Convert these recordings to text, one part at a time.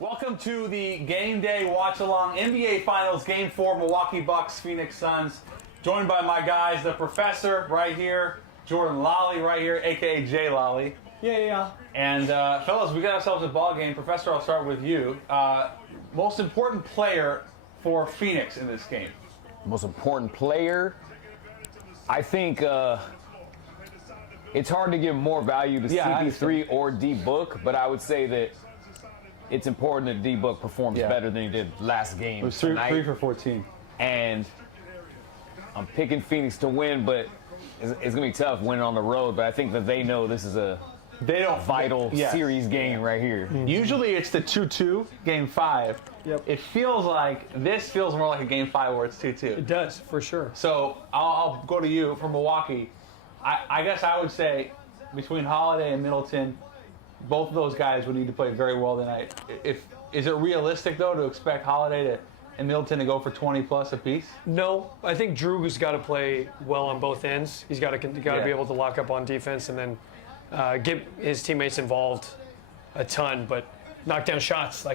Welcome to the Game Day Watch-Along NBA Finals Game 4, Milwaukee Bucks, Phoenix Suns. Joined by my guys, the Professor right here, Jordan Lawley right here, a.k.a. Jay Lawley. Yeah. And, fellas, we got ourselves a ball game. Professor, I'll start with you. Most important player for Phoenix in this game? Most important player? I think it's hard to give more value to CP3 or D-Book, but I would say that it's important that D-Book performs better than he did last game. It was 3 for 14. And I'm picking Phoenix to win, but it's going to be tough winning on the road. But I think that they know this is a vital series game right here. Mm-hmm. Usually it's the 2-2, Game 5. Yep. It feels like, this feels more like a Game 5 where it's 2-2. It does, for sure. So I'll go to you from Milwaukee. I guess I would say between Holiday and Middleton, both of those guys would need to play very well tonight. Is it realistic, though, to expect Holiday and Middleton to go for 20-plus apiece? No, I think Jrue's got to play well on both ends. He's got to be able to lock up on defense and then get his teammates involved a ton, but knock down shots.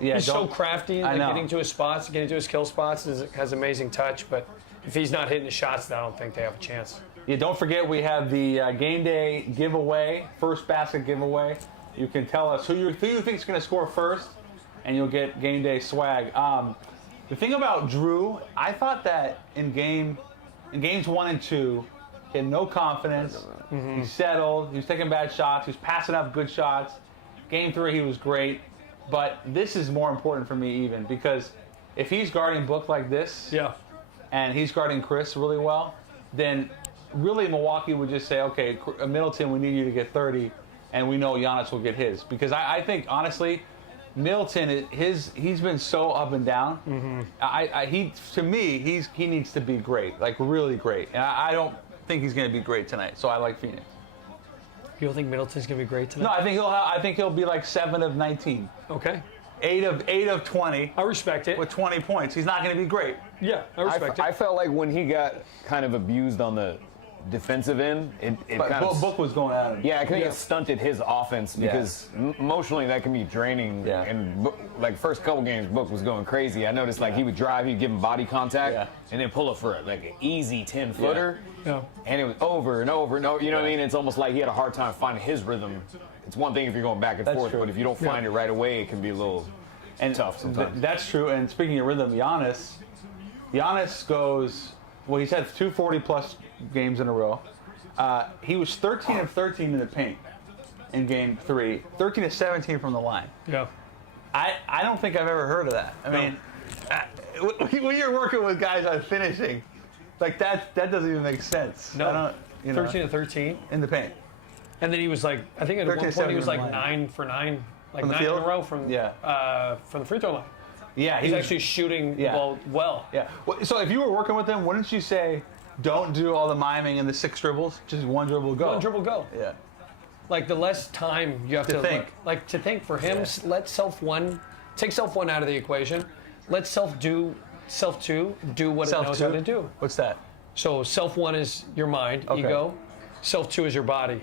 He's so crafty, getting to his spots, getting to his kill spots, has amazing touch, but if he's not hitting the shots, I don't think they have a chance. Yeah, don't forget we have the Game Day giveaway, first basket giveaway. You can tell us who you think is going to score first, and you'll get Game Day swag. The thing about Jrue, I thought that in games 1 and 2, he had no confidence. Mm-hmm. He settled. He was taking bad shots. He was passing up good shots. Game 3, he was great. But this is more important for me even because if he's guarding Book like this, and he's guarding Chris really well, then really Milwaukee would just say, okay, Middleton, we need you to get 30, and we know Giannis will get his. Because I think, honestly, Middleton, he's been so up and down. Mm-hmm. To me, he needs to be great, like really great. And I don't think he's going to be great tonight, so I like Phoenix. You don't think Middleton's going to be great tonight? No, I think he'll be like 7 of 19. Okay. 8 of 20. I respect it. With 20 points. He's not going to be great. Yeah, I respect it. I felt like when he got kind of abused on the defensive end, Book was going at him. Yeah, I think it stunted his offense because emotionally that can be draining. Yeah. And first couple games, Book was going crazy. I noticed he would drive, he'd give him body contact, and then pull up for an easy 10-footer. Yeah. And it was over and over and over. You know what I mean? It's almost like he had a hard time finding his rhythm. It's one thing if you're going back and forth, but if you don't find it right away, it can be a little tough sometimes. That's true. And speaking of rhythm, Giannis goes. Well, he's had 2 40-plus games in a row. He was 13 of 13 in the paint in Game 3, 13 of 17 from the line. Yeah. I don't think I've ever heard of that. I mean, when you're working with guys on finishing, that doesn't even make sense. No. 13 of 13 in the paint. And then he was at one point he was 9 for 9, from 9 in a row from the free throw line. Yeah, he's actually shooting the ball well. Yeah. So if you were working with him, wouldn't you say, don't do all the miming and the 6 dribbles, just 1 dribble go? 1 dribble go. Yeah. The less time you have to think. To think for him, let take self 1 out of the equation. Let self 2 do what it knows how to do. What's that? So self 1 is your mind, ego. Self 2 is your body.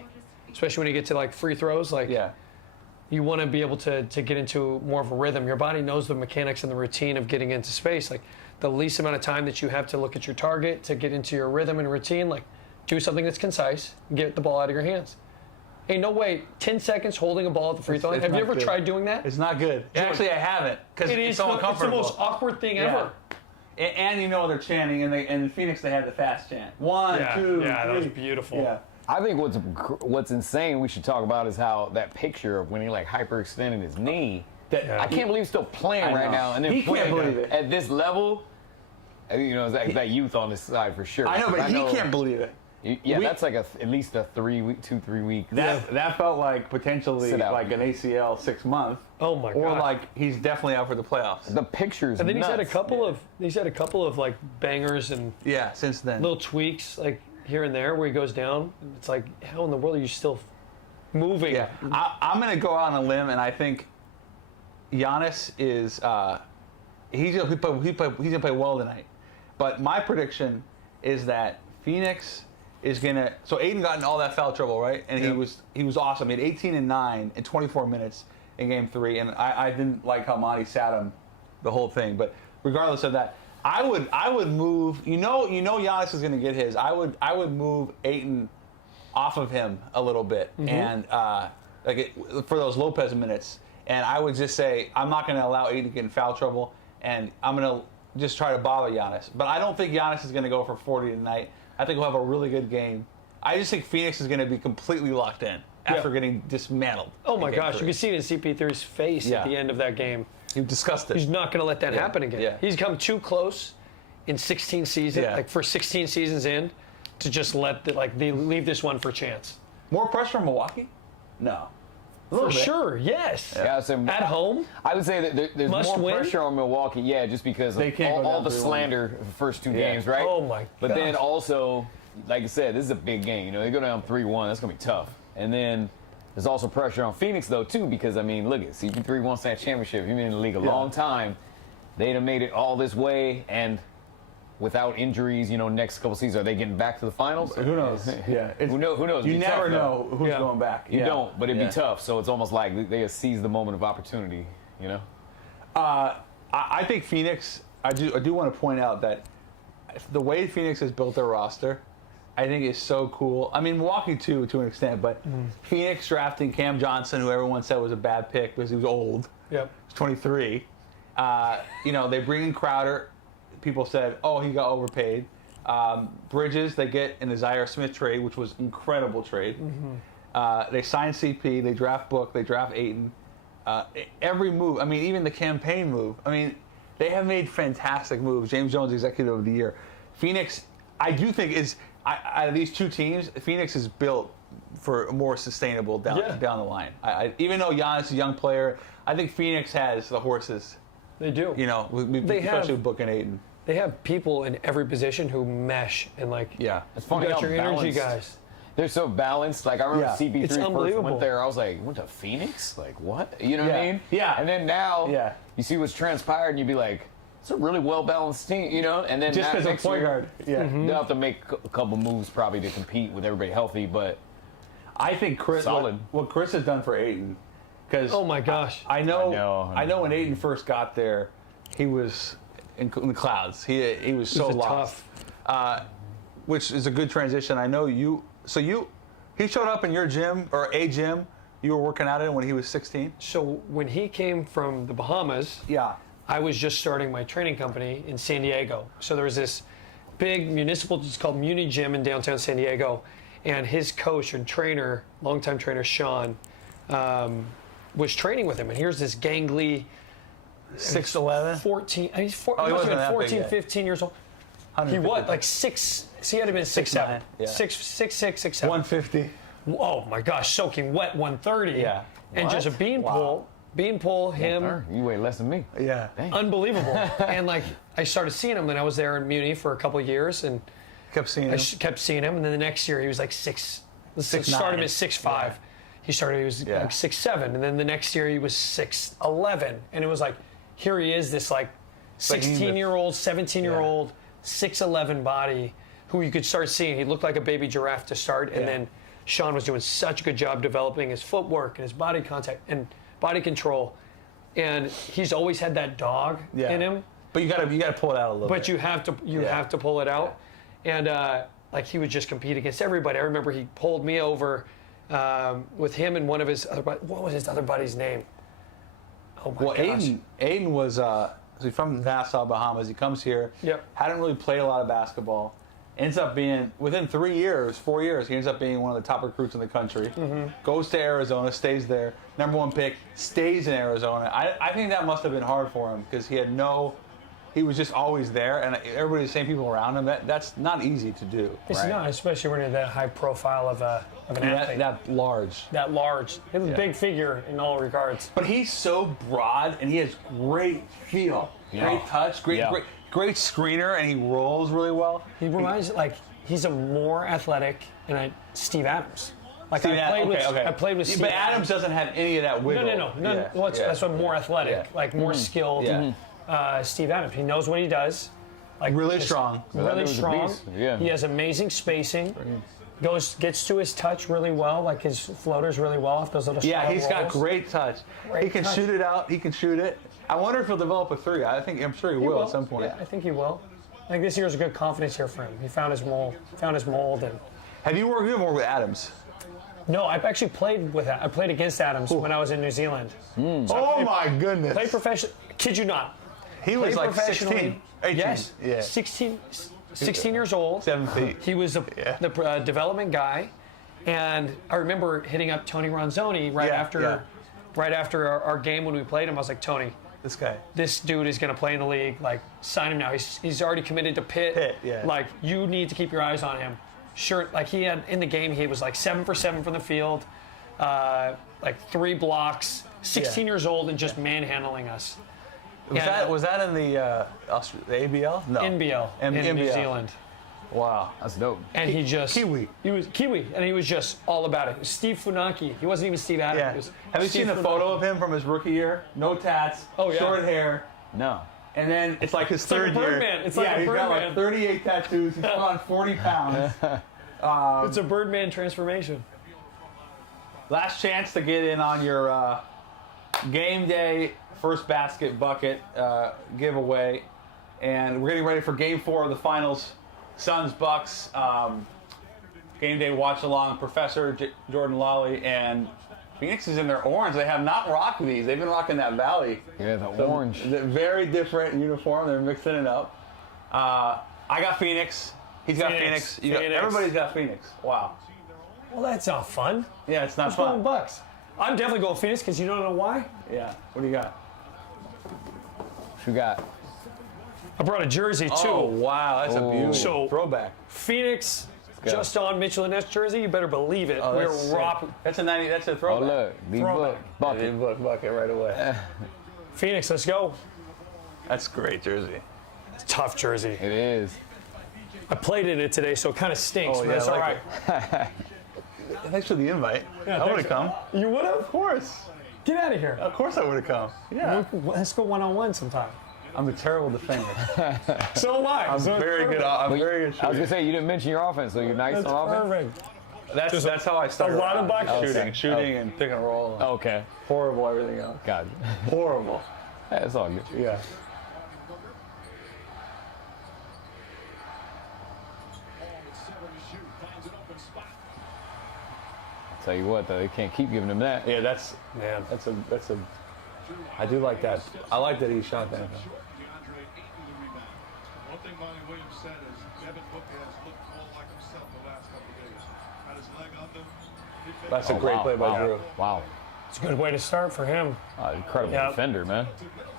Especially when you get to free throws, you want to be able to get into more of a rhythm. Your body knows the mechanics and the routine of getting into space. The least amount of time that you have to look at your target to get into your rhythm and routine, do something that's concise, get the ball out of your hands. Hey, no way, 10 seconds holding a ball at the free throw line. Have you ever tried doing that? It's not good. Actually, I haven't, because it's so uncomfortable. It's the most awkward thing ever. And they're chanting, and in Phoenix they had the fast chant. 1, 2, 3. Yeah, that was beautiful. Yeah. I think what's insane we should talk about is how that picture of when he hyperextended his knee. I can't believe he's still playing right now, and then he can't believe it at this level. It's that youth on this side for sure. I know, but he can't believe it. That's at least a 3 week. That felt like potentially an ACL 6 month. Oh my god! Or he's definitely out for the playoffs. The pictures. And then nuts. he's had a couple of bangers and since then little tweaks here and there where he goes down. It's how in the world are you still moving? Yeah, I'm going to go out on a limb, and I think Giannis is he's going to play well tonight. But my prediction is that Phoenix is going to. So Ayton got in all that foul trouble, right? And he was awesome. He had 18 and 9 in 24 minutes. in Game 3, and I didn't like how Monty sat him the whole thing. But regardless of that, I would move. You know, Giannis is going to get his. I would move Ayton off of him a little bit, and for those Lopez minutes. And I would just say I'm not going to allow Ayton to get in foul trouble, and I'm going to just try to bother Giannis. But I don't think Giannis is going to go for 40 tonight. I think we'll have a really good game. I just think Phoenix is going to be completely locked in after getting dismantled. Oh my gosh, you can see it in CP3's face at the end of that game. He was disgusted. He's not going to let that happen again. Yeah. He's come too close in 16 seasons, like for 16 seasons in, to just let they leave this one for chance. More pressure on Milwaukee? No. For sure, yes. Yeah, so at home, I would say that there's more pressure on Milwaukee. Yeah, just because of all the slander the first two games, right? Oh my! But then also, like I said, this is a big game. You know, they go down 3-1. That's gonna be tough. And then there's also pressure on Phoenix though too, because I mean, look at CP3 wants that championship. He's been in the league a long time. They'd have made it all this way, and without injuries, you know, next couple seasons, are they getting back to the finals? Who knows? Who knows? You never know who's going back. You don't, but it'd be tough. So it's almost like they seize the moment of opportunity, you know? I think Phoenix, I do want to point out that the way Phoenix has built their roster, I think is so cool. I mean, Milwaukee too, to an extent, but Phoenix drafting Cam Johnson, who everyone said was a bad pick because he was old. Yep. He's 23. You know, they bring in Crowder. People said, oh, he got overpaid. Bridges, they get in the Zaire Smith trade, which was incredible trade. They sign CP, they draft Book, they draft Ayton. Every move, I mean, even the campaign move. I mean, they have made fantastic moves. James Jones, Executive of the Year. Phoenix, I do think out of these two teams, Phoenix is built for more sustainable down the line. Even though Giannis is a young player, I think Phoenix has the horses. They do. You know, especially with Book and Ayton. They have people in every position who mesh and it's funny you got how your balanced. energy guys. They're so balanced. Like I remember CP3 first went there. I was like, went to Phoenix? Like what? You know what I mean? Yeah. And then now you see what's transpired, and you'd be like, it's a really well balanced team, you know. And then just as a point guard, they'll have to make a couple moves probably to compete with everybody healthy. But I think Chris, what Chris has done for Ayton, because oh my gosh, I know when Ayton first got there, he was in the clouds. He was so lost. Tough. Which is a good transition. I know you. So he showed up in your gym or a gym you were working out in when he was 16. So when he came from the Bahamas, I was just starting my training company in San Diego. So there was this big municipal, it's called Muni Gym in downtown San Diego, and his coach and trainer, longtime trainer Sean, was training with him. And here's this gangly 6'11", 14. He's he wasn't that 14, big 15 years old. He was like 6. So he had to have been 6'7". 6'6", 6'7". 150. Oh my gosh, soaking wet 130. Yeah. And just a beanpole, him. You weigh less than me. Yeah. Dang. Unbelievable. And I started seeing him, and I was there in Muni for a couple of years, and kept seeing him. And then the next year he was like 6'9". Started at 6'5". Yeah. He was like 6'7", and then the next year he was 6'11", and it was like, here he is, this 16-year-old, 17-year-old, 6'11" body, who you could start seeing. He looked like a baby giraffe to start, and then Sean was doing such a good job developing his footwork and his body contact and body control, and he's always had that dog in him. But you gotta pull it out a little bit. But you have to pull it out, and he would just compete against everybody. I remember he pulled me over with him and one of his other buddies. What was his other buddy's name? Oh my gosh. Ayton was so he's from Nassau, Bahamas. He comes here. Hadn't really played a lot of basketball. Ends up being, within 4 years, he ends up being one of the top recruits in the country. Goes to Arizona, stays there. Number 1 pick, stays in Arizona. I think that must have been hard for him because he was just always there, and everybody's the same people around him. That's not easy to do. It's not, especially when you're that high profile of an athlete. That large. He's a big figure in all regards. But he's so broad, and he has great feel, great touch, great screener, and he rolls really well. He reminds he's a more athletic than Steve Adams. I played with Steve But Adams doesn't have any of that wiggle. No. That's what more athletic, more skilled. Steve Adams. He knows what he does. Really strong. Really strong. Yeah. He has amazing spacing. Gets to his touch really well, like his floaters really well off those little Yeah, he's got rolls. great touch. He can shoot it out. He can shoot it. I wonder if he'll develop a three. I'm sure he will at some point. Yeah, I think he will. I think this year's a good confidence year for him. He found his mold. And Have you worked more with Adams? no, I've actually played with. I played against Adams when I was in New Zealand. Oh my goodness! Played professional. Kid you not. He was Played like professionally. 16. 18. Yes. Yeah. 16 years old. 7 feet. He was the development guy, and I remember hitting up Tony Ronzoni right after our game when we played him. I was like, Tony, this dude is going to play in the league. Like, sign him now. He's already committed to Pitt. Like, you need to keep your eyes on him. Sure. Like, he had in the game, he was like 7 for 7 from the field, like 3 blocks. 16 years old and just manhandling us. Was that in the ABL? No. NBL in New Zealand. Wow, That's dope. And he just Kiwi. He was Kiwi, and he was just all about it. Steve Funaki. He wasn't even Steve Adams. Yeah. It was Have you Steve seen the Funaki. photo of him from his rookie year? No tats, short hair, No. and then it's like his like third a year. Birdman. It's like a he's got like Birdman. 38 tattoos. He's put on 40 pounds. It's a Birdman transformation. Last chance to get in on your game day first basket bucket giveaway, and we're getting ready for Game 4 of the finals. Suns Bucks game day watch along. Professor Jordan Lawley and Phoenix is in their orange. They have not rocked these. They've been rocking that Valley. Yeah, the orange. Very different uniform. They're mixing it up. I got Phoenix. He's got Phoenix. Everybody's got Phoenix. Wow. Well, that's not fun. Yeah, it's not Let's fun. go Bucks. I'm definitely going Phoenix because you don't know why. Yeah. What do you got? What you got? I brought a jersey too. Oh wow, that's a beautiful So- throwback. Phoenix, go. just on Mitchell and Ness jersey. You better believe it. We're That's sick. rock. That's a 90. That's a Oh, throwback. look. The Throwback. bucket. Bucket right away. Phoenix, let's go. That's great jersey. It's a tough jersey. It is. I played in it today, so it kind of stinks, Oh, but yeah, it's I all like right. Thanks for the invite. I would have come. You would have? Of course. Get out of here. Of course I would have come. Yeah. Let's go one-on-one sometime. I'm a terrible defender. So am I. I'm very good. I'm very good I was shooting. gonna say you didn't mention your offense, so you're nice That's on offense. perfect. That's how I started. a lot of out. box Shooting and pick and roll. Okay. Horrible everything else. Got it. Horrible. That's all good. Yeah. Tell you what, though, they can't keep giving him that. Yeah, that's a. I do like that. I like that he shot that. DeAndre Ayton with the rebound. One thing Monty Williams said is Devin Booker has looked more like himself the last couple of days. Got his leg under. That's a great play by Jrue. Wow. It's a good way to start for him. Incredible Yeah. defender, man.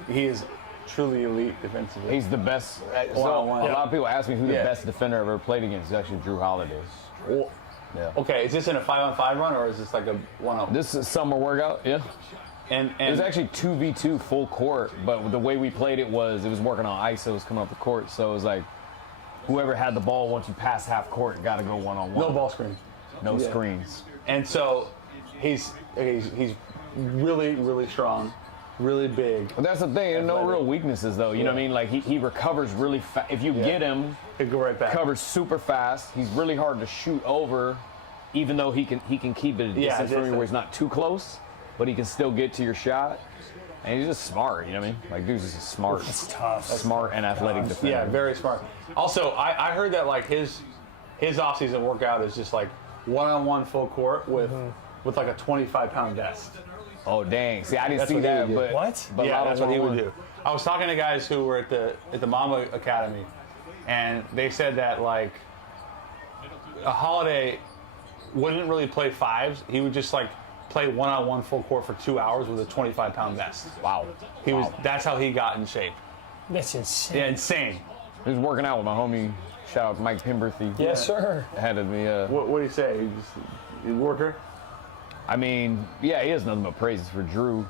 He is truly elite defensively. He's the best. Right, So, one-on-one. a lot of people ask me who the Yeah. best defender I've ever played against. It's actually Jrue Holiday. Oh. Yeah. Okay, is this in a 5-on-5 run or is this like a 1-on? This is summer workout, yeah. And It was actually 2v2 full court, but the way we played it was working on ISOs coming up the court. So it was like whoever had the ball once you pass half court got to go one-on-one. no ball screen. No screens. And so he's really strong, really big. But that's the thing. There's no real weaknesses, though. You know what I mean? Like, he recovers really fast. If you get him, He'll go right back. covers super fast. He's really hard to shoot over, even though he can keep it at a distance from you where he's not too close, but he can still get to your shot. And he's just smart, you know what I mean? Like, dude's just a smart. It's tough. Smart and athletic defender. Yeah, very smart. Also, I heard that like his offseason workout is just like 1-on-1 full court with like a 25-pound vest. Oh, dang. See, I didn't That's see what he that, would do. but What? But Yeah, Lotto's that's what he would 1-on-1. do. I was talking to guys who were at the Mamba Academy, and they said that like a Holiday wouldn't really play fives. He would just like play 1-on-1 full court for 2 hours with a 25-pound vest. Wow. That's how he got in shape. That's insane. Yeah, insane. He was working out with my homie. Shout out to Mike Pemberthy. Yes, sir. Head of the. What do you say? He's a worker. I mean, yeah, he has nothing but praises for Jrue,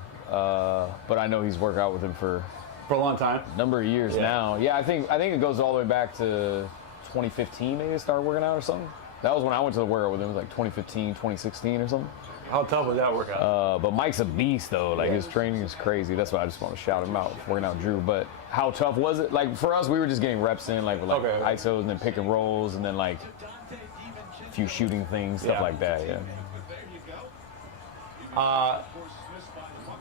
but I know he's worked out with him for For a long time. a number of years Yeah. now. Yeah, I think it goes all the way back to 2015. Maybe they started working out or something. That was when I went to the workout with him. It was like 2015, 2016 or something. How tough would that work out? But Mike's a beast though. Like his training is crazy. That's why I just want to shout him out for working out Jrue. But how tough was it? Like for us, we were just getting reps in, like with Okay. ISOs and then pick and rolls and then like few shooting things, stuff like that. Yeah.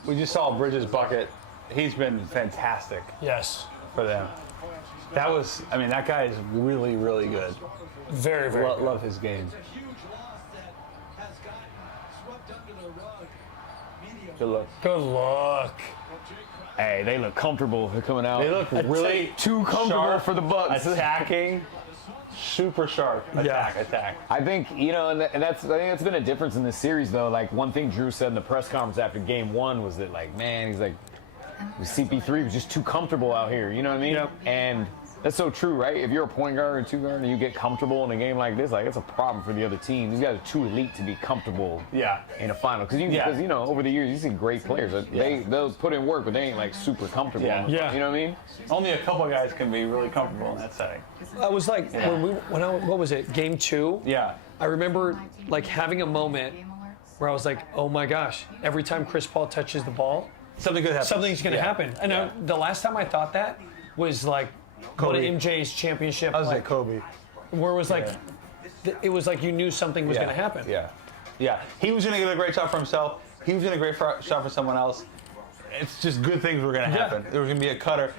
We just saw Bridges' bucket. He's been fantastic Yes. for them. That was, I mean, that guy is really, really good. Very, very good. Love his game. Good look. Good luck. Hey, they look comfortable. They're coming out. They look really too comfortable sharp, for the Bucks. Attacking, super sharp. Attack. I think, you know, and I think that's been a difference in this series, though. Like, one thing Jrue said in the press conference after game 1 was that, like, man, he's like, CP3 was just too comfortable out here. You know what I mean? Yep. And that's so true, right? If you're a point guard or two guard and you get comfortable in a game like this, like, it's a problem for the other team. These guys are too elite to be comfortable in a final. Because, you know, over the years, you see great players. They'll put in work, but they ain't, like, super comfortable. Yeah. You know what I mean? Only a couple of guys can be really comfortable in that setting. I was like, what was it, game 2? Yeah. I remember, like, having a moment where I was like, oh my gosh, every time Chris Paul touches the ball, Something good happens. something's going to happen. And the last time I thought that was, like, one of Kobe. MJ's championship. I was like, like Kobe. where it was like, it was like you knew something was going to happen. Yeah. He was going to get a great shot for himself. He was going to get a great shot for someone else. It's just good things were going to happen. There was going to be a cutter.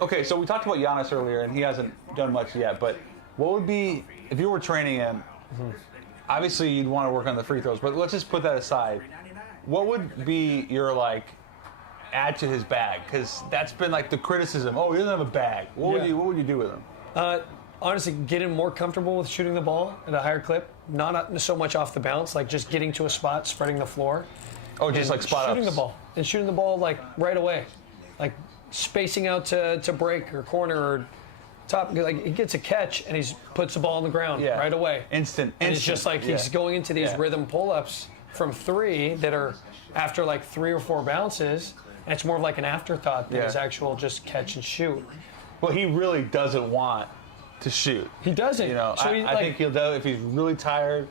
Okay, so we talked about Giannis earlier, and he hasn't done much yet, but what would be, if you were training him, obviously you'd want to work on the free throws, but let's just put that aside. What would be your, like, add to his bag? Because that's been, like, the criticism. Oh, he doesn't have a bag. What would you do with him? Honestly, getting more comfortable with shooting the ball at a higher clip, not so much off the bounce, like just getting to a spot, spreading the floor. Oh, just like spot shooting ups. the ball and shooting the ball like right away, like spacing out to break or corner or top. Like he gets a catch and he puts the ball on the ground right away. Instant. And it's just like he's going into these rhythm pull-ups from 3 that are after like 3 or 4 bounces. And it's more of like an afterthought than his actual just catch and shoot. Well, he really doesn't want to shoot. He doesn't. You know, So I think he'll do if he's really tired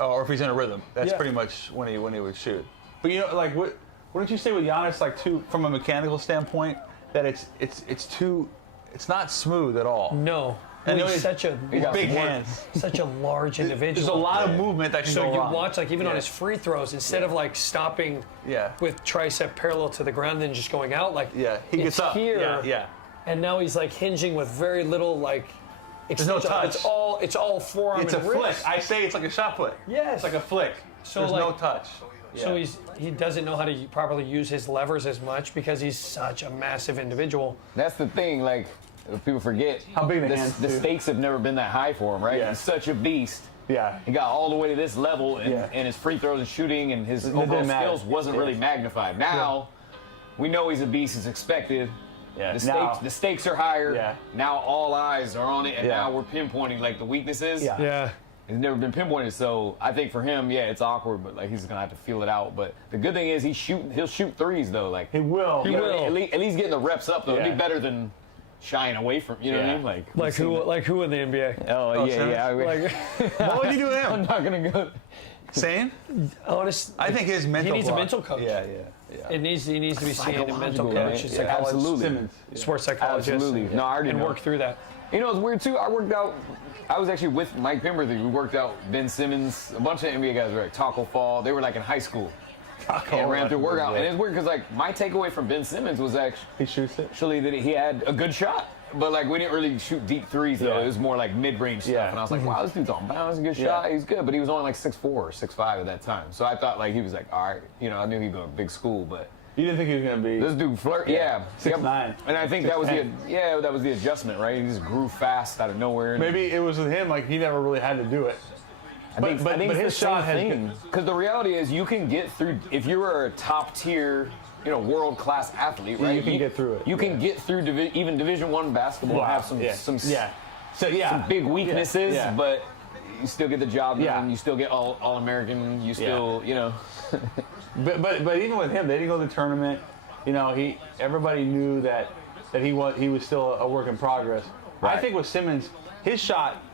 or if he's in a rhythm. That's pretty much when he would shoot. But you know, like wouldn't you say with Giannis, like too, from a mechanical standpoint, that it's not smooth at all. No. And he's such a big hands. Such a large individual. There's a lot of movement that can go wrong. So you watch, like, even on his free throws, instead of, like, stopping with tricep parallel to the ground and then just going out, like, he gets up. Here, and now he's, like, hinging with very little, like, there's no touch. It's all forearm It's and a wrist. flick. I say it's like a shot flick. Yes. It's like a flick. So, there's like, no touch. So he doesn't know how to properly use his levers as much because he's such a massive individual. That's the thing, like, people forget how big the stakes have never been that high for him, right? Yeah. He's such a beast. Yeah. He got all the way to this level, and his free throws and shooting and his overall skills wasn't really magnified. Now, we know he's a beast. It's expected. Yeah. The stakes are higher. Yeah. Now all eyes are on it, and now we're pinpointing like the weaknesses. Yeah. It's never been pinpointed, so I think for him, it's awkward, but like he's gonna have to feel it out. But the good thing is he'll shoot threes though. Like he will. He will. At least getting the reps up though. Yeah. It'd be better than shying away from. You know what I mean? Like who in the NBA? Oh yeah. Like, what would you do with him? I'm not gonna go. Same? Honest. I think his mental. He needs block. a mental coach. Yeah. He needs to be seen a mental Psychological, coach, man. psychologist, Absolutely. Simmons. sports psychologist, Absolutely. No, I already and know. work through that. You know, it's weird too. I was actually with Mike Pemberthy. We worked out Ben Simmons. A bunch of NBA guys were at Taco Fall. They were like in high school. And ran through workout. And it's weird because like my takeaway from Ben Simmons was he shoots it. actually that he had a good shot. But like we didn't really shoot deep threes though. Yeah. It was more like mid-range stuff. Yeah. And I was like, wow, this dude's on balance, a good shot. He's good. But he was only like 6'4" or 6'5" at that time. So I thought like he was like, all right, you know, I knew he'd go to big school, but You didn't think he was gonna be this dude flirt. Yeah. 6'9". And I think that was the adjustment, right? He just grew fast out of nowhere. Maybe it was with him, like he never really had to do it. I think but it's his the shot same has thing. Because the reality is, you can get through if you were a top tier, world class athlete, right? You can get through it. You can get through even Division I basketball and have some big weaknesses, but you still get the job done. You still get all American. You still, But even with him, they didn't go to the tournament. Everybody knew that he was still a work in progress. Right. I think with Simmons, his shot.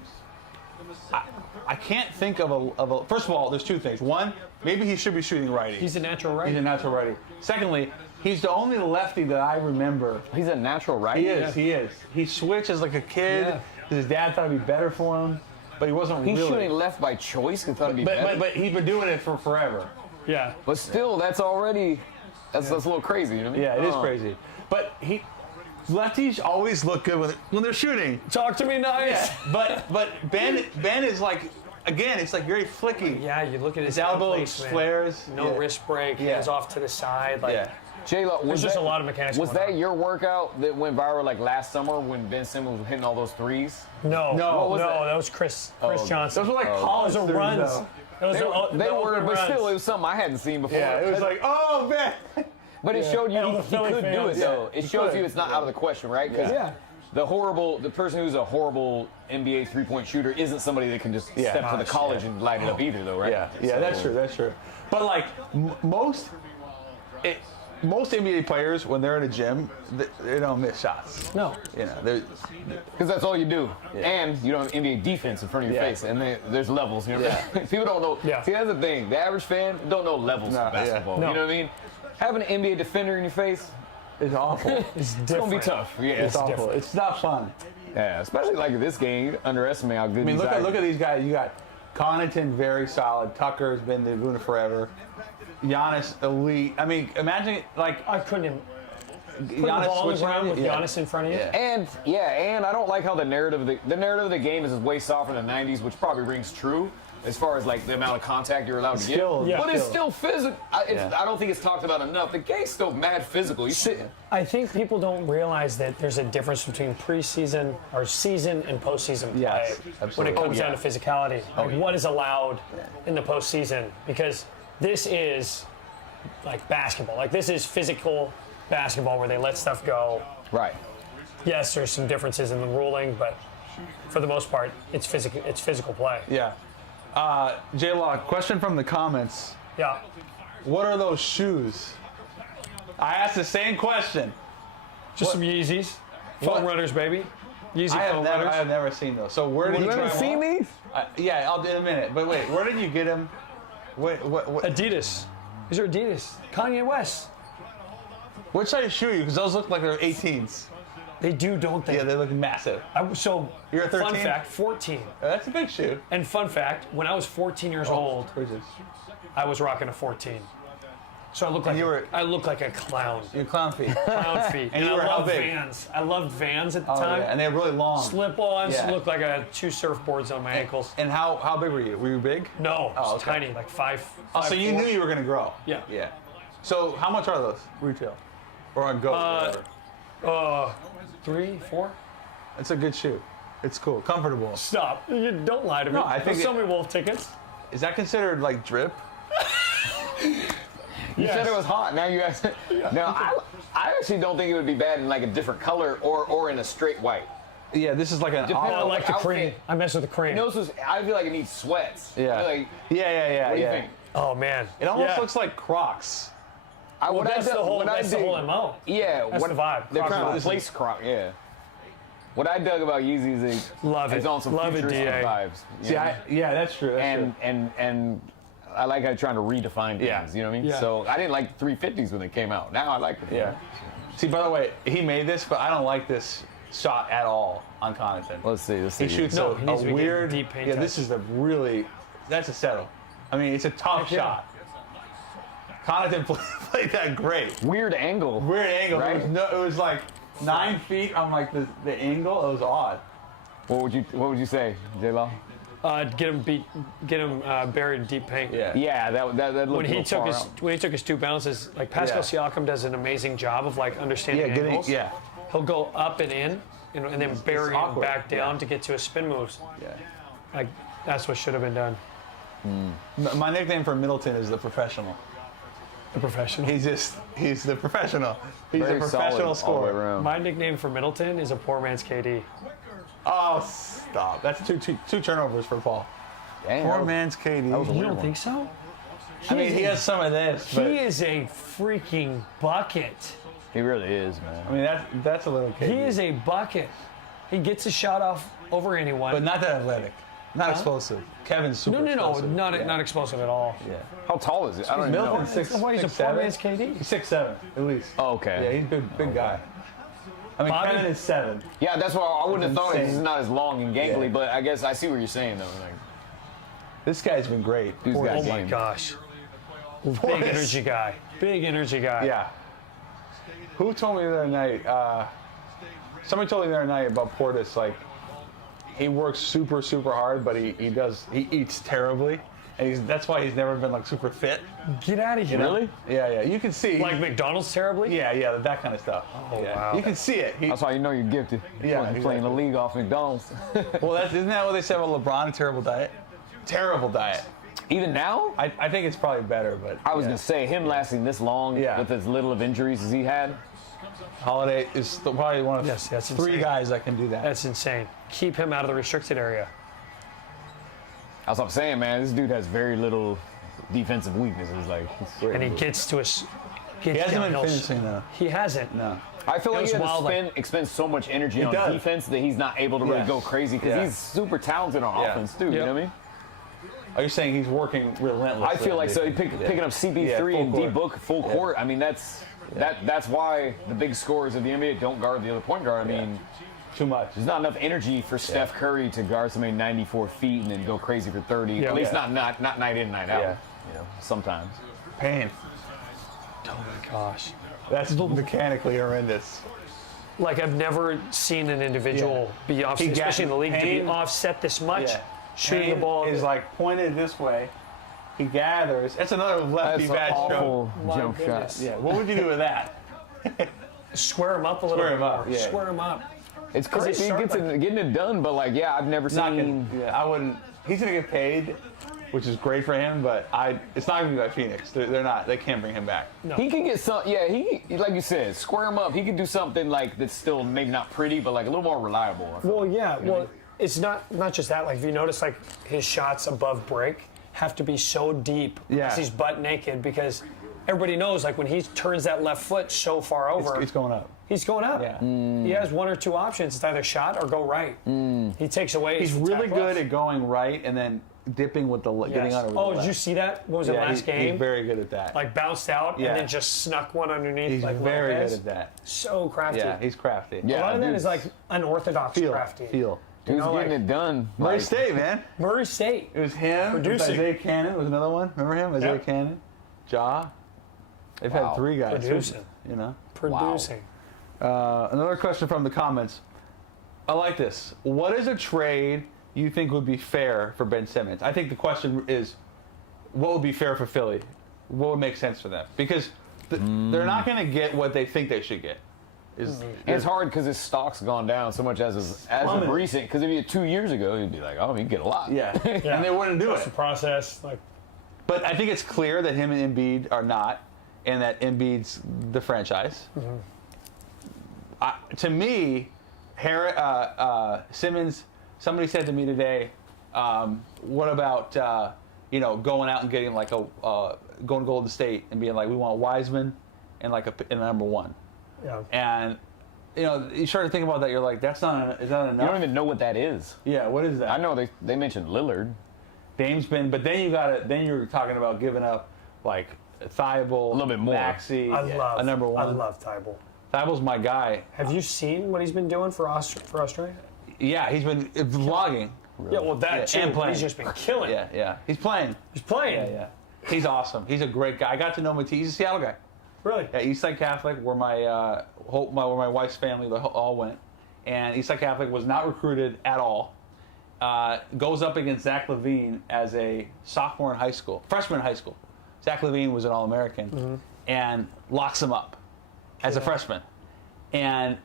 I can't think of a. First of all, there's two things. One, maybe he should be shooting righty. He's a natural righty. He's a natural righty. Secondly, he's the only lefty that I remember. He's a natural righty. He is. He switched as like a kid. Yeah. His dad thought it'd be better for him. but he wasn't He's really. shooting left by choice. He thought it'd be better. But he's been doing it for forever. Yeah. But still, that's already that's a little crazy. You know what I mean? Yeah, it is crazy. But lefties always look good when they're shooting. Talk to me nice. Yeah, but Ben is like, again, it's like very flicky. Yeah, you look at his elbow placement, flares. no wrist break, hands off to the side. Like, J-Lo, there's just a lot of mechanics. Was going that on. your workout that went viral like last summer when Ben Simmons was hitting all those threes? No, What was that was Chris Johnson. Those were like college Those are threes, runs. though. They were, but runs. still, it was something I hadn't seen before. Yeah, it was like, oh, man. But it showed you And all he the Philly could do it, fans. though. Yeah, It he shows could. you it's not out of the question, right? Because the person who's a horrible NBA three-point shooter isn't somebody that can just step to the college and light it up either, though, right? Yeah, that's true. That's true. But like most NBA players, when they're in a gym, they don't miss shots. No. You know, Because that's all you do. And you don't have NBA defense in front of your face. And there's levels. You know? People don't know. Yeah. See, that's the thing. The average fan don't know levels of basketball. No. You know what I mean? Having an NBA defender in your face, it's awful. It's it's going to be tough. Yeah, It's awful. different. It's not fun. Yeah, especially like this game, you underestimate how good I mean, these look at these guys. You got Connaughton, very solid. Tucker's been doing it forever. Giannis, elite. I mean, imagine like I couldn't even put the Giannis ball on the switching ground on with you. Giannis in front of you. And I don't like how the narrative of the game is way softer in the 90s, which probably rings true as far as like the amount of contact you're allowed to Skill, get. yeah. But it's Skill. still physical. I don't think it's talked about enough. The game's still mad physical. You see, I think people don't realize that there's a difference between preseason or season and postseason play Yes, when absolutely. it comes down to physicality. Like what is allowed in the postseason? Because this is like basketball. Like this is physical basketball where they let stuff go. right? Yes, there's some differences in the ruling, but for the most part, it's physical play. Yeah. J-Law, question from the comments. Yeah. What are those shoes? I asked the same question. Just some Yeezys. Foam What? runners, baby. Yeezy I foam runners. have never seen those. So where did You you try haven't them seen on? these? Yeah, I'll do in a minute. But wait, where did you get them? What? Adidas. These are Adidas. Kanye West. Which size shoe are you? Because those look like they're 18s. They do, don't they? Yeah, they look massive. So, You're a 13? fun fact, 14. That's a big shoe. And fun fact, when I was 14 years old, Where's this? I was rocking a 14. So I look like I look like a clown. Your clown feet. Clown feet. And you were I how loved big? Vans. I loved Vans at the Oh, time. yeah. And they're really long. Slip-ons Yeah. looked like I had 2 surfboards on my ankles. And how big were you? Were you big? No, Oh, it's okay. tiny, like 5. Oh, so you knew you were going to grow. Yeah. Yeah. So how much are those retail? Or on Go? whatever. 3, 4. It's a good shoe. It's cool. Comfortable. Stop. You don't lie to me. No, I think Don't sell me Wolf tickets. Is that considered like drip? You said it was hot. Now you ask. Now I actually don't think it would be bad in like a different color or in a straight white. Yeah, this is like an Depends I on like the outfit. cream. I mess with the cream. You know, I feel like it needs sweats. Yeah. I feel like, Yeah. what do you think? Oh, man. It almost Yeah. looks like Crocs. Well, that's the whole dig- MO. Yeah, That's the vibe. They're Crocs trying to vibe. replace Croc. Yeah. What I dug about Yeezys is Love it's it. on some Love it, futuristic DA. vibes. you See, know? yeah, that's true. That's and I like how they're trying to redefine things. Yeah. You know what I mean? Yeah. So I didn't like the 350s when they came out. Now I like them. true. Yeah. See, by the way, he made this, but I don't like this shot at all on Connaughton. Let's see. He shoots No, a he needs to be weird. getting deep paint Yeah, touch. this is that's a settle. I mean, it's a tough yeah. shot. Connaughton played that great. Weird angle. Weird angle. Right? It was like 9 feet on like the angle. It was odd. What would you say, J-Law? Get him buried in deep paint. Yeah. Yeah, that looked When a he little took far his out. when he took his 2 bounces, like Pascal Siakam does an amazing job of like understanding Yeah, getting angles. yeah. He'll go up and in, and then bury him awkward. back down to get to his spin moves. Yeah. Like that's what should have been done. My nickname for Middleton is the professional. The professional. He's the professional. He's Very a professional solid all the way scorer. around. My nickname for Middleton is a poor man's KD. Oh, stop. That's two turnovers for Paul. Damn, Poor that was- man's KD. that was a You weird don't one. think so? I mean, he has some of this, but He is a freaking bucket. He really is, man. I mean that's a little KD. He is a bucket. He gets a shot off over anyone. but not that athletic, not explosive. Kevin's super no, explosive. not explosive at all. Yeah. How tall is it? I don't even know. Middleton's That's why he's a poor man's KD. He's 6'7" at least. Oh, okay. Yeah, he's a big guy. I mean, Bobby? Kevin is 7. Yeah, that's why I wouldn't have thought insane. this is not as long and gangly, Yeah. but I guess I see what you're saying, though. Like, This guy's been great. dude's got Oh my game. gosh. Big Portis. energy guy. Big energy guy. Yeah. Who told me the other night? Somebody told me the other night about Portis. Like, he works super, super hard, but he eats terribly, and that's why he's never been like super fit. Get out of here. Really? Yeah. You can see. Like McDonald's terribly? Yeah, that kind of stuff. Oh, yeah. wow. You can see it. That's why you know you're gifted. Yeah, Fucking playing the exactly. league off McDonald's. Well, isn't that what they said about LeBron? Terrible diet. Terrible diet. Even now? I think it's probably better, but I was going to say, him lasting this long Yeah. with as little of injuries as he had. Holiday is probably one of Yes, that's 3 insane. guys that can do that. That's insane. Keep him out of the restricted area. That's what I'm saying, man. This dude has very little defensive weaknesses. Like, And he gets to his. He hasn't been finishing though. He hasn't. No. I feel It like was he has wild, to expend so much energy on does. defense that he's not able to really Yeah. go crazy because Yeah. he's super talented on Yeah. offense, too. You Yep. know what I mean? Are you saying he's working relentlessly? I feel like so. Picking up CP3 full and court. D-Book full court. I mean, that's why the big scorers of the NBA don't guard the other point guard. I mean, too much. there's not enough energy for Steph Curry to guard somebody 94 feet and then go crazy for 30. Yeah. At least Yeah. not night in, night out. Yeah. You know, sometimes. Pain. Oh my gosh. That's mechanically horrendous. Like, I've never seen an individual be offset, He got- especially in the league, to be Pain- offset this much. Yeah. Shooting the Pain ball. is like pointed this way. He gathers. That's another lefty That's an bad awful My jump goodness. shot. Yeah. What would you do with that? Square him up a little Square bit him up, more. yeah. Square him up. It's 'Cause crazy. they He start gets getting it done, but like, yeah, I've never Not seen. gonna, yeah, I wouldn't. He's gonna get paid, which is great for him. But it's not gonna be like Phoenix. They're not. They can't bring him back. He could get some, yeah. He, like you said, square him up. He could do something like that's still maybe not pretty, but like a little more reliable. I feel. Well, yeah. Well, it's not just that. Like, if you notice, like, his shots above break have to be so deep Yeah. because he's butt naked, because everybody knows, like, when he turns that left foot so far over, It's going up. he's going up. Yeah. He has one or two options. It's either shot or go right. He takes away. He's his really attack good left. at going right and then dipping with the getting Yes. under. With the Oh, left. did you see that? What was it, Yeah, last game? He's very good at that. Like, bounced out Yeah. and then just snuck one underneath. He's like very Lopez. good at that. So crafty. Yeah, he's crafty. Yeah. A lot of that dude's- is like unorthodox crafty. Feel. Dude's know, getting like- it done. Murray Like, State, man. Murray State. It was him. Producing. Isaiah Cannon was another one. Remember him? Isaiah Yep. Cannon. Ja. They've Wow. had 3 guys. Producing. You know. Producing. Another question from the comments. I like this. What is a trade you think would be fair for Ben Simmons? I think the question is, what would be fair for Philly? What would make sense for them? Because they're not going to get what they think they should get. And it's hard because his stock's gone down so much as of plummeted. recent. Because if you had 2 years ago, you'd be like, oh, you can get a lot. Yeah. And they wouldn't do Trust it. the process. Like, But I think it's clear that him and Embiid are not, and that Embiid's the franchise. To me, Simmons. Somebody said to me today, "What about going out and getting like going to Golden State and being like, we want Wiseman and like a number 1." yeah. And you start to think about that. You're like, is that enough? You don't even know what that is. Yeah. What is that? I know they mentioned Lillard. Dame's been, but then you're talking about giving up like Thybulle, A little bit more. Maxey, I love a number 1. I love Thybulle. Thybulle's my guy. Have you seen what he's been doing for Australia? Yeah, he's been vlogging. Yeah, well, that Yeah, too. and playing. He's just been killing. Yeah. He's playing. He's playing. Yeah. He's awesome. He's a great guy. I got to know him. He's a Seattle guy. Really? Yeah, Eastside Catholic, where my wife's family all went, and Eastside Catholic was not recruited at all. Goes up against Zach LaVine as a freshman in high school. Zach LaVine was an All-American, and locks him up as a freshman, and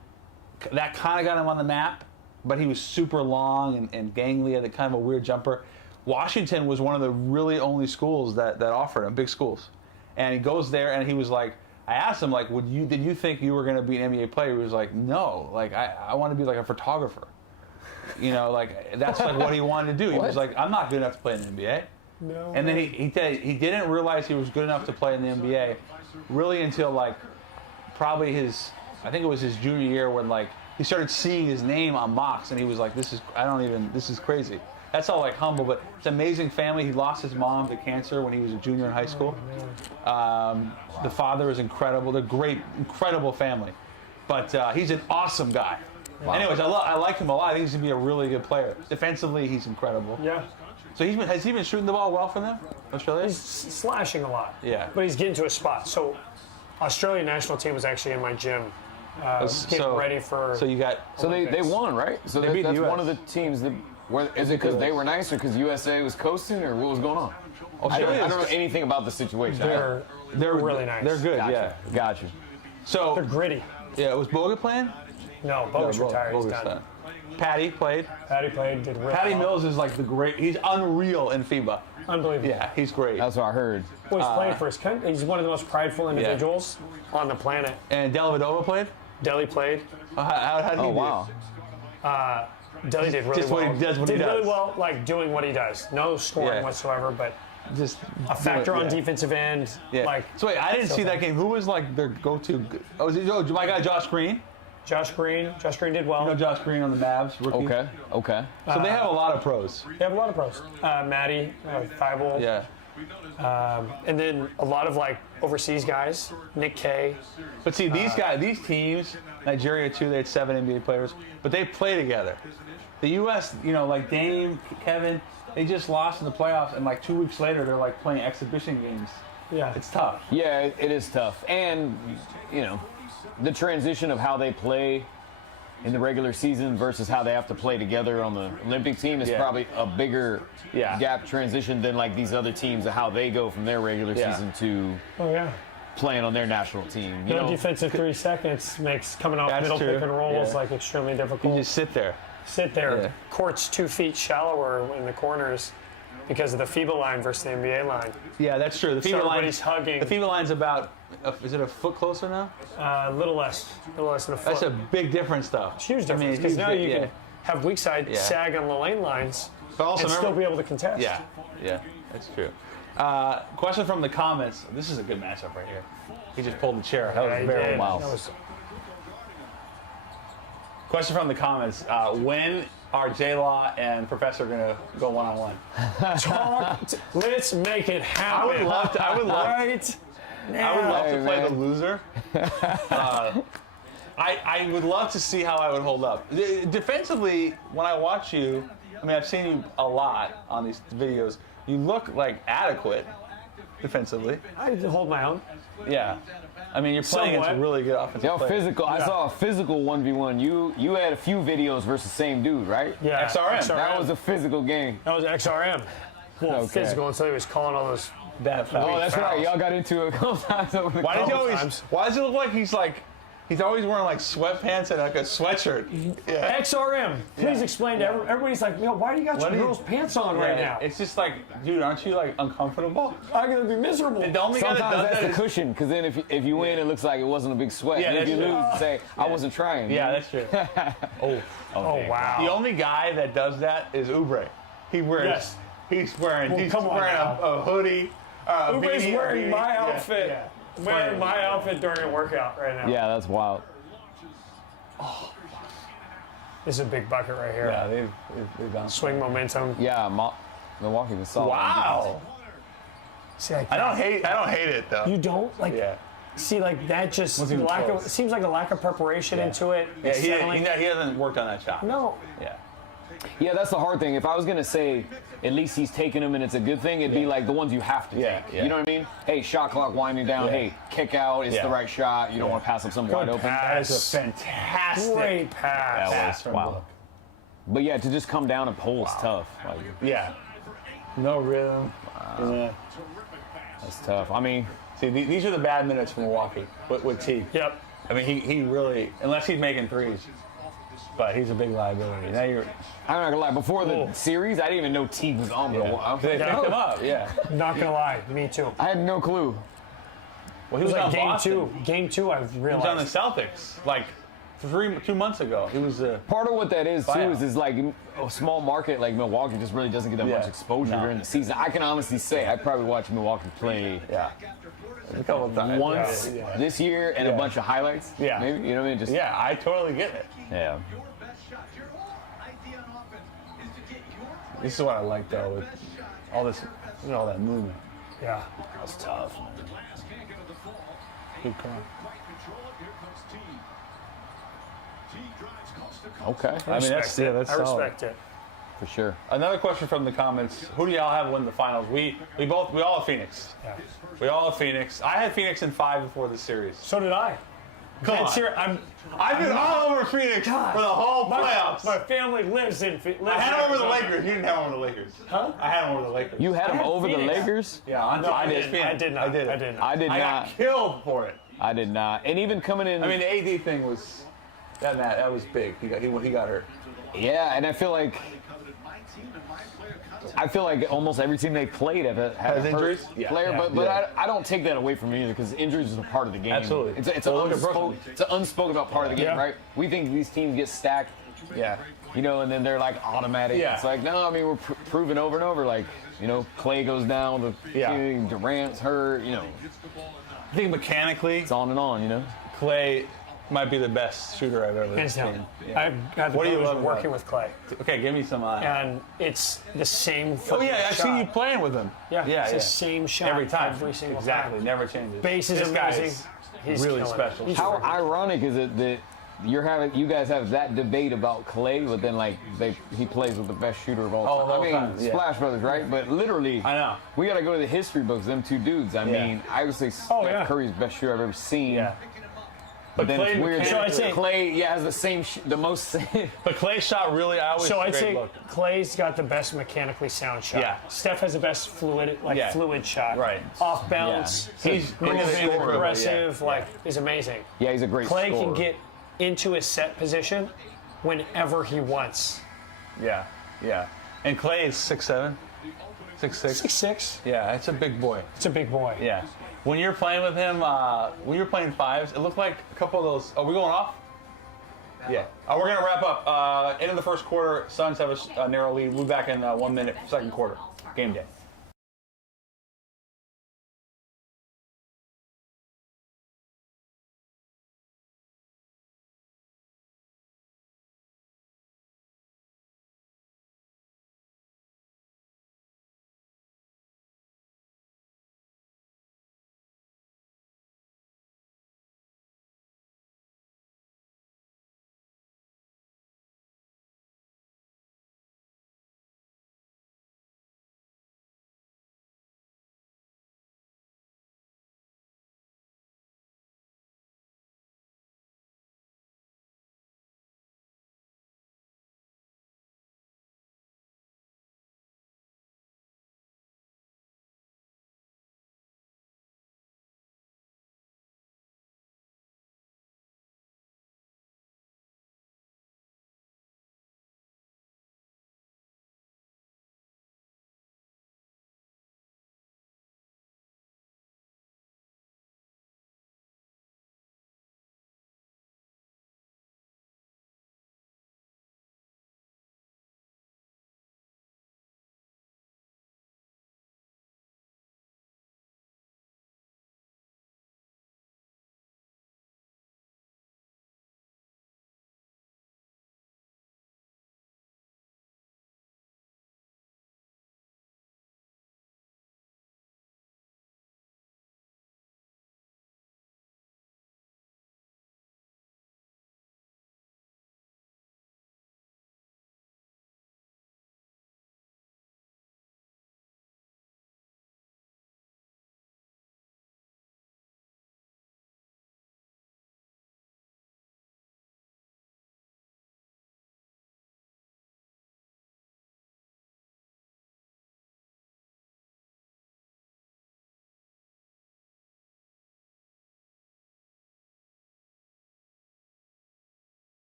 that kind of got him on the map. But he was super long and gangly, had kind of a weird jumper. Washington was one of the really only schools that offered him, big schools. And he goes there, and he was like, I asked him, like, did you think you were going to be an NBA player? He was like, no, like, I want to be like a photographer. Like, that's like what he wanted to do. He was like, I'm not good enough to play in the NBA. No. And then he didn't realize he was good enough to play in the NBA really until, like, probably I think it was his junior year when, like, he started seeing his name on mocks, and he was like, this is crazy. That's all, like, humble, but it's an amazing family. He lost his mom to cancer when he was a junior in high school. The father is incredible. They're great, incredible family. But he's an awesome guy. Wow. Anyways, I like him a lot. I think he's gonna be a really good player. Defensively, he's incredible. Yeah. So has he been shooting the ball well for them, Australia? He's slashing a lot. Yeah. But he's getting to a spot. So, Australian national team was actually in my gym, getting ready for. So you got. So they won, right? So They beat the that's US. one of the teams that. Is it because they were nice or because USA was coasting or what was going on? I don't know anything about the situation. They're really nice. They're good, Gotcha. yeah. Gotcha. So They're gritty. yeah, was Boga playing? No, Bogue's retired. He's Boga's done. Patty played. Patty played, did really Patty well. Mills is like he's unreal in FIBA. Unbelievable. Yeah, he's great. That's what I heard. Well, he's playing for his country. He's one of the most prideful individuals on the planet. And Dellavedova played? Deli played. How did he do? Wow. Deli did really Just well. what he does, what he did really does. well, like doing what he does. No scoring Yeah. whatsoever, but Just a factor on yeah. defensive end. Yeah. Like So wait, I didn't see that game. Who was like their go-to? Oh, my guy Josh Green. Josh Green. Josh Green did well. You know Josh Green on the Mavs, rookie. Okay. So they have a lot of pros. They have a lot of pros. Maddie, Thybulle. Yeah. And then a lot of like overseas guys. Nick Kay. But see, these guys, these teams, Nigeria too, they had 7 NBA players, but they play together. The U.S., like Dame, Kevin, they just lost in the playoffs, and like 2 weeks later, they're like playing exhibition games. Yeah. It's tough. Yeah, it is tough. And, the transition of how they play in the regular season versus how they have to play together on the Olympic team is probably a bigger gap transition than like these other teams of how they go from their regular season to playing on their national team. No defensive 3 seconds makes coming off middle true. pick and rolls Yeah. like extremely difficult. You just sit there. Sit there. Yeah. Court's 2 feet shallower in the corners because of the FIBA line versus the NBA line. Yeah, that's true. The So FIBA line. everybody's hugging. The FIBA line's about. Is it a foot closer now? A little less than a foot. That's a big difference, though. huge difference because now you can have weak side Yeah. sag on the lane lines But also and remember, still be able to contest. Yeah, that's true. Question from the comments. This is a good matchup right here. He just pulled the chair. That Yeah, was he very did. wild. That was- Question from the comments. When are J-Law and Professor going to go one-on-one? Let's make it happen. I would love to. I would love Hey, to play man. the loser. I would love to see how I would hold up. Defensively, when I watch you, I've seen you a lot on these videos. You look like adequate defensively. I hold my own. Yeah. You're playing against Somewhat. really good offensive Yo, players. physical. I saw a physical 1v1. You had a few videos versus the same dude, right? Yeah. XRM. That was a physical game. That was XRM. Well, Okay. physical until he was calling all those. That foul. Oh, that's right. fouls. Y'all got into it a couple times over the Why does he couple always? times. Why does it look like he's always wearing like sweatpants and like a sweatshirt? Yeah. XRM. Please explain to everybody's like, why do you got What your do you- girls' pants on right now? It's just like, dude, aren't you like uncomfortable? I'm gonna be miserable. The only guy that Sometimes does that's that the is, cushion, because then if you win, it looks like it wasn't a big sweat. Yeah, and if you that's lose, true. say, I wasn't trying. yeah, that's true. Oh wow. The only guy that does that is Oubre. He wears. Yes. He's wearing. Well, he's come on wearing now. a hoodie. Oubre's beanie, wearing beanie. my Yeah, outfit. yeah. Wearing my outfit during a workout right now. Yeah, that's wild. This is a big bucket right here. Yeah, they've bounced. Swing momentum. Yeah, Milwaukee was solid. Wow. See, I don't hate it though. You don't like. Yeah. See, like that just Wasn't even lack of. close. Seems like a lack of preparation into it. Yeah, Settling. he hasn't worked on that shot. No. Yeah. Yeah, that's the hard thing. If I was gonna say at least he's taking them and it's a good thing, it'd be like the ones you have to Yeah, take. yeah. You know what I mean? Hey, shot clock winding down. Yeah. Hey, kick out. It's Yeah. the right shot. You don't want to pass up something wide open. That is a Pass. fantastic Great pass. pass from Wow. Book. But yeah, to just come down and pull is tough. Like, Yeah. No rhythm. Yeah. that's tough. I mean, See, these are the bad minutes for Milwaukee with T. Yep. He really, unless he's making threes, but he's a big liability. Now you're, I'm not gonna lie. Before the series, I didn't even know Tibs was on. they picked him up. Yeah. Not gonna lie. Me too. I had no clue. Well, he It was like on game Boston. two. Game two, I He was on the realized. Celtics like 2 months ago. He was Part of what that is too Buyout. is like a small market like Milwaukee just really doesn't get that Yeah. much exposure No. during the season. I can honestly say I probably watched Milwaukee play yeah. A couple of times. once Yeah. this year and Yeah. a bunch of highlights. Yeah. Maybe you know what I mean. Just Yeah, I totally get it. yeah. This is what I like though with all this, all that movement. Yeah. That's tough. Man. Good call. Okay. I mean, that's I solid. respect it. For sure. Another question from the comments: who do y'all have win the finals? We all have Phoenix. Yeah. We all have Phoenix. I had Phoenix in 5 before the series. So did I. Come on. I've been all over Phoenix for the whole playoffs. My family lives in. I had them over the Lakers. You didn't have them over the Lakers. Huh? I had them over the Lakers. You had them had over the Phoenix. Lakers? Yeah, on I ESPN. did not. I did. I did not. I did I not. got killed for it. I did not. And even coming in. I mean, the AD thing was that was big. He got hurt. Yeah, and I feel like almost every team they played had Has a injuries? hurt Yeah. player, Yeah. but I don't take that away from you either because injuries is a part of the game. Absolutely. It's Well, an look at Brooklyn. unspoken about part of the game, Yeah. right? We think these teams get stacked, Yeah. and then they're like automatic. Yeah. It's like, no, I mean, we're proving over and over, like, Clay goes down, Durant's hurt, I think mechanically, it's on and on, Clay might be the best shooter I've ever Hands down. seen. I've got the What do you privilege love of about working it? with Clay, Okay, give me some. and it's the same. Oh yeah, fucking I've seen you shot. playing with him. Yeah, yeah, it's yeah. the same shot Every time. every single exactly, time. never changes. Base is This guy amazing. is He's really killing it. special. He's How freaking- ironic is it that you guys have that debate about Clay, but then he plays with the best shooter of all Oh, time. of all I mean, time, yeah. Splash Brothers, right? But literally, I know. we got to go to the history books. Them two dudes. I Yeah. mean, I would say Oh, Steph yeah. Curry's the best shooter I've ever seen. Yeah. But then Clay it's weird. mechanically- So I'd say- Clay, has the same, the most. But Clay shot really. I always So I'd great say look. Clay's got the best mechanically sound shot. Yeah. Steph has the best fluid shot. Right. Off balance. He's Moving, scorer, aggressive, yeah. He's amazing. Yeah, he's a great Clay scorer. can get into his set position whenever he wants. Yeah, yeah. And Clay is 6'7", 6'6". 6'6". Yeah, it's a big boy. It's a big boy. Yeah. When you're playing with him, when you're playing fives, it looked like a couple of those. Are we going off? Yeah. We're going to wrap up. End of the first quarter, Suns have a narrow lead. We'll be back in 1 minute, second quarter. Game day.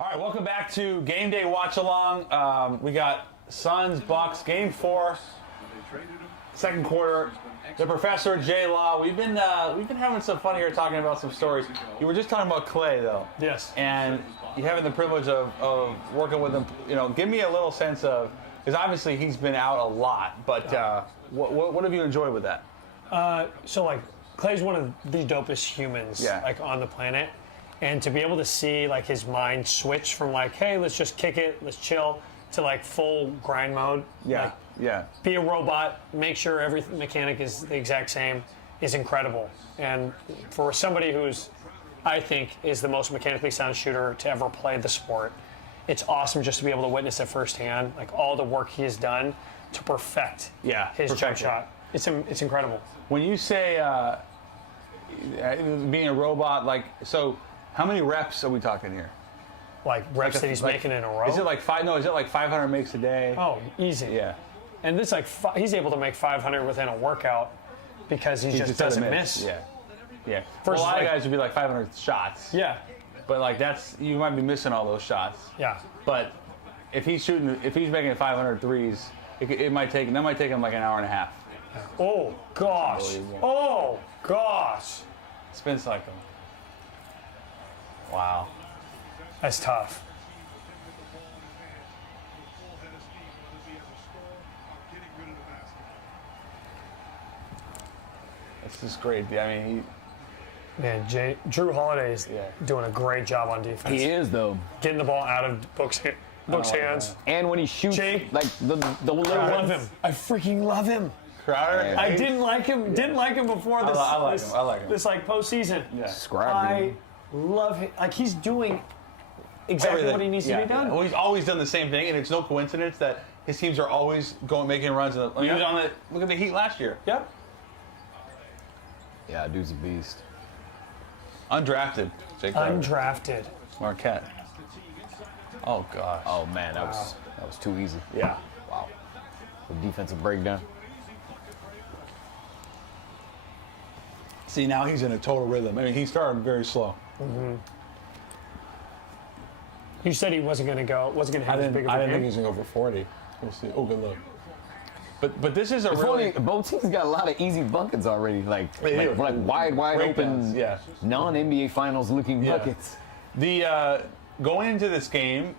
All right, welcome back to Game Day Watch Along. We got Suns, Bucks, Game 4, second quarter. The Professor, J. Law. We've been having some fun here talking about some stories. You were just talking about Clay, though. Yes. And you having the privilege of working with him. You know, give me a little sense of, because obviously he's been out a lot, but what have you enjoyed with that? So like Clay's one of the dopest humans like on the planet, and to be able to see like his mind switch from like, hey, let's just kick it, let's chill, to like full grind mode. Like, be a robot, make sure every mechanic is the exact same, is incredible. And for somebody who's, I think, is the most mechanically sound shooter to ever play the sport, it's awesome just to be able to witness it firsthand, like all the work he has done to perfect his jump shot. It's incredible. When you say being a robot, like, so how many reps are we talking here? Like reps that he's making in a row? Is it like 500 makes a day? Oh, easy. Yeah. And this he's able to make 500 within a workout because he just doesn't miss. Yeah. A lot of guys would be like 500 shots. Yeah. But like you might be missing all those shots. Yeah. But if he's making 500 threes, that might take him like an hour and a half. Oh gosh. Oh gosh. Spin cycle. Wow. That's tough. It's just great. I mean, Jrue Holiday is doing a great job on defense. He is, though. Getting the ball out of Book's hands. And when he shoots, Jake, like the little I love ones. him. I freaking love him. Crowder. I didn't like him. Didn't like him before this. I like him. This like postseason. Yeah. Scrappy. I love him. Like he's doing exactly what he needs to be done. Well, he's always done the same thing, and it's no coincidence that his teams are always making runs. He was on look at the Heat last year. Yep. Yeah, dude's a beast. Undrafted. Jake Crowder. Undrafted. Marquette. Oh gosh. Oh man, that was too easy. Yeah. Wow. The defensive breakdown. See, now he's in a total rhythm. I mean, he started very slow. Mm-hmm. You said he wasn't going to have as big of a game. I didn't think he was going to go for 40. We'll see. Oh, good look. But this is both teams got a lot of easy buckets already, like wide open, non-NBA Finals looking buckets. The going into this game,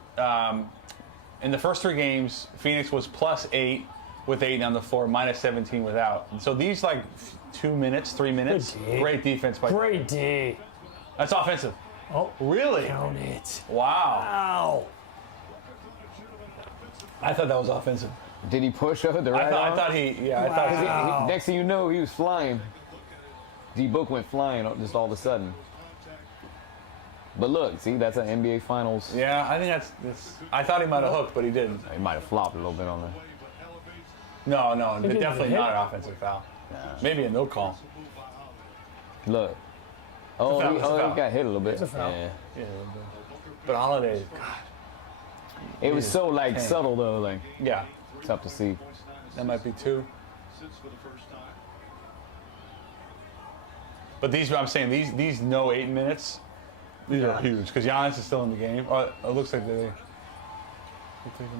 in the first 3 games, Phoenix was +8 with Ayton on the floor, -17 without. So these 3 minutes, great defense by Great D. That's offensive. Oh, really? Count it. Wow. Wow. I thought that was offensive. Did he push over the right arm? I thought he. Next thing you know, he was flying. D-Book went flying just all of a sudden. But look, see, that's an NBA Finals. Yeah, I think that's I thought he might have hooked, but he didn't. He might have flopped a little bit on there. No, definitely not an offensive foul. Nah. Maybe a no call. Look. Oh, he got hit a little bit. It's a foul. Yeah. But Holiday, God. It was so subtle though, tough to see. That might be 2. But I'm saying these no 8 minutes, these are huge because Giannis is still in the game. It looks like they.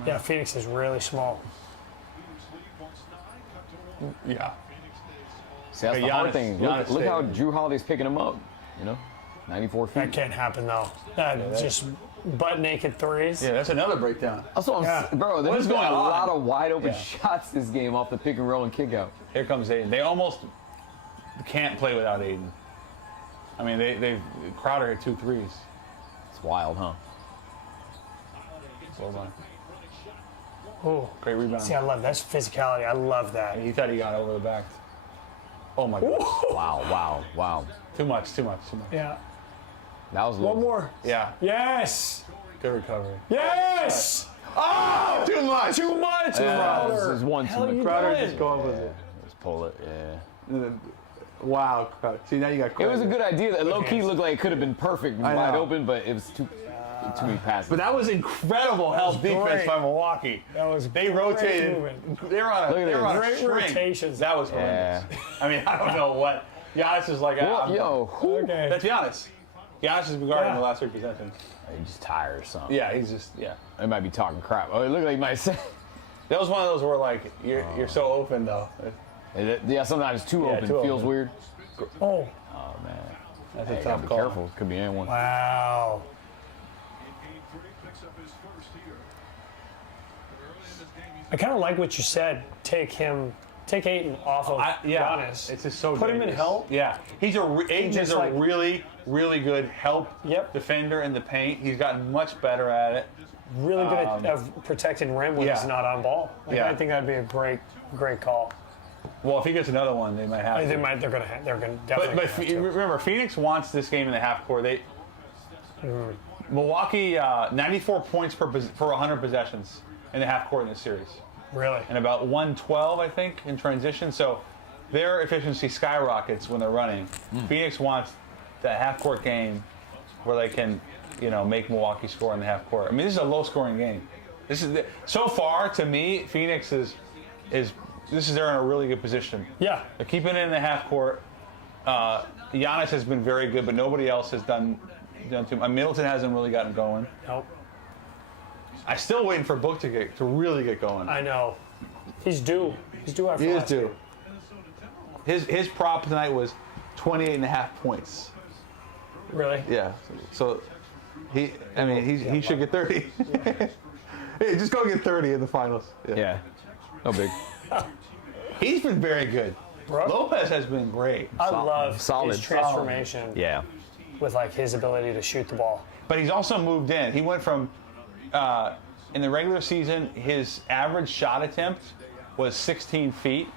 Yeah, Phoenix is really small. Yeah. See, that's the hard thing. Look how Jrue Holiday's picking him up. 94 feet. That can't happen though. Just butt naked threes. Yeah, that's another breakdown. That's what bro, there's been a lot of wide open shots this game off the pick and roll and kick out. Here comes Ayton. They almost can't play without Ayton. I mean, they Crowder hit 2 threes. It's wild, huh? Well done. Oh, great rebound. See, I love that's physicality. I love that. He thought he got over the back. Oh my God! Wow! Too much. Yeah. That was one more. Yeah. Yes. Good recovery. Yes. Oh, too much. This is one too much. Crowder just go up with it. Just pull it. Yeah. Wow, Crowder. See, now you got. It was a good idea. That low key looked like it could have been perfect, wide open, but it was too many passes. But that was incredible help defense by Milwaukee. They rotated. They were on a great string. rotations. That was horrendous. I mean, I don't know what Giannis is like. Okay. That's Giannis. Giannis has been guarding the last 3 possessions. He's just tired or something. Yeah, he's just He might be talking crap. Oh, it looked like he might say. That was one of those where like you're so open though. Yeah, sometimes it's too open. too Feels open. weird. Oh, Man, That's hey, a tough gotta be call. careful. Could be anyone. wow. I kind of like what you said. Take Ayton off of Giannis. It's just so Put him in dangerous. help. Yeah, Ayton is a really, really good help defender in the paint. He's gotten much better at it. Really good at protecting rim when he's not on ball. I think that'd be a great call. Well, if he gets another one, they might have. They're gonna definitely. But remember, Phoenix wants this game in the half court. Milwaukee 94 points per 100 possessions in the half court in this series. Really? And about 112, I think, in transition. So their efficiency skyrockets when they're running. Phoenix wants that half court game where they can, make Milwaukee score in the half court. I mean, this is a low scoring game. So far to me, Phoenix is they're in a really good position. Yeah. They're keeping it in the half court. Giannis has been very good, but nobody else has done too much. Middleton hasn't really gotten going. Nope. I'm still waiting for Book to really get going. I know. He's due. He's due after He is last due. His prop tonight was 28.5 points. Really? Yeah. So he should get 30. Hey, just go get 30 in the finals. Yeah. No big. He's been very good. Bro. Lopez has been great. I love Solid. his transformation Yeah. with his ability to shoot the ball. But he's also moved in. He went from in the regular season, his average shot attempt was 16 feet.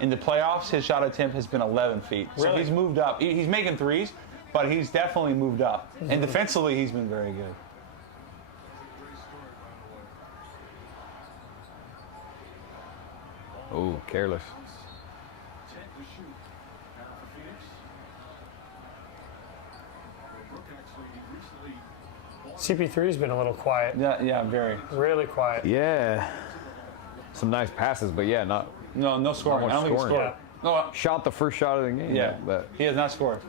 In the playoffs, his shot attempt has been 11 feet. So Really? he's moved up. He's making threes, but he's definitely moved up. And defensively, he's been very good. Oh, careless. CP3's been a little quiet. Yeah, very. Really quiet. Yeah. Some nice passes, but not. No scoring. Not I don't think he scoring. scored. No, Shot the first shot of the game. yeah, But he has not scored.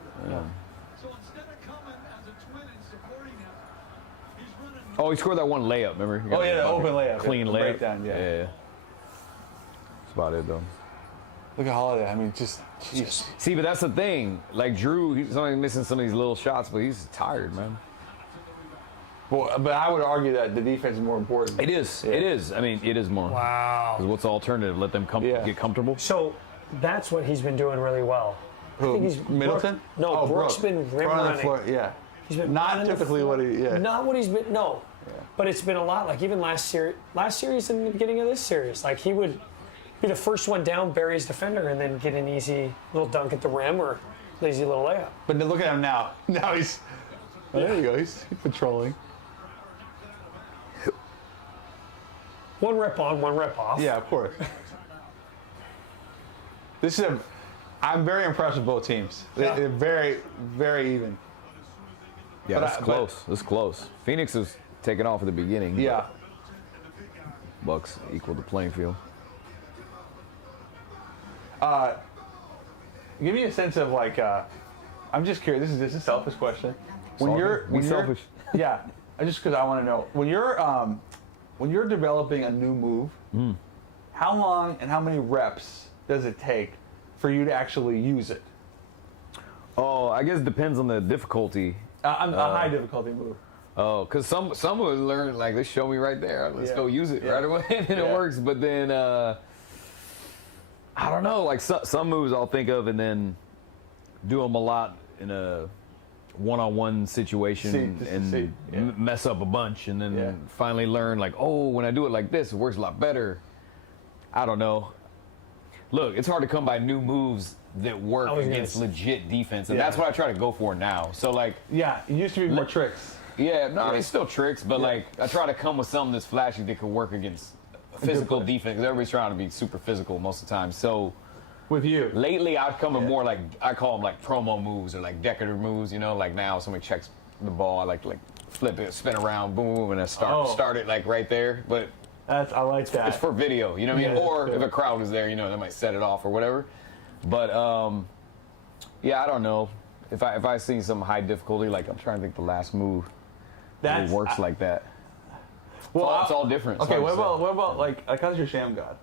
oh, he scored that one layup. Remember? He got Oh yeah, the that open layup, clean the layup. breakdown. Yeah. Yeah. That's about it, though. Look at Holiday. I mean, just jeez. See, but that's the thing. Like Jrue, he's only missing some of these little shots, but he's tired, man. Well, but I would argue that the defense is more important. It is. Yeah. It is. I mean, it is more. Wow. 'Cause what's the alternative? Let them get comfortable. So that's what he's been doing really well. Who? I think he's Middleton? Brooks been rim Front of the running. floor, yeah. He's been Not running the typically floor. what he. Yeah. Not what he's been. No. But it's been a lot. Like even last series and the beginning of this series, like he would be the first one down, bury his defender, and then get an easy little dunk at the rim or lazy little layup. But then look at him now. Now he's. Oh, there you go. He's patrolling. One rep on, one rep off. Yeah, of course. I'm very impressed with both teams. They're very, very even. Yeah, But it's close. It's close. Phoenix is taking off at the beginning. Yeah. Bucks equal the playing field. Give me a sense of like. I'm just curious. This is a selfish question. When you're selfish. Yeah, just because I want to know when you're developing a new move, how long and how many reps does it take for you to actually use it? Oh, I guess it depends on the difficulty. A high difficulty move. Oh, because some would learn, like, they show me right there. Let's go use it right away, and it works. But then, I don't know, like some moves I'll think of and then do them a lot in a one-on-one situation and mess up a bunch. And then finally learn, like, oh, when I do it like this, it works a lot better. I don't know. Look, it's hard to come by new moves that work against legit defense. And that's what I try to go for now. So, like... Yeah, it used to be more tricks. Yeah, no, I mean, still tricks, but like I try to come with something that's flashy that could work against physical defense. 'Cause everybody's trying to be super physical most of the time. So with you, lately I've come with more like I call them like promo moves or like decorative moves. You know, like now somebody checks the ball, I like flip it, spin around, boom, boom, and then start it like right there. But I like that. It's for video, you know what I mean? Or if a crowd is there, you know, they might set it off or whatever. But yeah, I don't know. if I see some high difficulty, like I'm trying to think the last move that works like that. Well, it's all different. Okay, what about like how's your sham god?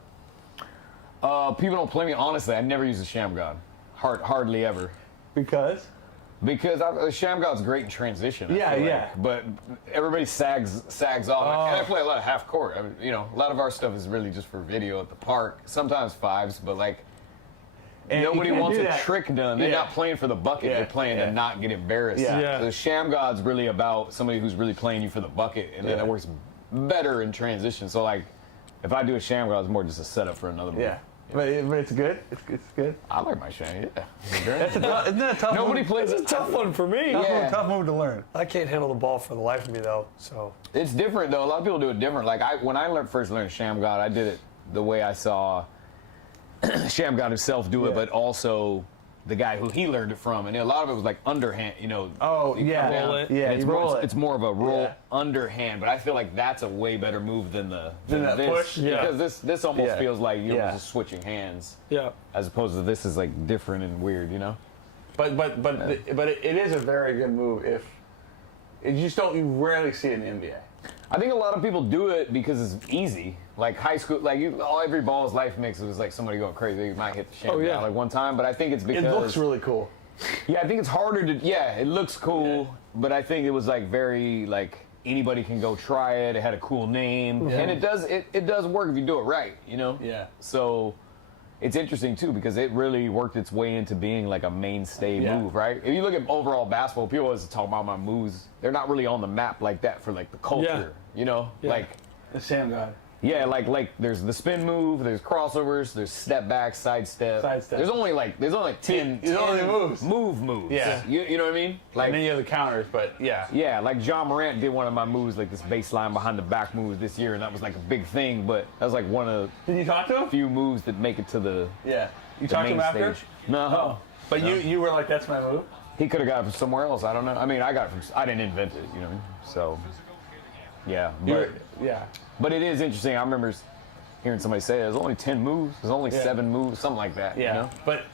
People don't play me. Honestly, I never use a sham god. Hardly ever. Because a sham god's great in transition. Yeah. But everybody sags off. And I play a lot of half court. I mean, you know, a lot of our stuff is really just for video at the park. Sometimes fives, but like nobody wants a trick done. They're not playing for the bucket. They're playing to not get embarrassed. Yeah. So the sham god's really about somebody who's really playing you for the bucket, and then it works better in transition. So like, if I do a sham god, it's more just a setup for another move. Yeah. But it's good. It's good. I like my sham. Yeah. Isn't that a tough? Nobody plays It's a tough one for me. Tough move to learn. I can't handle the ball for the life of me, though. So it's different, though. A lot of people do it different. Like when I first learned sham god, I did it the way I saw sham god himself do it, but also the guy who he learned it from, and a lot of it was like underhand, you know. Oh, you yeah. come down, Roll it. Yeah, it's you roll it. It's more of a roll underhand, but I feel like that's a way better move than that this. push? Yeah. Because this almost feels like you're just switching hands, yeah. as opposed to this is like different and weird, you know. But it is a very good move if you rarely see it in the NBA. I think a lot of people do it because it's easy. Like high school, like every ball's life mix, it was like somebody going crazy. You might hit the sham god like one time, but I think it's because It looks really cool. Yeah, I think it's harder to. Yeah, it looks cool, but I think it was like very like anybody can go try it. It had a cool name, and it does work if you do it right. You know. Yeah. So it's interesting too because it really worked its way into being like a mainstay move, right? If you look at overall basketball, people always talk about my moves. They're not really on the map like that for like the culture. You know, like the sham god. Yeah, like there's the spin move, there's crossovers, there's step back, side step. There's only 10 moves. Moves. Yeah. You know what I mean? Like, and then you have the counters, but yeah, like John Morant did one of my moves, like this baseline behind the back moves this year, and that was like a big thing, but that was like one of Did you talk to him? few moves that make it to the You talked to him main after? stage. No. But you were like, that's my move? He could have got it from somewhere else. I don't know. I mean, I got it from. I didn't invent it. You know. So. Yeah. But it is interesting. I remember hearing somebody say there's only 10 moves. There's only 7 moves, something like that. Yeah. You know? But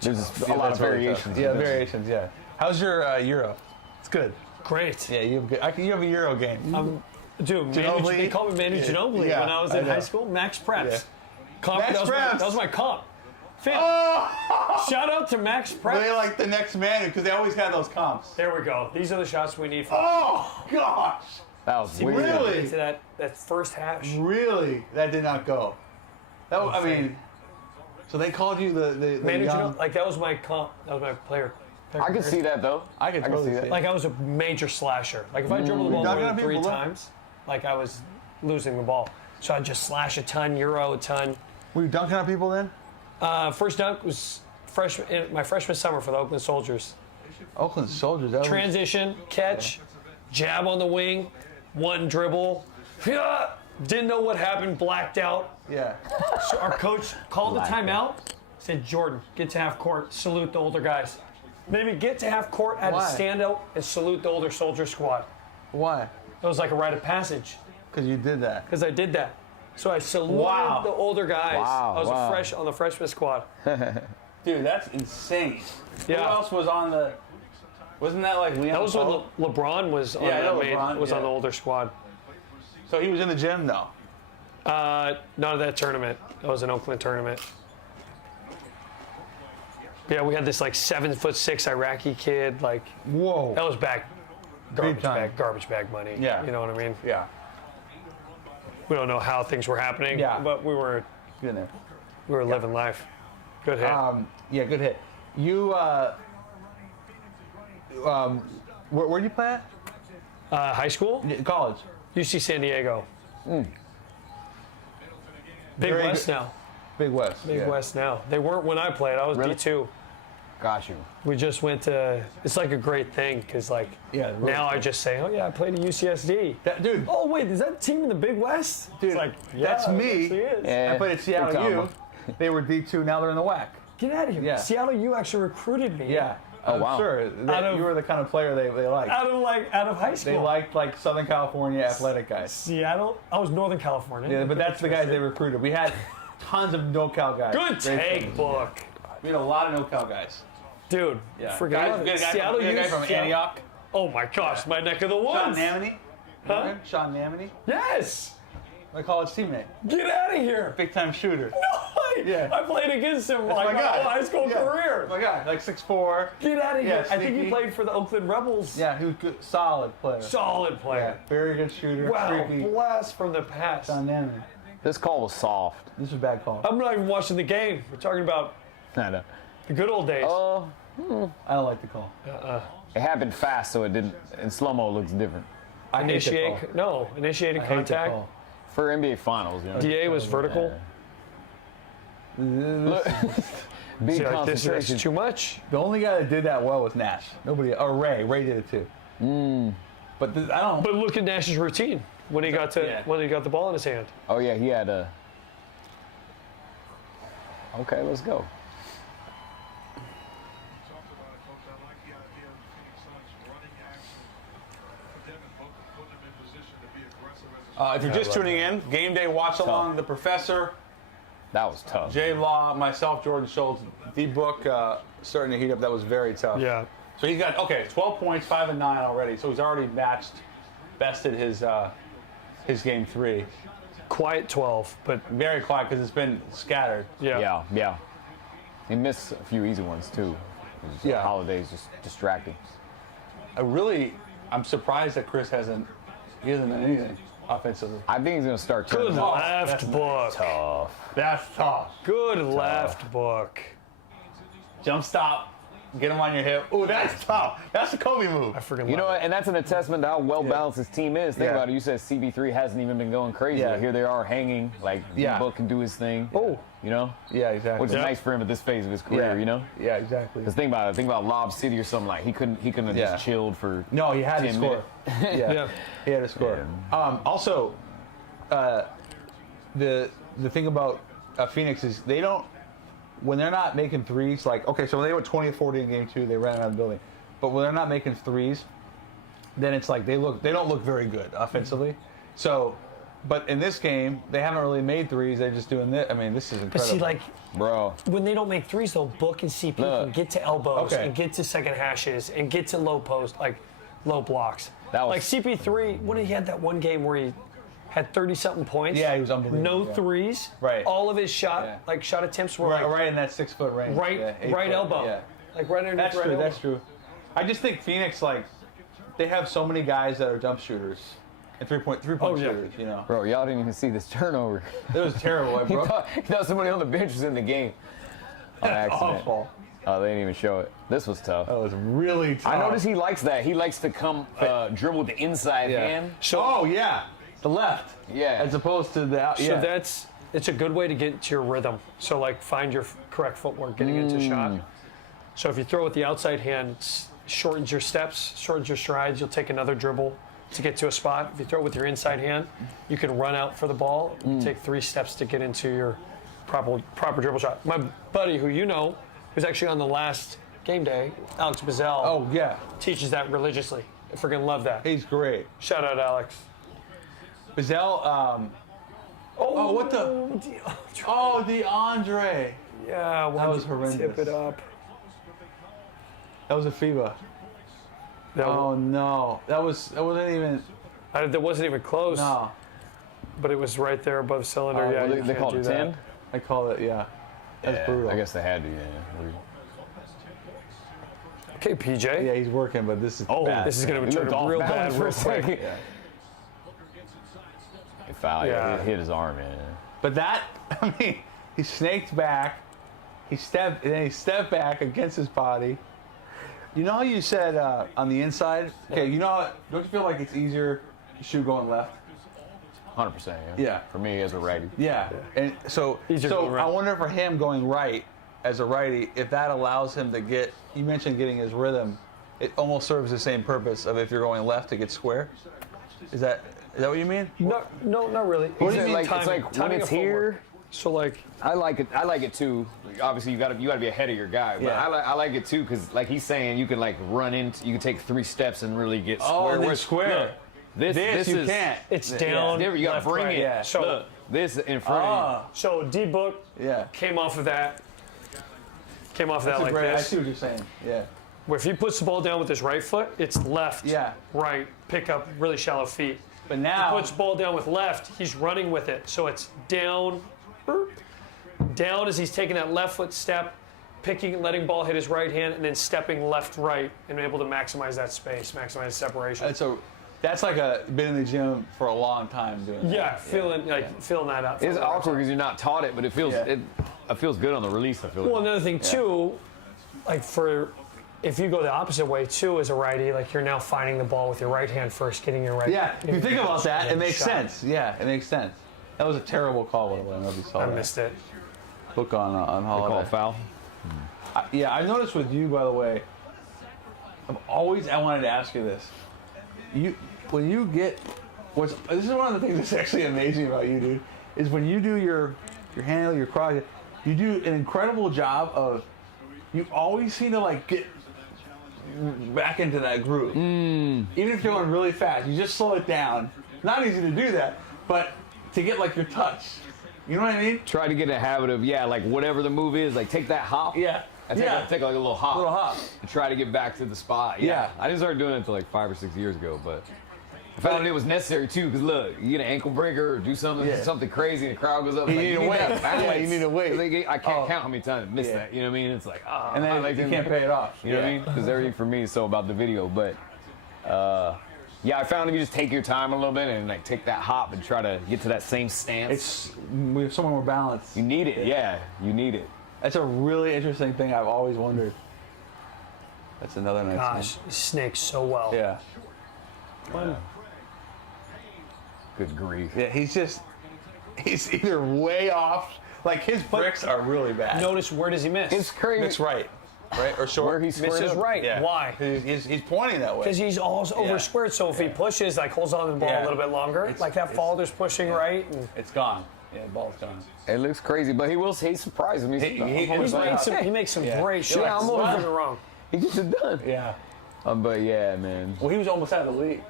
there's a lot of variations. Yeah, variations. Yeah. How's your Euro? It's good. Great. Yeah, you have a Euro game. Dude, Ginobili? they called me Manu Ginobili when I was in high school. Max Preps. That was my comp. Shout out to Max Preps. They like the next man because they always have those comps. There we go. These are the shots we need for. Oh gosh! That was weird. Really? To that first hash. Really? That did not go. That was, I mean, so they called you the Manu young... Ginobili, like that was my comp. That was my player. I could see that though. I could totally see that. Like I was a major slasher. Like if I dribbled the ball more than 3 people, times, like I was losing the ball. So I'd just slash a ton, Euro a ton. Were you dunking on people then? First dunk was my freshman summer for the Oakland Soldiers. Oakland Soldiers. That Transition, catch, jab on the wing, one dribble. Didn't know what happened, blacked out. Yeah. So our coach called the timeout, said, Jordan, get to half court, salute the older guys. Maybe get to half court, I had to stand out and salute the older Soldier squad. Why? It was like a rite of passage. Because you did that. Because I did that. So I saluted the older guys. I was on the freshman squad. Dude, that's insane. Yeah. Who else was on the... Wasn't that like Leon That was Paul? when LeBron was on, on the older squad. So he was in the gym, though? Not at that tournament. That was an Oakland tournament. Yeah, we had this like 7'6" Iraqi kid. Like, whoa, that was garbage bag money. Yeah, you know what I mean. Yeah. We don't know how things were happening. Yeah, but we were good there. We were living life. Good hit. Yeah, good hit. You where do you play at? High school? Yeah, college. UC San Diego. Big West now. Big West. Big West now. They weren't when I played. I was D2. Got you. We just went to. It's like a great thing because like now I just say, oh yeah, I played at UCSD. Dude. Oh wait, is that a team in the Big West? Dude, it's like that's me. Yeah. I played at Seattle U. They were D2. Now they're in the WAC. Get out of here. Yeah. Seattle U actually recruited me. Yeah. Oh wow. Sure. You were the kind of player they liked. Out of high school. They liked like Southern California athletic guys. Seattle. I was Northern California. Yeah, but that's the guys they recruited. We had tons of NoCal guys. Good take, book. We had a lot of NoCal guys. Dude, forget Guy, it. guy, Seattle guy Youth. from Antioch. Oh my gosh, my neck of the Sean woods. Namany. Huh? Sean Namany. Yes. My college teammate. Get out of here. Big time shooter. No way. Yeah. I played against him like my whole high school career. My guy, like 6'4". Get out of here. Yeah, I think he sneaky. played for the Oakland Rebels. Yeah, he was good, solid player. Solid player. Yeah, very good shooter. Wow, Streaky. blast from the past. Sean Namany. This call was soft. This was a bad call. I'm not even watching the game. We're talking about I know. the good old days. I don't like the call. It happened fast, so it didn't. In slow mo, it looks different. I hate the call. Initiated I hate the contact. call. For NBA Finals, you know. DA was vertical. Look, big See, like, concentration. this is too much. The only guy that did that well was Nash. Nobody, or Ray. Ray did it too. But I don't. But look at Nash's routine when he got the ball in his hand. Oh yeah, he had a. Okay, let's go. Talked about it, Coach. I like the idea of the Phoenix Suns running action for Devin Booker, putting him in position to be aggressive as a If you're just tuning in, game day watch along. The professor, That was tough. Jay Law, myself, Jordan Schultz, the book starting to heat up. That was very tough. Yeah. So he's got 12 points, 5 and 9 already. So he's already bested his game 3. Quiet 12, but Very quiet because it's been scattered. yeah. Yeah. He missed a few easy ones too. Yeah. Holidays just distracting. I'm surprised that Chris hasn't done anything offensively. I think he's gonna start turning Good it off. left book. Tough. That's tough. Good left book. Jump stop. Get him on your hip. Ooh, that's tough. That's a Kobe move. I freaking You know love what? And that's an attestment to how well balanced his team is. Think Yeah. about it. You said CB3 hasn't even been going crazy. Yeah. But here they are hanging. Like Yeah. D-Book can do his thing. Oh. You know? Yeah, exactly. Which is Yeah. nice for him at this phase of his career, you know? Yeah, exactly. Because think about it. Think about Lob City or something like he couldn't have Yeah. just chilled for No, he had to 10 score. minutes. Yeah. He had to score. Also, the thing about Phoenix is they don't, when they're not making threes, like, okay, so when they were 20-40 in game 2, they ran out of the building. But when they're not making threes, then it's like they don't look very good offensively. So, but in this game, they haven't really made threes. They're just doing this. I mean, this is But incredible. see, like, Bro. when they don't make threes, though, Book and CP Look. can get to elbows Okay. and get to second hashes and get to low post, like low blocks. That was- like CP3, when he had that one game where he had 30-something points. Yeah, he was unbelievable, No yeah. threes. Right. All of his shot Yeah. attempts were right in that 6 foot range. right, Yeah, 8 right foot, elbow. Yeah. Like right underneath That's right true. elbow. That's true. I just think Phoenix, like, they have so many guys that are jump shooters and three-point Oh, yeah. shooters. You know, Bro, y'all didn't even see this turnover. it was terrible. he, Bro. thought somebody on the bench was in the game. On accident. Awful. Oh, they didn't even show it. This was tough. That was really tough. I noticed he likes that. He likes to come dribble with the inside hand. Oh yeah, the left. Yeah. As opposed to the out. So Yeah. it's a good way to get into your rhythm. So like find your correct footwork getting into shot. So if you throw with the outside hand, it shortens your steps, shortens your strides. You'll take another dribble to get to a spot. If you throw with your inside hand, you can run out for the ball. You take 3 steps to get into your proper dribble shot. My buddy, who you know, who's actually on the last game day, Alex Bazell, Oh yeah, teaches that religiously. I freaking love that. he's great. Shout out, Alex. Bazell. Oh, what the? Oh, DeAndre. Yeah, That was horrendous. Tip it up. That was a FIBA. That, Oh no, that wasn't even. that wasn't even close. No, But it was right there above cylinder. Oh, yeah, well, you They can't called do it that. 10? I call it. Yeah, that's brutal. I guess they had to, yeah. Okay, PJ. Yeah, he's working, but this is Oh, bad. this is going He to turn looked off real balance bad for real a second. quick. Yeah. He fouled. Yeah. He hit his arm, man. But that, I mean, he snaked back. He stepped back against his body. You know how you said on the inside? Okay, you know how, don't you feel like it's easier to shoot going left? 100%, yeah. Yeah. For me as a righty. Yeah. And so Easier going right. I wonder for him going right as a righty, if that allows him to get, you mentioned getting his rhythm, it almost serves the same purpose of if you're going left to get square. Is that what you mean? No, not really. What do you mean Like, timing, it's like when timing it's of footwork. here. So like, I like it too. Obviously, you got to be ahead of your guy. But Yeah. I like it too because, like he's saying, you can like run into, you can take 3 steps and really get Oh, square. and then Whereas- square. look, This you is, can't. it's Yeah. down. Different. You got left, to bring right. it. Yeah. So Look, this in front of Ah, so D-Book yeah. came off of that. came off that like I this. see what you're saying. Yeah. Where if he puts the ball down with his right foot, it's left, right, pick up really shallow feet. But now he puts the ball down with left, he's running with it. So it's down, down as he's taking that left foot step, picking, letting ball hit his right hand, and then stepping left, right, and able to maximize that space, maximize separation. That's like been in the gym for a long time doing that. Feeling that out. It's awkward because you're not taught it, but it feels it feels good on the release. I feel. Well, another thing too, like if you go the opposite way too as a righty, like you're now finding the ball with your right hand first, getting your right. Yeah, if you think about that, it makes sense. Yeah, it makes sense. That was a terrible call, by the way. I don't know if you saw that. I missed it. Book on Holiday. Call a foul. I noticed with you, by the way. I wanted to ask you this. When you get this is one of the things that's actually amazing about you, dude, is when you do your handle, your cross, you do an incredible job of. You always seem to like get back into that groove. Even if you're going really fast, you just slow it down. Not easy to do that, but to get like your touch. You know what I mean? Try to get a habit of like whatever the move is, like take that hop. Yeah. Take like a little hop. And try to get back to the spot. Yeah. I didn't start doing it until like 5 or 6 years ago, but I found it was necessary too, because look, you get an ankle breaker or do something crazy and the crowd goes up. You need to wait. Yeah, you need to wait. I can't count how many times I missed that. You know what I mean? It's like, and then you can't pay it off. You know what I mean? Because everything for me is so about the video. But I found if you just take your time a little bit and like take that hop and try to get to that same stance. We have someone more balanced. You need it. Yeah, you need it. That's a really interesting thing I've always wondered. That's another nice Gosh, he snakes so well. Yeah. Good grief. Yeah, he's either way off, like his bricks are really bad. Notice where does he miss? It's crazy. It's right or short. Where he misses right. Yeah. Why? He's pointing that way. Because he's all over squared. So if he pushes, like holds on to the ball a little bit longer, like that Falder's pushing right. And it's gone. Yeah, the ball's gone. It looks crazy, but he surprises me. He makes some great shots. Yeah, I'm almost wrong. He gets it done. Yeah. But yeah, man. Well, he was almost out of the league.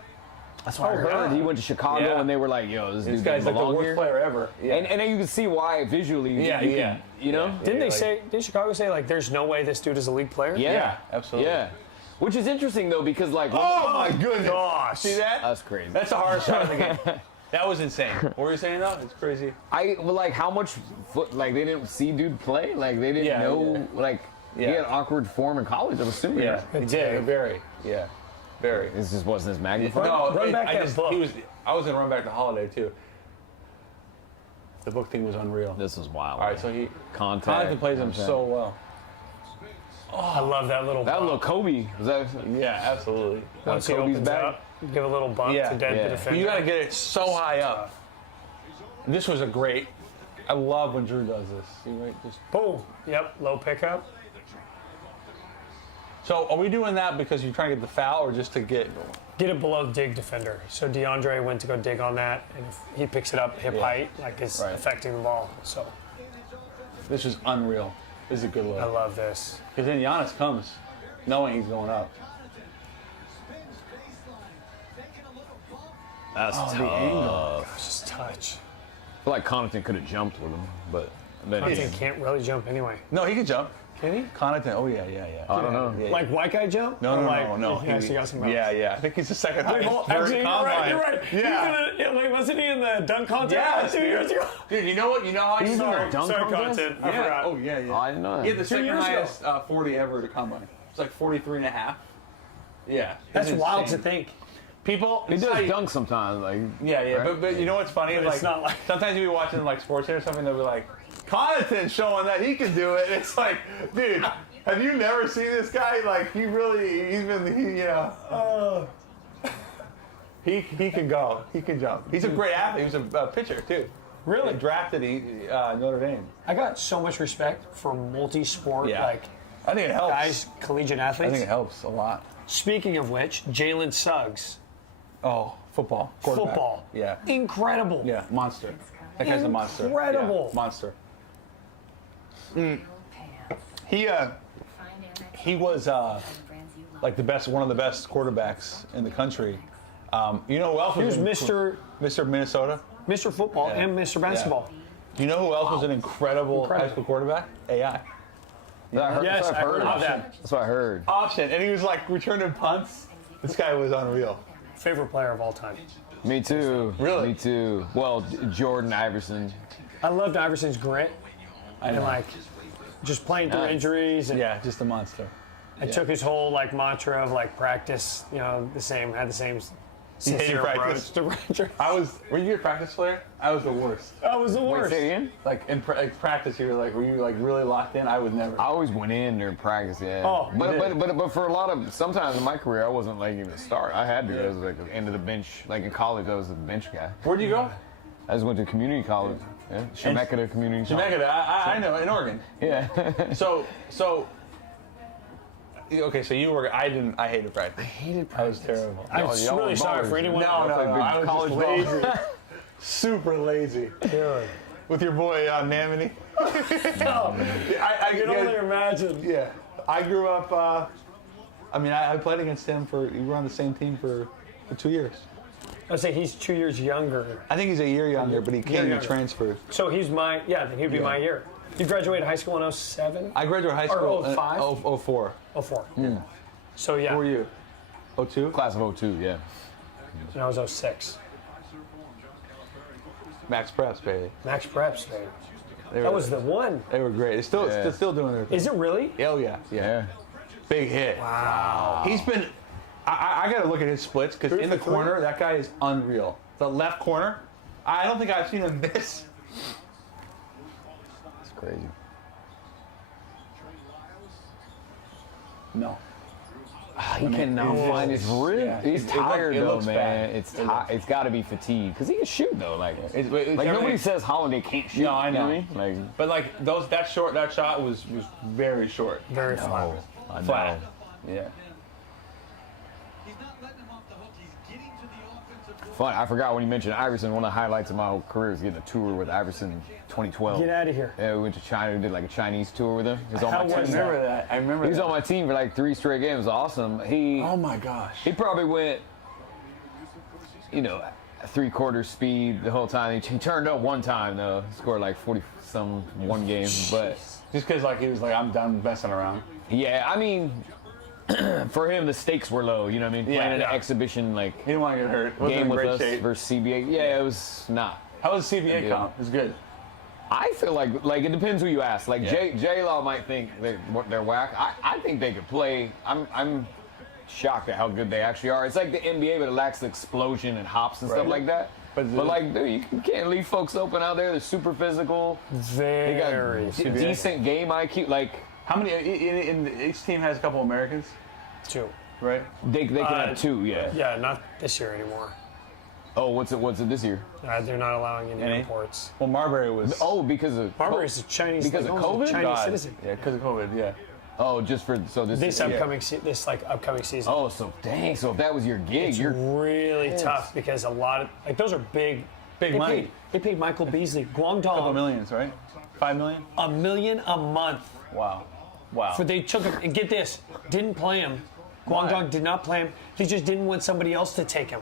That's what I heard. He went to Chicago and they were like, "Yo, this guy's like the worst here. player ever." Yeah. And then you can see why visually. You know. Didn't Chicago say like, "There's no way this dude is a league player"? Yeah, absolutely. Yeah. Which is interesting though, because like. Oh my goodness! Gosh. See that? That's crazy. That's the hardest shot of the game. That was insane. What were you saying though? It's crazy. Like how much they didn't see dude play, like they didn't know, like he had awkward form in college. I'm assuming. Yeah, he did. Very. Yeah. Very. This just wasn't his magnifier. Run back that book. I was gonna run back to Holiday too. The book thing was unreal. This is wild. All right, so Contact plays him so well. Oh, I love that little. That little Kobe. Was that? Yeah, absolutely. Once he Kobe's opens back. up, give a little bump to dead the defender. But you got to get it so high up. This was a great. I love when Jrue does this. See, right? Just boom. Yep, low pickup. So are we doing that because you're trying to get the foul, or just to get it below dig defender? So Deandre went to go dig on that, and if he picks it up hip height, like it's affecting the ball. So this is unreal. This is a good look. I love this. Because then Giannis comes knowing he's going up. That's tough. The angle. Just touch. I feel like Connaughton could have jumped with him, but Connaughton can't really jump anyway. No, he can jump. Can he? Connaughton, oh yeah. I don't know. Yeah, like white guy jump? No. He actually got some help. Yeah. I think he's the second highest. Actually, you're right. Yeah. Like, wasn't he in the dunk contest Yeah, 2 years ago? Dude, you know how you Sorry, dunk contest? content. I forgot. Oh, yeah. Oh, I didn't know that. He had the 2 second years highest 40 ever to combine. It's like 43 and a half. Yeah. That's it's wild insane. to think. People, He does dunk sometimes, like. Yeah, right? but you know what's funny? But Like, it's not like- sometimes you'll be watching like sports or something, they'll be like, Connaughton showing that he can do it. It's like, dude, have you never seen this guy? Like, he can go. He can jump. He's a great athlete. He was a pitcher too. Really? Drafted Notre Dame. I got so much respect for multi-sport, I think it helps. guys, collegiate athletes. I think it helps a lot. Speaking of which, Jalen Suggs. Oh, football. Quarterback. Football. Yeah. Incredible. Yeah, monster. That guy's a monster. Incredible. Yeah, monster. He was like one of the best quarterbacks in the country. You know who else He was was Mr. Minnesota? Mr. Football and Mr. Basketball. Do you know who else was an incredible high school quarterback? AI. Yes, I heard about that. That's what I heard. Option, and he was like returning punts. This guy was unreal. Favorite player of all time. Me too. Really? Me too. Well, Jordan Iverson. I loved Iverson's grit. And like, just playing through injuries. And Yeah, just a monster. I took his whole like mantra of like practice, had the same sincere practice? approach to Were you a practice player? I was the worst. I was the Wait, worst. say it again? Like in practice, were you like really locked in? I would never. I always went in during practice, yeah. Oh, but for a lot of, sometimes in my career, I wasn't like even a start. I had to. I was like the end of the bench. Like in college, I was the bench guy. Where'd you go? I just went to community college. Yeah. Chemeketa Community College. Chemeketa. I know, in Oregon. Yeah. So. Okay, so you were. I hated practice. I was terrible. I'm y'all really were sorry ballers. for anyone. No, I was college just lazy. Super lazy. Dude. With your boy Namini. I can only imagine. Yeah, I grew up. I played against him we were on the same team for 2 years. I would say he's 2 years younger. I think he's a year younger, but he came younger. to transfer. So he's then he'd be my year. You graduated high school in 07? I graduated high school Or 05? in 04. 04. Yeah. So yeah. Who were you? 02? Class of 02, yeah. And I was 06. Max Preps, baby. Max Preps, baby. They That were- was the one. They were great. They're still doing their thing. Is it really? Oh, yeah. Yeah. Big hit. Wow. He's been. I got to look at his splits because in the corner, that guy is unreal. The left corner, I don't think I've seen him miss. It's crazy. No. He cannot find his rib. Yeah. He's It tired though, looks man. bad. It's got to be fatigue because he can shoot though. Like It's nobody says Holiday can't shoot. No, I know. You what I mean? But like that shot was very short. Very flat. I know. Flat. Yeah. Fun. I forgot when you mentioned Iverson. One of the highlights of my whole career is getting a tour with Iverson 2012. Get out of here. Yeah, we went to China. We did like a Chinese tour with him. He was on How my was team. that? I remember He was that. on my team for like 3 straight games. It was awesome. Oh my gosh. He probably went, 3/4 speed the whole time. He turned up one time though. He scored like 40-some one game, but Just because he was like, I'm done messing around. yeah, I mean, for him the stakes were low. You know what I mean? Yeah, Playing an yeah. exhibition like He didn't want to get hurt. Wasn't game in with great us shape. versus CBA. Yeah, it was not. How was the CBA Yeah. count? It was good. I feel like it depends who you ask. Like Yeah. J-Law might think they're whack. I think they could play. I'm shocked at how good they actually are. It's like the NBA, but it lacks the explosion and hops and stuff Right. like that. But But like, dude, you can't leave folks open out there. They're super physical. They got Very. decent game IQ. Like How many? Each team has a couple Americans, Two. right? they can have 2. Yeah. Yeah, not this year anymore. Oh, what's it this year? They're not allowing any Any? imports. Well, Marbury was. Oh, because of Marbury's a Chinese. Because like, of almost a COVID? Chinese God. citizen. Yeah, because of COVID. Yeah. Oh, just for This yeah. upcoming upcoming season. Oh, so dang. So if that was your gig, It's you're really tough because a lot of those are big Big they money. They paid Michael Beasley, Couple Guangdong, millions, right? 5 million. $1 million a month. Wow. For they took him and get this, didn't play him. Guangdong did not play him. They just didn't want somebody else to take him.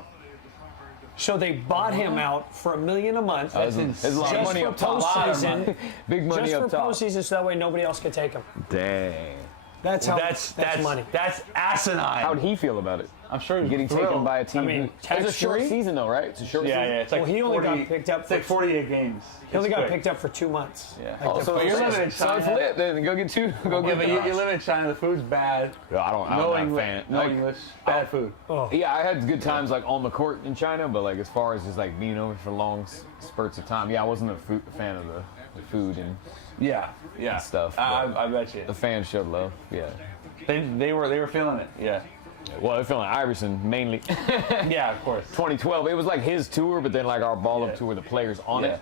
So they bought him out for $1 million a month. There's a lot of just money for up top. postseason. Big money Just up for top. postseason, so that way nobody else could take him. Dang. That's how. That's money. That's asinine. How'd he feel about it? I'm sure he was Getting thrilled. taken by a team. I mean, it's a short tax-free? season though, right? It's a short Yeah, season. yeah. It's like Well, he only got 40 picked up It's like for- 48 games. He only It's got quick. picked up for 2 months. Yeah. Oh, so But you're living in so China. flip. Then go get 2. Go Yeah, get. but you live in China. The food's bad. I'm No not a English. fan. No Like, English. Bad food. Oh. Yeah, I had good times like on the court in China, but like as far as just like being over for long spurts of time, yeah, I wasn't a fan of the food and Yeah. Yeah. stuff, I bet you. the fans showed love. Yeah. They were feeling it. Yeah. Well, they're feeling Iverson mainly. Yeah, of course. 2012, it was like his tour, but then like our ball up Yeah. tour, the players on it,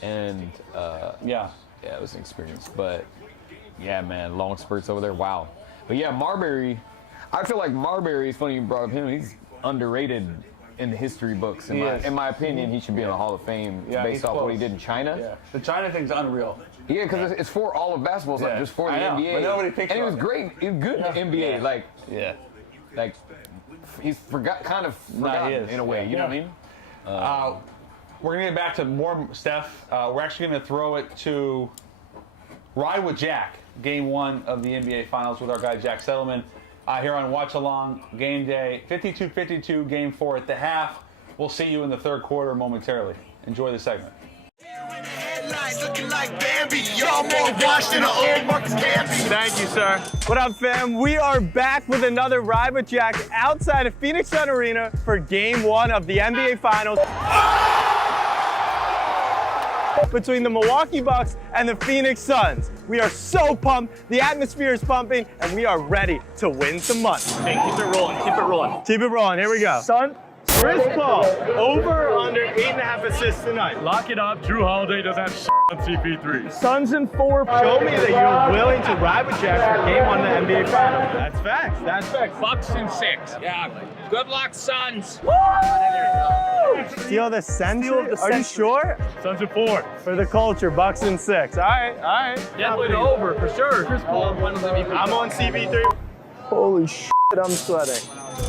and Yeah. yeah, it was an experience. But yeah, man, long spurts over there. Wow. But yeah, Marbury. I feel like Marbury. It's funny you brought up him. He's underrated in the history books. In my opinion, he should be in the Hall of Fame Yeah, he's based off what he close. did in China. Yeah. The China thing's unreal. Yeah, because it's for all of basketball, it's not Yeah. just for the I know, NBA. but nobody thinks and he about was it. great. He was good in the NBA. Yeah. Like he's kind of Nah, he forgotten is. in a way. Yeah. You know what I mean? We're gonna get back to more Steph. We're actually gonna throw it to Ride with Jack. Game 1 of the NBA Finals with our guy Jack Settleman here on Watch Along Game Day. 52-52, Game 4 at the half. We'll see you in the third quarter momentarily. Enjoy the segment. Looking like Bambi, y'all more washed than an old Marcus Camby. Thank you, sir. What up, fam? We are back with another Ride with Jack outside of Phoenix Sun Arena for Game 1 of the NBA Finals between the Milwaukee Bucks and the Phoenix Suns. We are so pumped, the atmosphere is pumping, and we are ready to win some money. Hey, keep it rolling, keep it rolling. Keep it rolling, here we go. Sun, Chris Paul, over or under 8.5 assists tonight. Lock it up, Jrue Holiday does that on CP3. Suns in 4. Show me that you're willing to ride with Jack for Game 1 of the NBA Finals. That's facts, that's facts. Bucks in 6. Yeah. Good luck, Suns. Steal the century? Are you sure? Suns in 4. For the culture, Bucks in 6. All right, all right. Definitely over for sure. Chris Paul won the MVP. I'm on CP3. Holy shit, I'm sweating.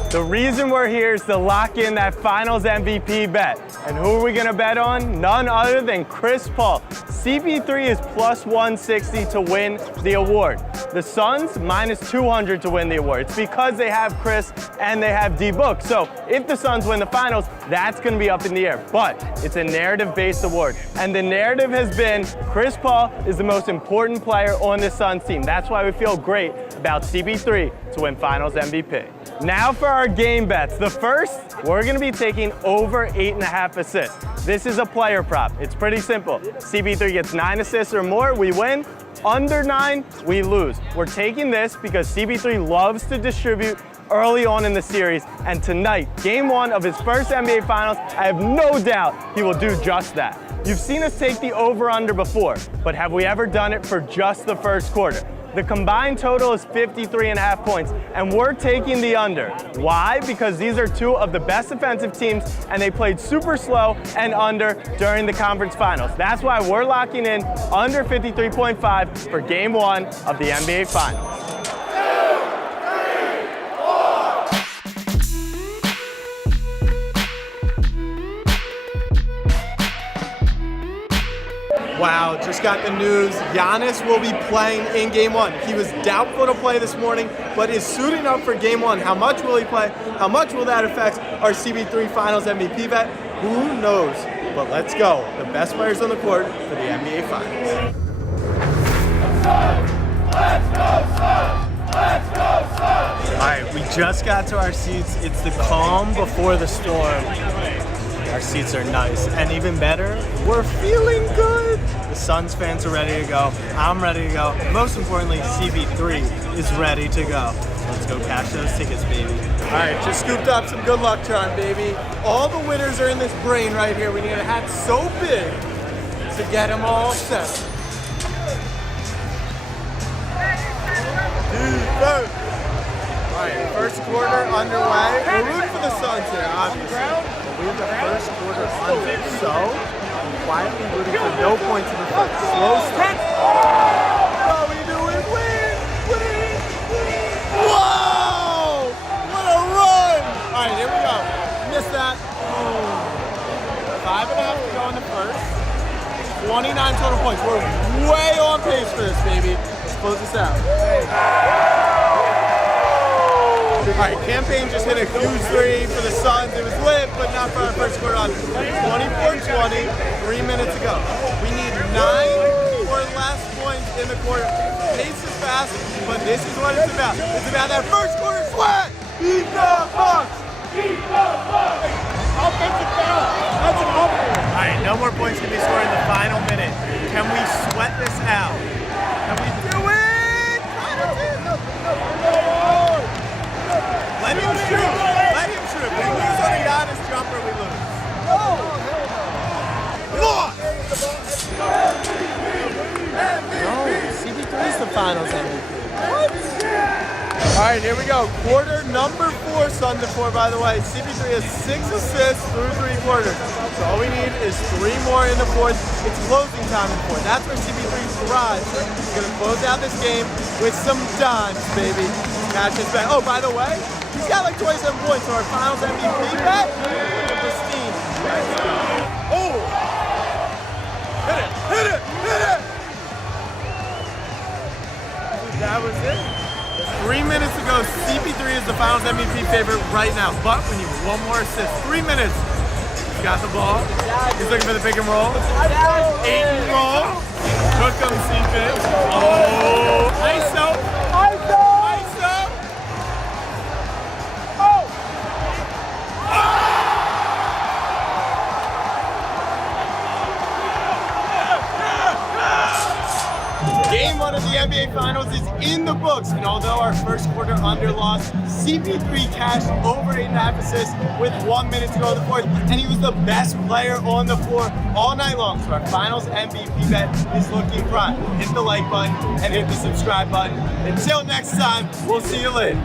The reason we're here is to lock in that Finals MVP bet. And who are we gonna bet on? None other than Chris Paul. CP3 is plus 160 to win the award. The Suns minus 200 to win the award. It's because they have Chris and they have D-Book. So if the Suns win the Finals, that's gonna be up in the air. But it's a narrative-based award. And the narrative has been Chris Paul is the most important player on the Suns team. That's why we feel great about CP3 to win Finals MVP. Now for our game bets. The first, we're gonna be taking over 8.5 assists. This is a player prop. It's pretty simple. CP3 gets 9 assists or more, we win. Under 9, we lose. We're taking this because CP3 loves to distribute early on in the series, and tonight, Game 1 of his first NBA Finals, I have no doubt he will do just that. You've seen us take the over-under before, but have we ever done it for just the first quarter? The combined total is 53.5 points, and we're taking the under. Why? Because these are two of the best defensive teams, and they played super slow and under during the conference finals. That's why we're locking in under 53.5 for Game 1 of the NBA Finals. Wow, just got the news. Giannis will be playing in Game 1. He was doubtful to play this morning, but is suiting up for Game 1. How much will he play? How much will that affect our CP3 Finals MVP bet? Who knows? But let's go. The best players on the court for the NBA Finals. Let's go, Suns! Let's go, Suns! All right, we just got to our seats. It's the calm before the storm. Our seats are nice, and even better, we're feeling good. The Suns fans are ready to go. I'm ready to go. And most importantly, CP3 is ready to go. Let's go cash those tickets, baby. All right, just scooped up some good luck charm, baby. All the winners are in this brain right here. We need a hat so big to get them all set. Defense. All right, first quarter underway. We're rooting for the Suns here, obviously. We have the first quarter under, so I'm quietly rooting for no points in the first. Slow start. All we do is win, win, win. Whoa! What a run! All right, here we go. Missed that. 5.5 to go in the first. 29 total points. We're way on pace for this, baby. Let's close this out. All right, Campaign just hit a huge 3 for the Suns. It was lit, but not for our first quarter on. 24-20, 3 minutes to go. We need 9 or less points in the quarter. Pace is fast, but this is what it's about. It's about that first quarter sweat. Beat the Bucks! Beat the Bucks! Offensive foul. That's an offense. All right, no more points can be scored in the final minute. Can we sweat this out? Can we do it? Let him shoot! Let him shoot! If we lose on a Giannis jumper, we lose. Lost! No, CP3 is the Finals MVP. What? All right, here we go. Quarter number 4, Suns to 4, by the way. CP3 has 6 assists through 3 quarters. So all we need is 3 more in the 4th. It's closing time in the 4th. That's where CP3 thrives. He's going to close out this game with some dimes, baby. Catch his bet. Oh, by the way, he's got like 27 points, so our Finals MVP bet, pristine. Oh! Hit it! Hit it! Hit it! That was it. 3 minutes ago, CP3 is the Finals MVP favorite right now. But we need one more assist. 3 minutes. He's got the ball. He's looking for the pick and roll. Ayton roll. Hook him, CP. Oh, ISO. ISO. ISO. Oh. Game 1 of the NBA Finals is in the books, and although our first quarter under loss, CP3 cashed over 8.5 assists with 1 minute to go in the fourth, and he was the best player on the floor all night long. So our Finals MVP bet is looking prime. Hit the like button and hit the subscribe button. Until next time, we'll see you later.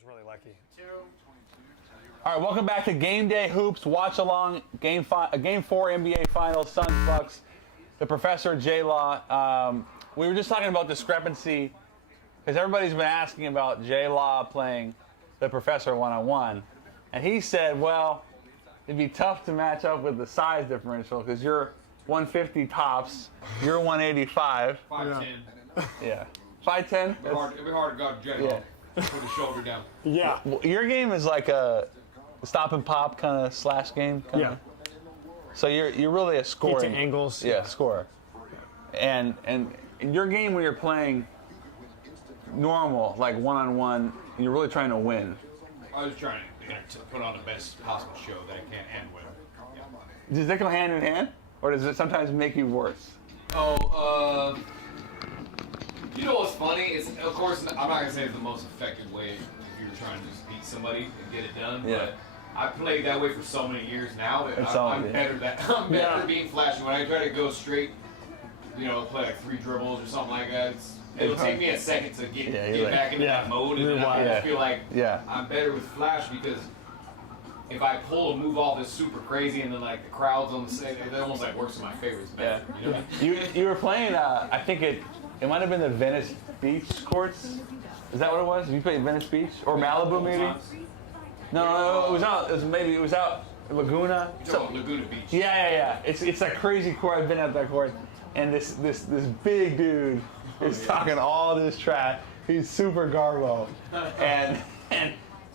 was really lucky. All right, welcome back to Game Day Hoops. Watch along Game 4 NBA Finals, Suns Bucks. The Professor J-Law. We were just talking about discrepancy because everybody's been asking about J-Law playing the Professor one-on-one, and he said, well, it'd be tough to match up with the size differential because you're 150 tops, you're 185. 5'10". Yeah. 5'10"? It'd be hard to guard J-Law. Yeah. Put his shoulder down. Yeah. Well, your game is like a stop and pop kind of slash game. Yeah. So you're really a scorer. Get to angles. Yeah, scorer. And in your game when you're playing normal, like one-on-one, you're really trying to win. I was trying to put on the best possible show that I can and win. Yeah. Does that go hand in hand? Or does it sometimes make you worse? Oh, you know what's funny? It's, of course, I'm not going to say it's the most effective way if you're trying to just beat somebody and get it done, but I've played that way for so many years now that I'm better at being flashy. When I try to go straight, play like 3 dribbles or something like that, it'll take me a second to get back into that mode, and then I just feel like I'm better with flash because if I pull a move off that's super crazy and then like the crowd's on the side, it almost like works in my favor. It's better. You know what I mean? You were playing, I think it might have been the Venice Beach courts. Is that what it was? You played Venice Beach or Malibu maybe? No, it was out. It was out Laguna. Laguna Beach. Yeah. It's a crazy court. I've been at that court, and this big dude is talking all this trash. He's super garbo,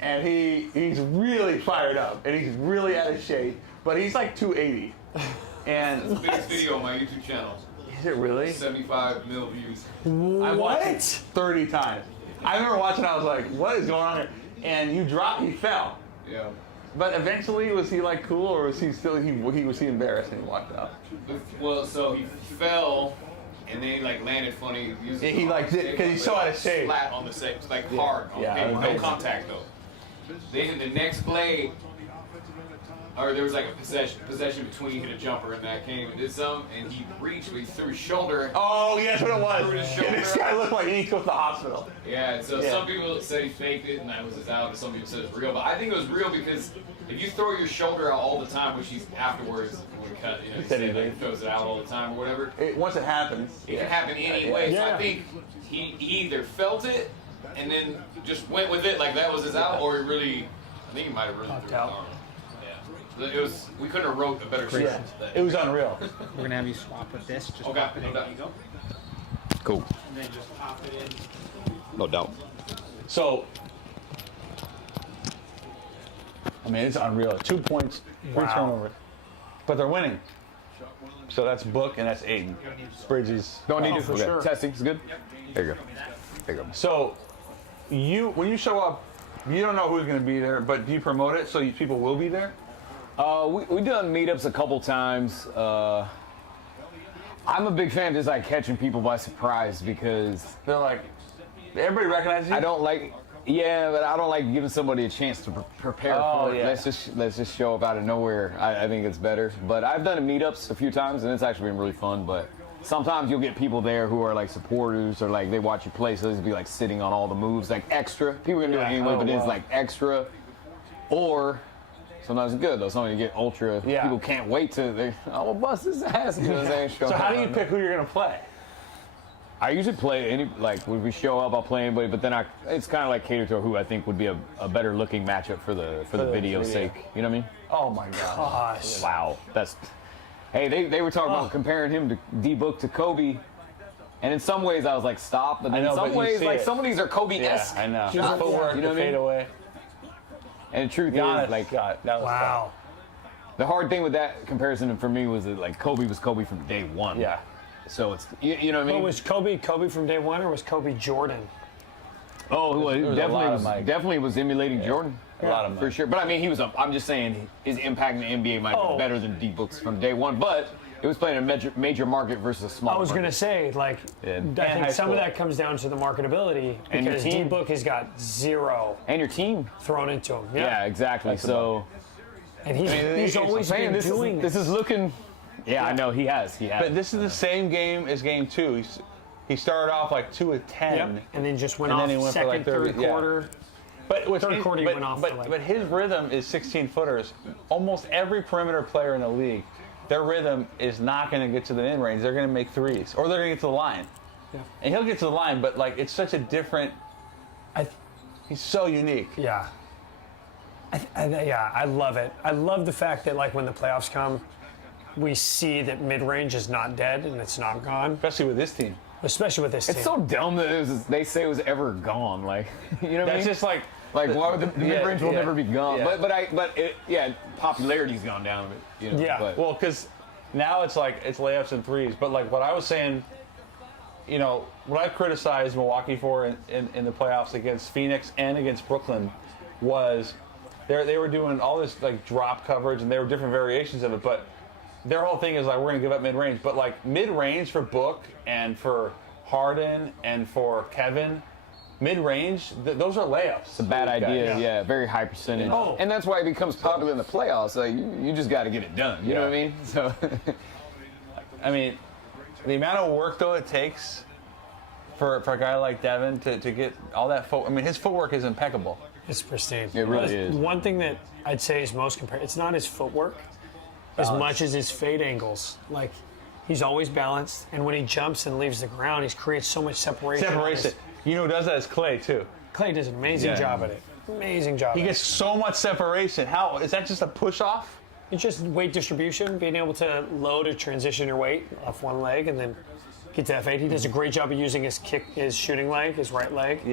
and he's really fired up, and he's really out of shape. But he's like 280. And it's the biggest video on my YouTube channel. Is it really? 75 mil views. I watched it 30 times. I remember watching. I was like, "What is going on here?" And he fell. Yeah. But eventually, was he like cool, or was he still was he embarrassed and he walked out? Well, so he fell, and then he like landed funny. He like did because he's so out of shape. Flat on the same, like hard on paper, no contact though. Then the next play, or there was like a possession between he hit a jumper and that came and did some, and he reached, but he threw his shoulder. Oh, yeah, that's what it was. Yeah, this guy looked like he needs to go to the hospital. Yeah, so some people said he faked it and that was his out, and some people said it's real. But I think it was real because if you throw your shoulder out all the time, which he's afterwards would cut, he said he throws it out all the time or whatever. Once it happens, it can happen anyway. So I think he either felt it and then just went with it like that was his out, or I think he might have really threw his arm. It was. We couldn't have wrote a better script. It was unreal. We're gonna have you swap with this. Just okay. pop it in. There you go. Cool. And then just pop it in. No doubt. So, I mean, it's unreal. 2 points, 3 turnovers, but they're winning. So that's Book and that's Ayton. Bridges. Don't need it for sure. Testing is good. There you go. There you go. So, when you show up, you don't know who's going to be there, but do you promote it so people will be there? We done meetups a couple times. I'm a big fan of just like catching people by surprise because they're like, everybody recognizes you. I don't like, but I don't like giving somebody a chance to prepare for it. Yeah. Let's just show up out of nowhere. I think it's better. But I've done meetups a few times and it's actually been really fun. But sometimes you'll get people there who are like supporters or like they watch you play, so they'll be like sitting on all the moves, like extra. People can do it anyway, but it's like extra. Or sometimes it's good though. Sometimes you get ultra. People can't wait to. I'm gonna bust his ass. You know what I'm saying? So how do you pick who you're gonna play? I usually play when we show up, I'll play anybody, but then it's kind of like cater to who I think would be a better looking matchup for the video's sake. You know what I mean? Oh my gosh! Wow, Hey, they were talking about comparing him to D-Book to Kobe. And in some ways, I was like, stop. But in some ways, like, some of these are Kobe-esque. Yeah, I know. Shots, footwork, you know what I mean? fade away. And the truth Giannis, is, like, that was tough. The hard thing with that comparison for me was that, like, Kobe was Kobe from day one. Yeah. So it's, you know what I mean? But was Kobe from day one, or was Kobe Jordan? Oh, definitely was emulating Jordan. A lot of money. For sure. But I mean, I'm just saying his impact in the NBA might have been better than D-Book's from day one. But it was playing a major market versus a small market. I was going to say, like, I think some of that comes down to the marketability because D-Book has got zero. And your team. Thrown into him. Yeah, exactly. And he's always been doing this. This is looking. Yeah, I know he has. But this is the same game as game 2. He started off like 2 of 10. Yep. And then just went off he went second, for like 30, third quarter. But what's Third quarter, he went off. But his rhythm is 16-footers. Almost every perimeter player in the league, their rhythm is not going to get to the mid-range. They're going to make threes, or they're going to get to the line. Yeah. And he'll get to the line, but like it's such a different. He's so unique. Yeah. I love it. I love the fact that like when the playoffs come, we see that mid-range is not dead and it's not gone. Especially with this team. Especially with this team. It's so dumb that they say it was ever gone. Like, you know what I mean? That's just like why would the mid-range will never be gone. Yeah. But popularity's gone down a bit. You know, yeah. But. Well, because now it's like it's layups and threes. But like what I was saying, you know, what I criticized Milwaukee for in the playoffs against Phoenix and against Brooklyn was they were doing all this like drop coverage and there were different variations of it, but their whole thing is like we're gonna give up mid-range. But like mid-range for Book and for Harden and for Kevin, mid-range, those are layups. It's a bad idea, yeah. Very high percentage. Oh. And that's why it becomes popular in the playoffs. Like you just got to get it done. You know what I mean? So, I mean, the amount of work though it takes for a guy like Devin to get all that footwork. I mean, his footwork is impeccable. It's pristine. It really is. One thing that I'd say is most it's not his footwork as much as his fade angles. Like, he's always balanced, and when he jumps and leaves the ground, he creates so much separation. You know who does that is Clay, too. Clay does an amazing job at it. Amazing job. He gets so much separation. How is that just a push-off? It's just weight distribution, being able to load or transition your weight off one leg and then get to that fade. He does a great job of using his shooting leg, his right leg,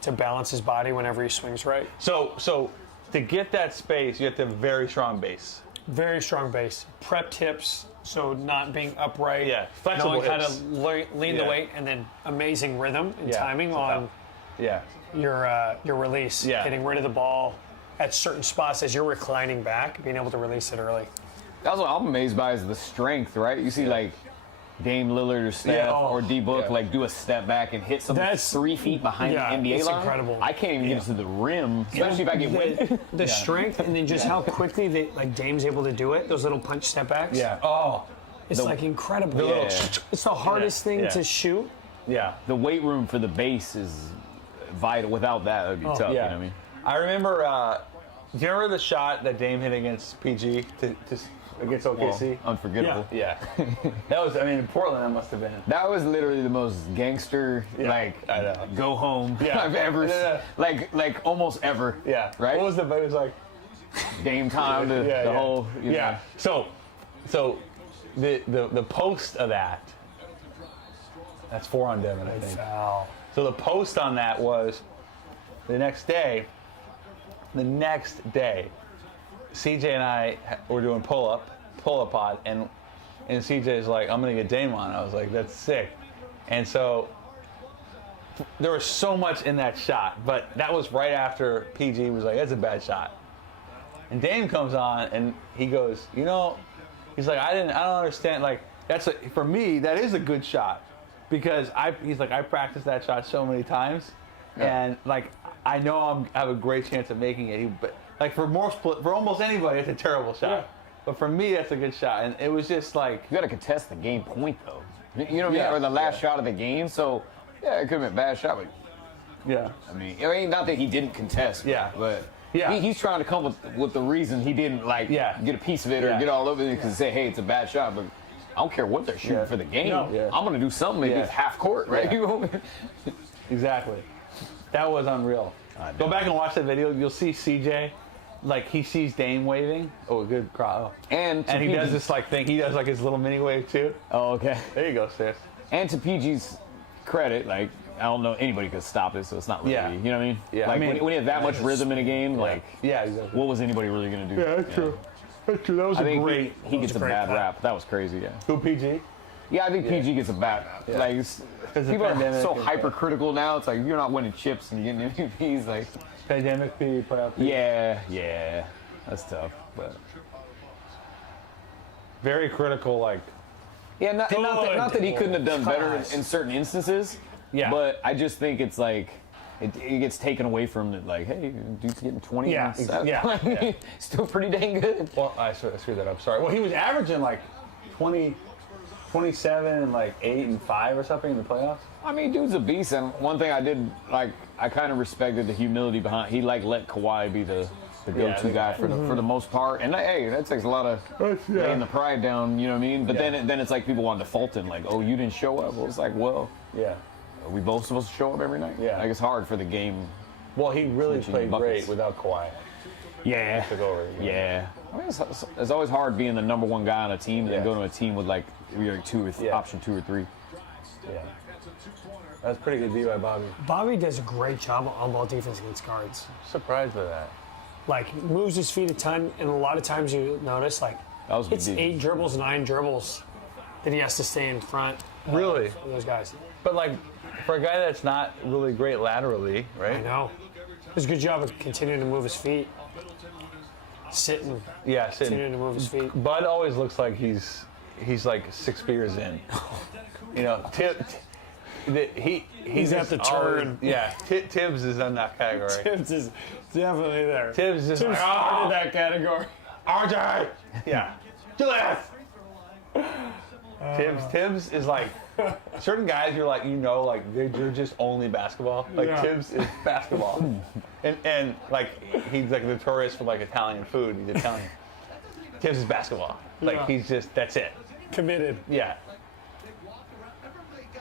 to balance his body whenever he swings right. So to get that space, you have to have a very strong base. Very strong base. Prepped hips, so not being upright. Yeah, flexible knowing hips. How to lean the weight, and then amazing rhythm and timing on your release. Yeah. Getting rid of the ball at certain spots as you're reclining back, being able to release it early. That's what I'm amazed by is the strength, right? You see like Dame Lillard or Steph or D-Book like do a step back and hit something 3 feet behind the NBA line. Incredible. I can't even get it to the rim, especially if I get winded. The strength and then just how quickly Dame's able to do it. Those little punch step backs. Yeah. Oh, it's like incredible. It's the hardest thing to shoot. Yeah. The weight room for the base is vital. Without that, it would be tough. You know what I mean? I remember. Do you remember the shot that Dame hit against PG against OKC? Well, unforgettable. Yeah. That was. I mean, in Portland, that must have been. That was literally the most gangster, go home I've ever, like almost ever. Yeah. Right. What was it was like? Game time. The whole. You know. So the post of that. That's 4 on Devin, I think. Foul. So the post on that was the next day. The next day, CJ and I were doing pull-up pod, and CJ's like, I'm gonna get Dame on. I was like, that's sick. And so there was so much in that shot, but that was right after PG was like, that's a bad shot. And Dame comes on and he goes, you know, he's like, I don't understand. Like for me, that is a good shot because he's like, I practiced that shot so many times, and like. I know I have a great chance of making it, but like for almost anybody, it's a terrible shot. Yeah. But for me, that's a good shot, and it was just like you got to contest the game point though. You know what I mean? Or the last shot of the game. So it could have been a bad shot, but I mean, not that he didn't contest. But he's trying to come with the reason he didn't get a piece of it or get all over it because say, hey, it's a bad shot, but. I don't care what they're shooting for the game. I'm going to do something. Maybe it's half court, right? Exactly. That was unreal. Go back and watch that video. You'll see CJ, like he sees Dame waving. Oh, good crowd. And he does this thing. He does his little mini wave too. Oh, okay. There you go, sis. And to PG's credit, I don't know anybody could stop it, so it's not really. You know what I mean? Yeah. When you have that much rhythm in a game, exactly. What was anybody really going to do? Yeah, that's true. That's true. That was great. He gets a bad rap. That was crazy. Yeah. Who PG? Yeah, I think PG gets a bad. People are so hypercritical now. It's like you're not winning chips and you're getting MVPs. Like pandemic P, playoff P. Yeah, that's tough. But very critical. Not that he couldn't have done better in certain instances. Yeah. But I just think it's like it gets taken away from it. Like, hey, dude's getting 20. Still pretty dang good. Well, I screwed that up. Sorry. Well, he was averaging 20. 27 and like 8 and 5 or something in the playoffs. I mean, dude's a beast, and one thing I did like, I kind of respected the humility behind. He like let Kawhi be the go-to guy for the most part, and hey, that takes a lot of laying the pride down. You know what I mean? But then it's like people want to default in, like, oh, you didn't show up. Well, it's like, well, are we both supposed to show up every night? Yeah, like it's hard for the game. Well, he really played great without Kawhi. Yeah, took over. Yeah. I mean, it's always hard being the number one guy on a team and then going to a team with like option 2 or 3. Yeah. That's pretty good D by Bobby. Bobby does a great job of on-ball defense against guards. Surprised by that. Like, moves his feet a ton, and a lot of times you notice, like, it's 8 dribbles, 9 dribbles that he has to stay in front. Really? Of those guys. But, like, for a guy that's not really great laterally, right? I know. Does a good job of continuing to move his feet. Sitting. Yeah, sitting. Continuing to move his feet. Bud always looks like he's like 6 beers in. You know, he's at the turn. Tibs is in that category. Tibs is definitely there. Tibs is like, in that category. RJ! Yeah. Do that! Tibs is like, certain guys you're like, like they're just only basketball. Like Tibs is basketball. and like he's like notorious for like Italian food. He's Italian. Tibs is basketball. Like he's just, that's it. Committed. Yeah.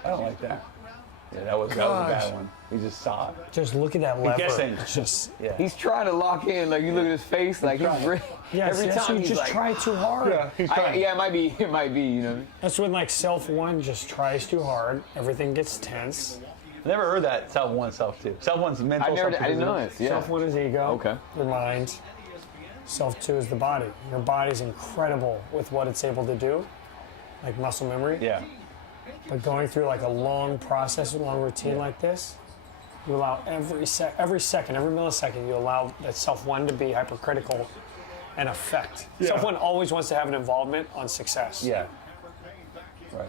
I don't like that. Yeah, that was a bad one. He just saw it. Just look at that lever. Guessing. Just He's trying to lock in. Like you look at his face. Like he's every time you he's just like, try too hard. Yeah, he's trying. It might be. You know. That's when like self one just tries too hard. Everything gets tense. I never heard that self one, self two. Self one's mental. I didn't know it. Yeah. Self one is ego. Okay. Your mind. Self two is the body. Your body's incredible with what it's able to do, like muscle memory. Yeah. But going through like a long process, a long routine like this, you allow every second, every millisecond, you allow that self one to be hypercritical and affect. Yeah. Self one always wants to have an involvement on success. Yeah. Right.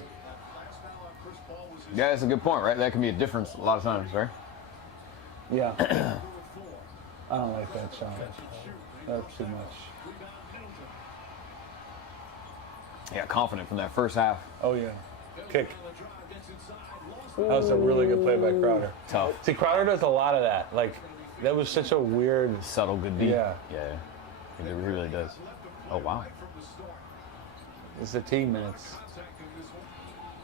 Yeah, that's a good point, right? That can be a difference a lot of times, right? Yeah. I don't like that shot. That's too much. Yeah, confident from that first half. Oh yeah. Kick. That was a really good play by Crowder. Tough. See, Crowder does a lot of that. Like, that was such a weird, subtle good D. Yeah. Yeah. It really does. Oh wow. It's the team minutes.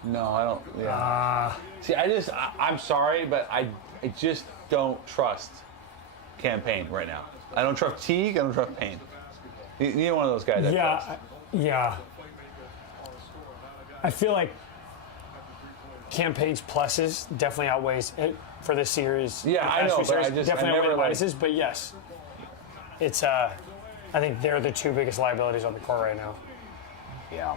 No, I don't. Yeah. See, I'm sorry, but I just don't trust Campaign right now. I don't trust Teague. I don't trust Payne. Neither one of those guys. Yeah. I feel like Campaign's pluses definitely outweighs it for this series. Yeah, I know, but I definitely never outweighs minuses. But yes, it's I think they're the 2 biggest liabilities on the court right now. Yeah.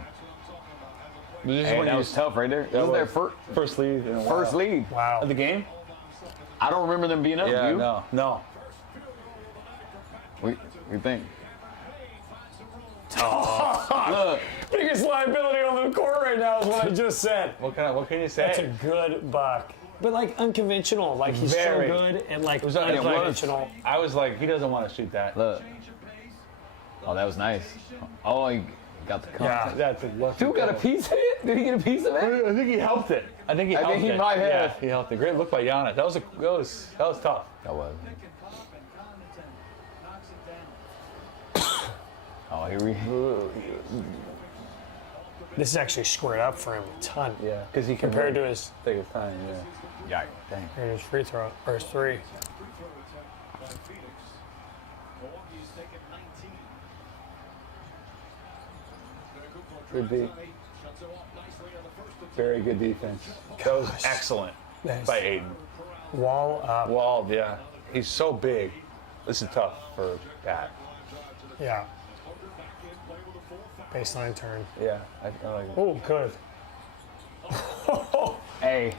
Hey, that was tough right there. That was their first lead. First lead. Wow. Of the game? I don't remember them being up. Yeah, do you? no. We think. Look. Biggest liability on the court right now is what I just said. What can you say? That's a good buck. But like unconventional. Like he's so good and like unconventional. I was like, he doesn't want to shoot that. Look. Oh, that was nice. Oh, he got the contact. Yeah, that's a lucky Dude got a piece of it? Did he get a piece of it? I think he helped it. I think he might have. Yeah, he helped it. Great look by Giannis. That was tough. That was. Oh, here we go. This is actually squared up for him a ton. Yeah, because he compared to his take his time. Yeah. Dang. Here's his free throw or his 3. Good D. Very good defense. That was excellent by Ayton. Wall up. Walled, yeah. He's so big. This is tough for Pat. Yeah. Baseline turn. Yeah, I like it. Oh, good. Hey.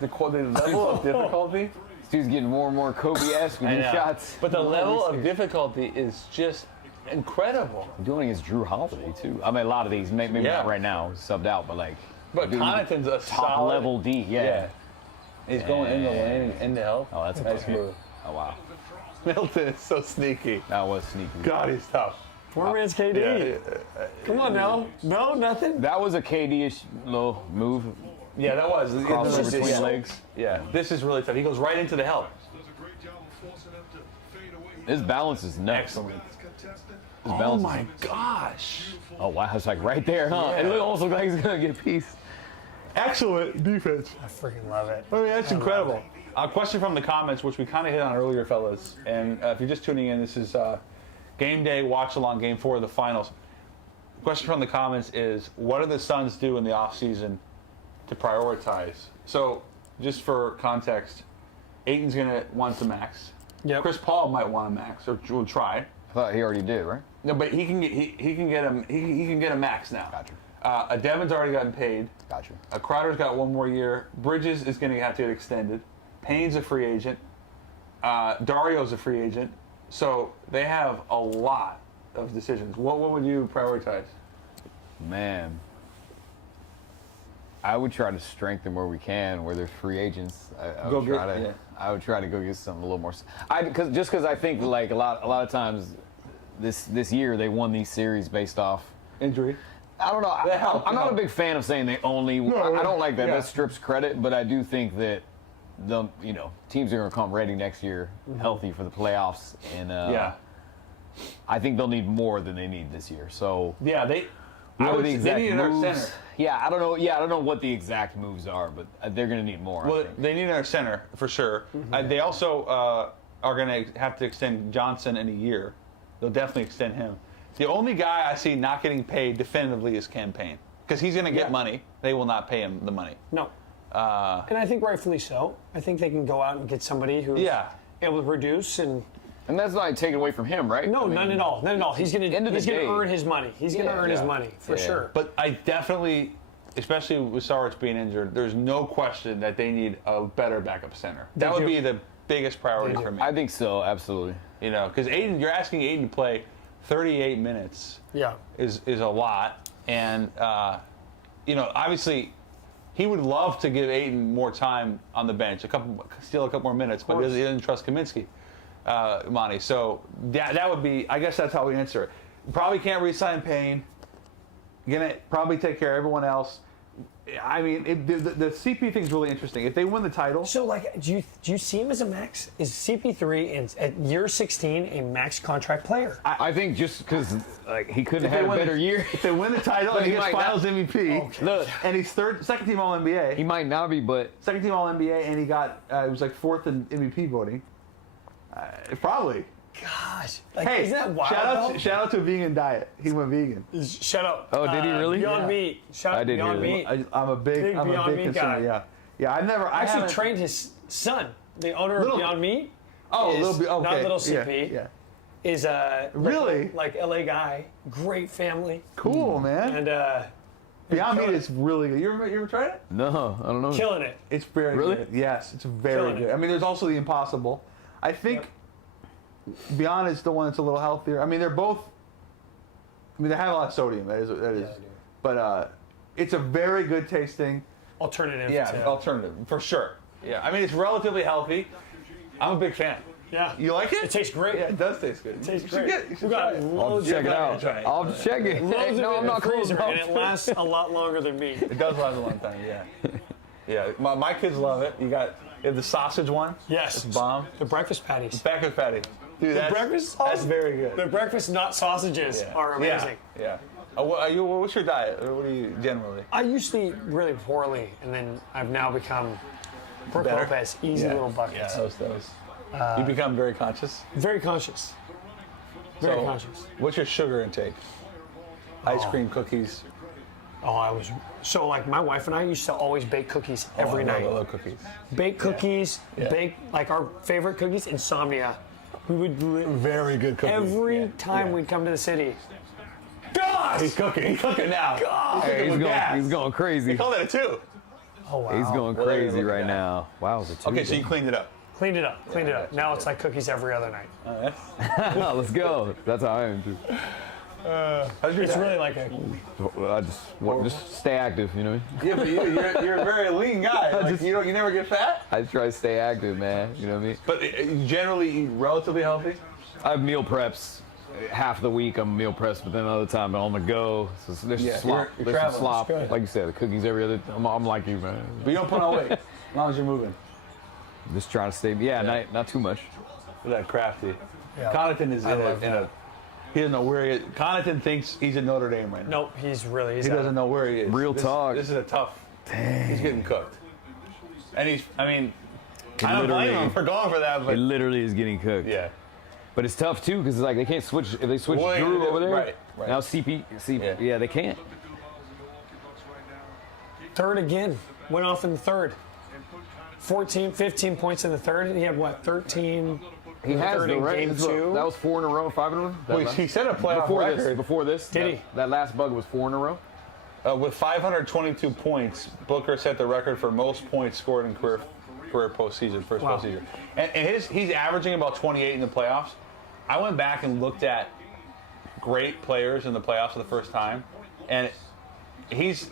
The level of difficulty? This dude's getting more and more Kobe-esque with these shots. But the level of difficulty is just incredible. Doing against Jrue Holiday, too. I mean, a lot of these, maybe not right now, subbed out, but like. But Connaughton's a top solid level D, yeah. He's going in the lane and in the help. Oh, that's a nice move. Oh, wow. Middleton is so sneaky. That was sneaky. God, he's tough. Poor man's KD. Come on now. No, nothing. That was a KD-ish little move. Yeah, that was. Crossover between legs. Yeah, this is really tough. He goes right into the help. His balance is nuts. Excellent. His Oh balance my is gosh. Oh, wow. It's like right there, huh? Yeah. It almost looks like he's going to get a piece. Excellent defense. I freaking love it. I mean, that's incredible. A question from the comments, which we kind of hit on earlier, fellas. And if you're just tuning in, this is game day watch-along, game 4 of the finals. Question from the comments is, what do the Suns do in the offseason to prioritize? So, just for context, Ayton's going to want to max. Yep. Chris Paul might want to max, or will try. I thought he already did, right? No, but he can get a max now. Gotcha. Devin's already gotten paid. Gotcha. Crowder's got 1 more year. Bridges is going to have to get extended. Payne's a free agent. Dario's a free agent. So they have a lot of decisions. What would you prioritize? Man, I would try to strengthen where we can, where there's free agents. I would try to go get something a little more. Because I think like a lot of times this year they won these series based off injury. I don't know. I'm not a big fan of saying they only. I don't like that. Yeah. That strips credit, but I do think that teams are going to come ready next year, healthy for the playoffs, and I think they'll need more than they need this year. So yeah, they need another center. Yeah, I don't know. Yeah, I don't know what the exact moves are, but they're going to need more. Well, they need another center for sure. They also are going to have to extend Johnson in a year. They'll definitely extend him. The only guy I see not getting paid definitively is Campaign, because he's going to get money. They will not pay him the money. No. And I think rightfully so. I think they can go out and get somebody who's able to produce and that's not taken away from him, right? No, none at all. None at all. He's going to earn his money. He's going to earn his money for sure. But I definitely, especially with Saric being injured, there's no question that they need a better backup center. That would be the biggest priority for me. I think so, absolutely. Because Ayton, you're asking Ayton to play 38 minutes. Yeah. Is a lot, and obviously, he would love to give Ayton more time on the bench, steal a couple more minutes, but he doesn't trust Kaminsky, Monty. So that would be, I guess that's how we answer it. Probably can't re-sign Payne. Gonna probably take care of everyone else. I mean, the CP thing's really interesting. If they win the title, so like, do you see him as a max? Is CP3 at year 16 a max contract player? I think just because like he couldn't have a better year. If they win the title and he gets Finals MVP, look, and he's second team All NBA. He might not be, but second team All NBA, and he got it was like 4th in MVP voting. Probably. Gosh, hey, isn't that wild? Shout out to vegan diet. He went vegan. Shut up. Oh, did he really? Beyond Meat. Shout out Beyond Meat. I'm a big Beyond Meat consumer. guy. Yeah. I actually trained his son, the owner of Beyond Meat. Oh, not Little CP. Yeah. Is really like LA guy, great family. Cool, man. And Beyond Meat is really good. You ever tried it? No, I don't know. Killing it. It's very good. Yes, it's very good. I mean, there's also the Impossible. I think Beyond is the one that's a little healthier. I mean, they're both. I mean, they have a lot of sodium. That is. But it's a very good tasting alternative. Yeah, alternative for sure. Yeah, I mean, it's relatively healthy. I'm a big fan. Yeah. You like it? It tastes great. Yeah, it does taste good. It tastes great. I'll check it out. I'll check it. No, I'm not crazy. And it lasts a lot longer than meat. It does last a long time. Yeah. Yeah. My kids love it. You have the sausage one. Yes. It's bomb. The breakfast patties. Breakfast patty. Dude, that's very good. The breakfast not sausages are amazing. Yeah. What's your diet? What do you generally? I used to eat really poorly, and then I've now become Brooke Lopez, easy little buckets. Yeah, those. You become very conscious? Very conscious. Very conscious. What's your sugar intake? Ice cream, cookies? So like my wife and I used to always bake cookies every night. I love cookies. Bake cookies, bake like our favorite cookies, Insomnia. We would do it very good cookies. Every time we'd come to the city. God! He's cooking. He's cooking now. God! He's going crazy. He called it a 2. Oh wow. He's going crazy right now. Wow, it's a 2. Okay, so you cleaned it up. Cleaned it up. Now it's like cookies every other night. Let's go. That's how I am too. It's really like I just stay active, you know what I mean? Yeah, but you're a very lean guy. You never get fat? I try to stay active, man. You know what I mean? But you generally eat relatively healthy? I have meal preps. half the week I'm meal pressed, but then another time I'm on the go. So there's some slop. you're There's some traveling. slop. That's good. Like you said, the cookies every other. I'm like you, man. But you don't put on weight as long as you're moving. Just trying to stay. Yeah, not too much. Look at that crafty. Yeah. Connaughton is I love that. he doesn't know where he is. Connaughton thinks he's in Notre Dame right now. Nope, he's He doesn't know where he is. Real talk. This is a tough. Dang. He's getting cooked. And I don't blame him for going for that, It but literally is getting cooked. yeah. But it's tough too because like they can't switch. If they switch Well, Jrue over there, right. now CP, yeah, they can't. Third again. Went off in the third. 14, 15 points in the third. He had what, 13? He has third the in right. game This is what- 2. That was 4 in a row, 5 in a row. Wait, he set a playoff record. Before this, Did he? That last bug was 4 in a row. With 522 points, Booker set the record for most points scored in career postseason, first Wow. postseason. And he's averaging about 28 in the playoffs. I went back and looked at great players in the playoffs for the first time, and he's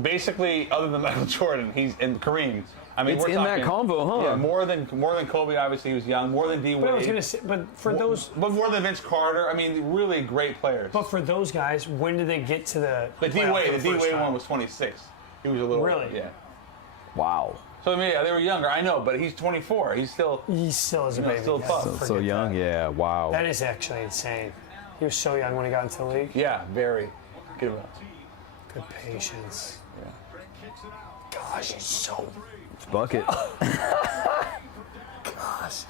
basically, other than Michael Jordan, he's in Kareem. I mean, It's we're in that talking, combo, huh? Yeah, more than Kobe. Obviously, he was young. More than D But I was Wade. gonna say, but for those, But more than Vince Carter. I mean, really great players. but for those guys, when did they get to the? But D playoff Wade, for the D first Wade time? one was 26. He was a little Really? yeah. Wow. So I mean, yeah, they were younger. I know, but he's 24. He's still He still is a You know, baby. still guys. tough. Don't So forget young, that. yeah. Wow. That is actually insane. He was so young when he got into the league. yeah, very good. Good patience. Gosh, he's so. Bucket.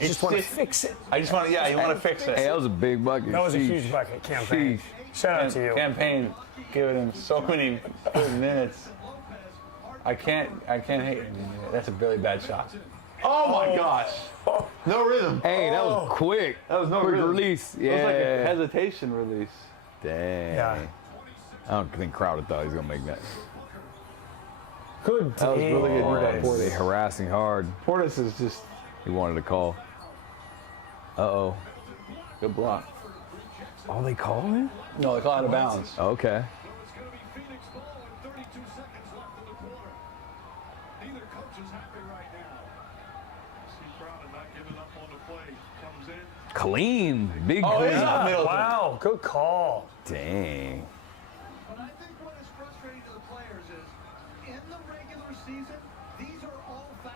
You just want to fix it. I just want to, yeah, you want to fix it. Hey, that was a big bucket. That was a Sheesh. huge bucket campaign. Sheesh. Shout out to you. Campaign giving him so many good minutes. I can't hate him. That's a really bad shot. Oh my gosh. No rhythm. Hey, that was quick. That was no quick rhythm. release. Yeah. It was like a hesitation release. Dang. Yeah. I don't think Crowder thought he was gonna make that. Good. That was really good. They Portis. harassing hard. Portis is just He wanted to call. Uh-oh. good block. Oh, they call him? No, they call out of bounds. Okay. It's going to be Phoenix ball with 32 seconds left in the quarter. Neither coach is happy right now. Steve Crowder not giving up on the play. Comes in. Clean. Big Oh, clean. it's not Middleton. Wow, good call. Dang. But I think what is frustrating to the players is, in the regular season, these are all fouls.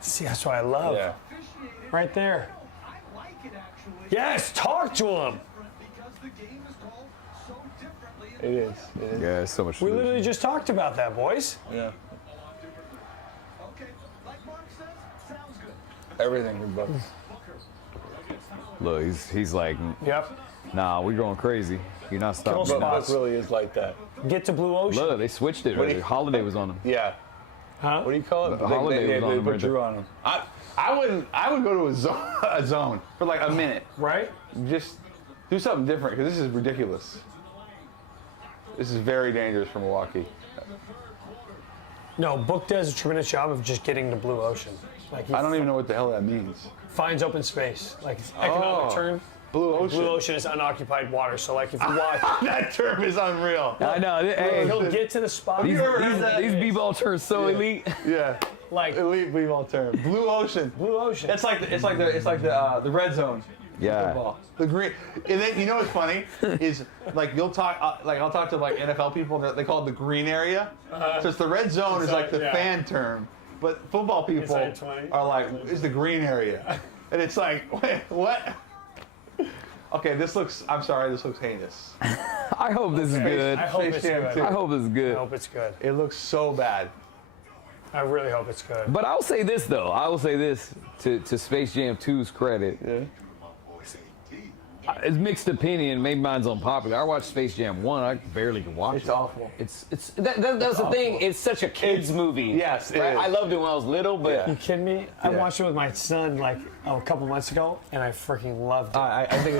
See, that's what I love. Yeah. Officiated. Right there. I like it actually. Yes, talk to him. Because the game is called so differently. It is. It is. Yeah, it's so much. We literally just talked about that, boys. Yeah. Okay, like Mark says, sounds good. Everything for Bucks. Look, he's like, Yep. nah, we're going crazy. You're not stopping. Kill me now. spots. Buck really is like that. Get to Blue Ocean. Look, they switched it. What do Right? you- Holiday was on him. Yeah. Huh? What do you call it? The Holiday was on they him put right Jrue there. on him. I would go to a zone for like a minute. Right? Just do something different because this is ridiculous. This is very dangerous for Milwaukee. No, Book does a tremendous job of just getting to Blue Ocean. Like he I don't even know what the hell that means. finds open space. Like economic term. Blue Ocean. Blue Ocean is unoccupied water. So like if you watch, That term is unreal. I know. Hey, he'll get to the spot. these b-ball turns so elite. Yeah. Like Elite b-ball term. Blue Ocean. Blue Ocean. It's like the red zone. Yeah. Football. The green. And then you know what's funny is like you'll talk like I'll talk to like NFL people. They call it the green area. So it's the red zone is like the yeah. fan term, but football people like 20. are like it's the green area, and it's like wait, what? Okay, I'm sorry, this looks heinous. I hope this is good. I hope Space it's Jam good. 2. I hope this is I good. hope it's good. It looks so bad. I really hope it's good. But I'll say this though. I will say this to Space Jam 2's credit. Yeah. It's mixed opinion. Maybe mine's unpopular. I watched Space Jam 1. I barely can watch It's it. awful. That's the thing. It's such a kids movie. Yes, it is. I loved it when I was little, but Yeah. You kidding me? I Yeah. watched it with my son like a couple months ago, and I freaking loved it. I think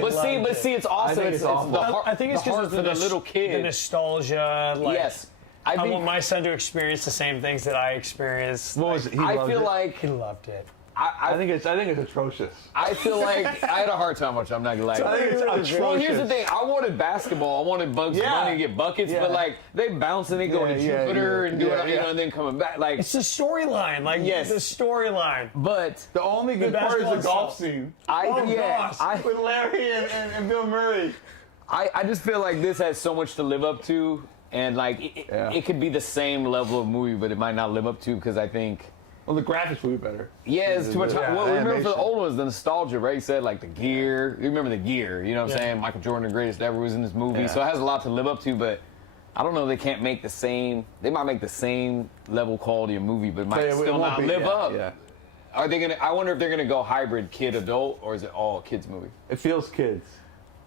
but see, it's awesome. think it's awful. the heart, I think it's the heart because for the the little the kid. nostalgia. Like, Yes, I I want think my son to experience the same things that I experienced. what was it? He I loved feel it. like He loved it. I think it's atrocious. I feel like I had a hard time watching. I'm not gonna lie. I think it's atrocious. Well, here's the thing. I wanted basketball. I wanted Bugs Bunny to get buckets, but like they bouncing and going to Jupiter and doing and then coming back. Like it's the storyline. Like the storyline. But the only good part is the golf scene. With Larry and Bill Murray. I just feel like this has so much to live up to, and like it could be the same level of movie, but it might not live up to because I think. Well, the graphics will be better. Yeah, it's too much. What we remember for the old ones, the nostalgia, right? You said like the gear. You remember the gear, you know what I'm saying? Michael Jordan, the greatest ever, was in this movie. So it has a lot to live up to, but I don't know. They can't make the same. They might make the same level quality of movie, but it might still not live up. Yeah. Are they gonna? I wonder if they're gonna go hybrid kid adult, or is it all kids movie? It feels kids.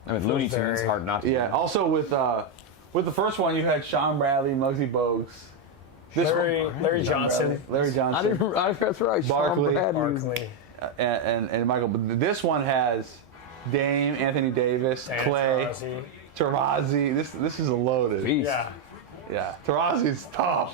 I mean, Looney Tunes, hard not to. Yeah. Also with the first one, you had Sean Bradley, Muggsy Bogues. Larry Johnson. Larry Johnson. That's right. Barkley. And Michael. But this one has Dame, Anthony Davis, Clay, Taurasi. This is a loaded. Beast. Yeah. Taurasi's tough.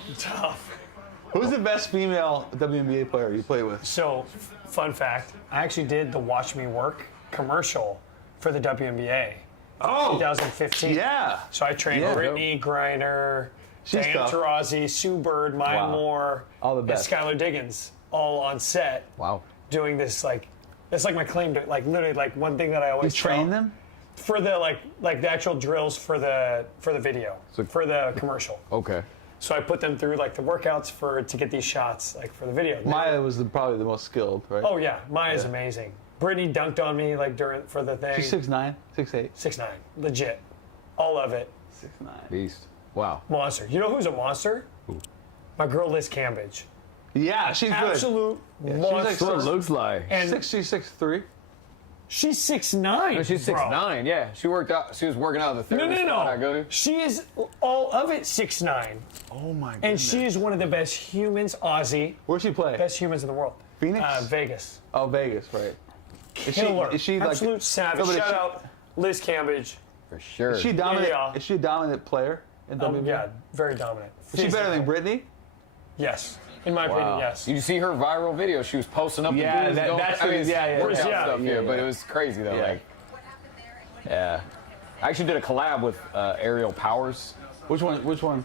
Who's the best female WNBA player you play with? So, fun fact, I actually did the Watch Me Work commercial for the WNBA. Oh! 2015. Yeah. So I trained Brittany Griner, Diana Taurasi, Sue Bird, Maya Moore, all the best. and Skylar Diggins, all on set. Wow. Doing this, like, it's like my claim to, like, literally, like, one thing that I always train them? For the, like the actual drills for the video, for the commercial. Okay. So I put them through, like, the workouts to get these shots, like, for the video. Maya was probably the most skilled, right? Oh, yeah. Maya's amazing. Brittany dunked on me, like, for the thing. She's 6'9", 6'8". 6'9", legit. All of it. 6'9". Beast. Wow. Monster. You know who's a monster? Who? My girl Liz Cambridge. Yeah, she's good. Absolute monster. She's like, what it looks like. And she's 6'3". She's 6'9". No, she's 6'9". Yeah, she worked out. She was working out at the third spot I go to. She is all of it 6'9". Oh my goodness. And she is one of the best humans, Aussie. Where's she play? Best humans in the world. Phoenix? Vegas. Oh, Vegas, right. Killer. Is she absolute like savage? Shout out Liz Cambridge. For sure. Is she dominant? Yeah. Is she a dominant player in WNBA? Yeah, very dominant. Is she better than Brittany? Yes. In my opinion, yes. Did you see her viral video? She was posting up the dudes that's workout stuff yeah, but it was crazy though. Like, I actually did a collab with Aerial Powers. Which one?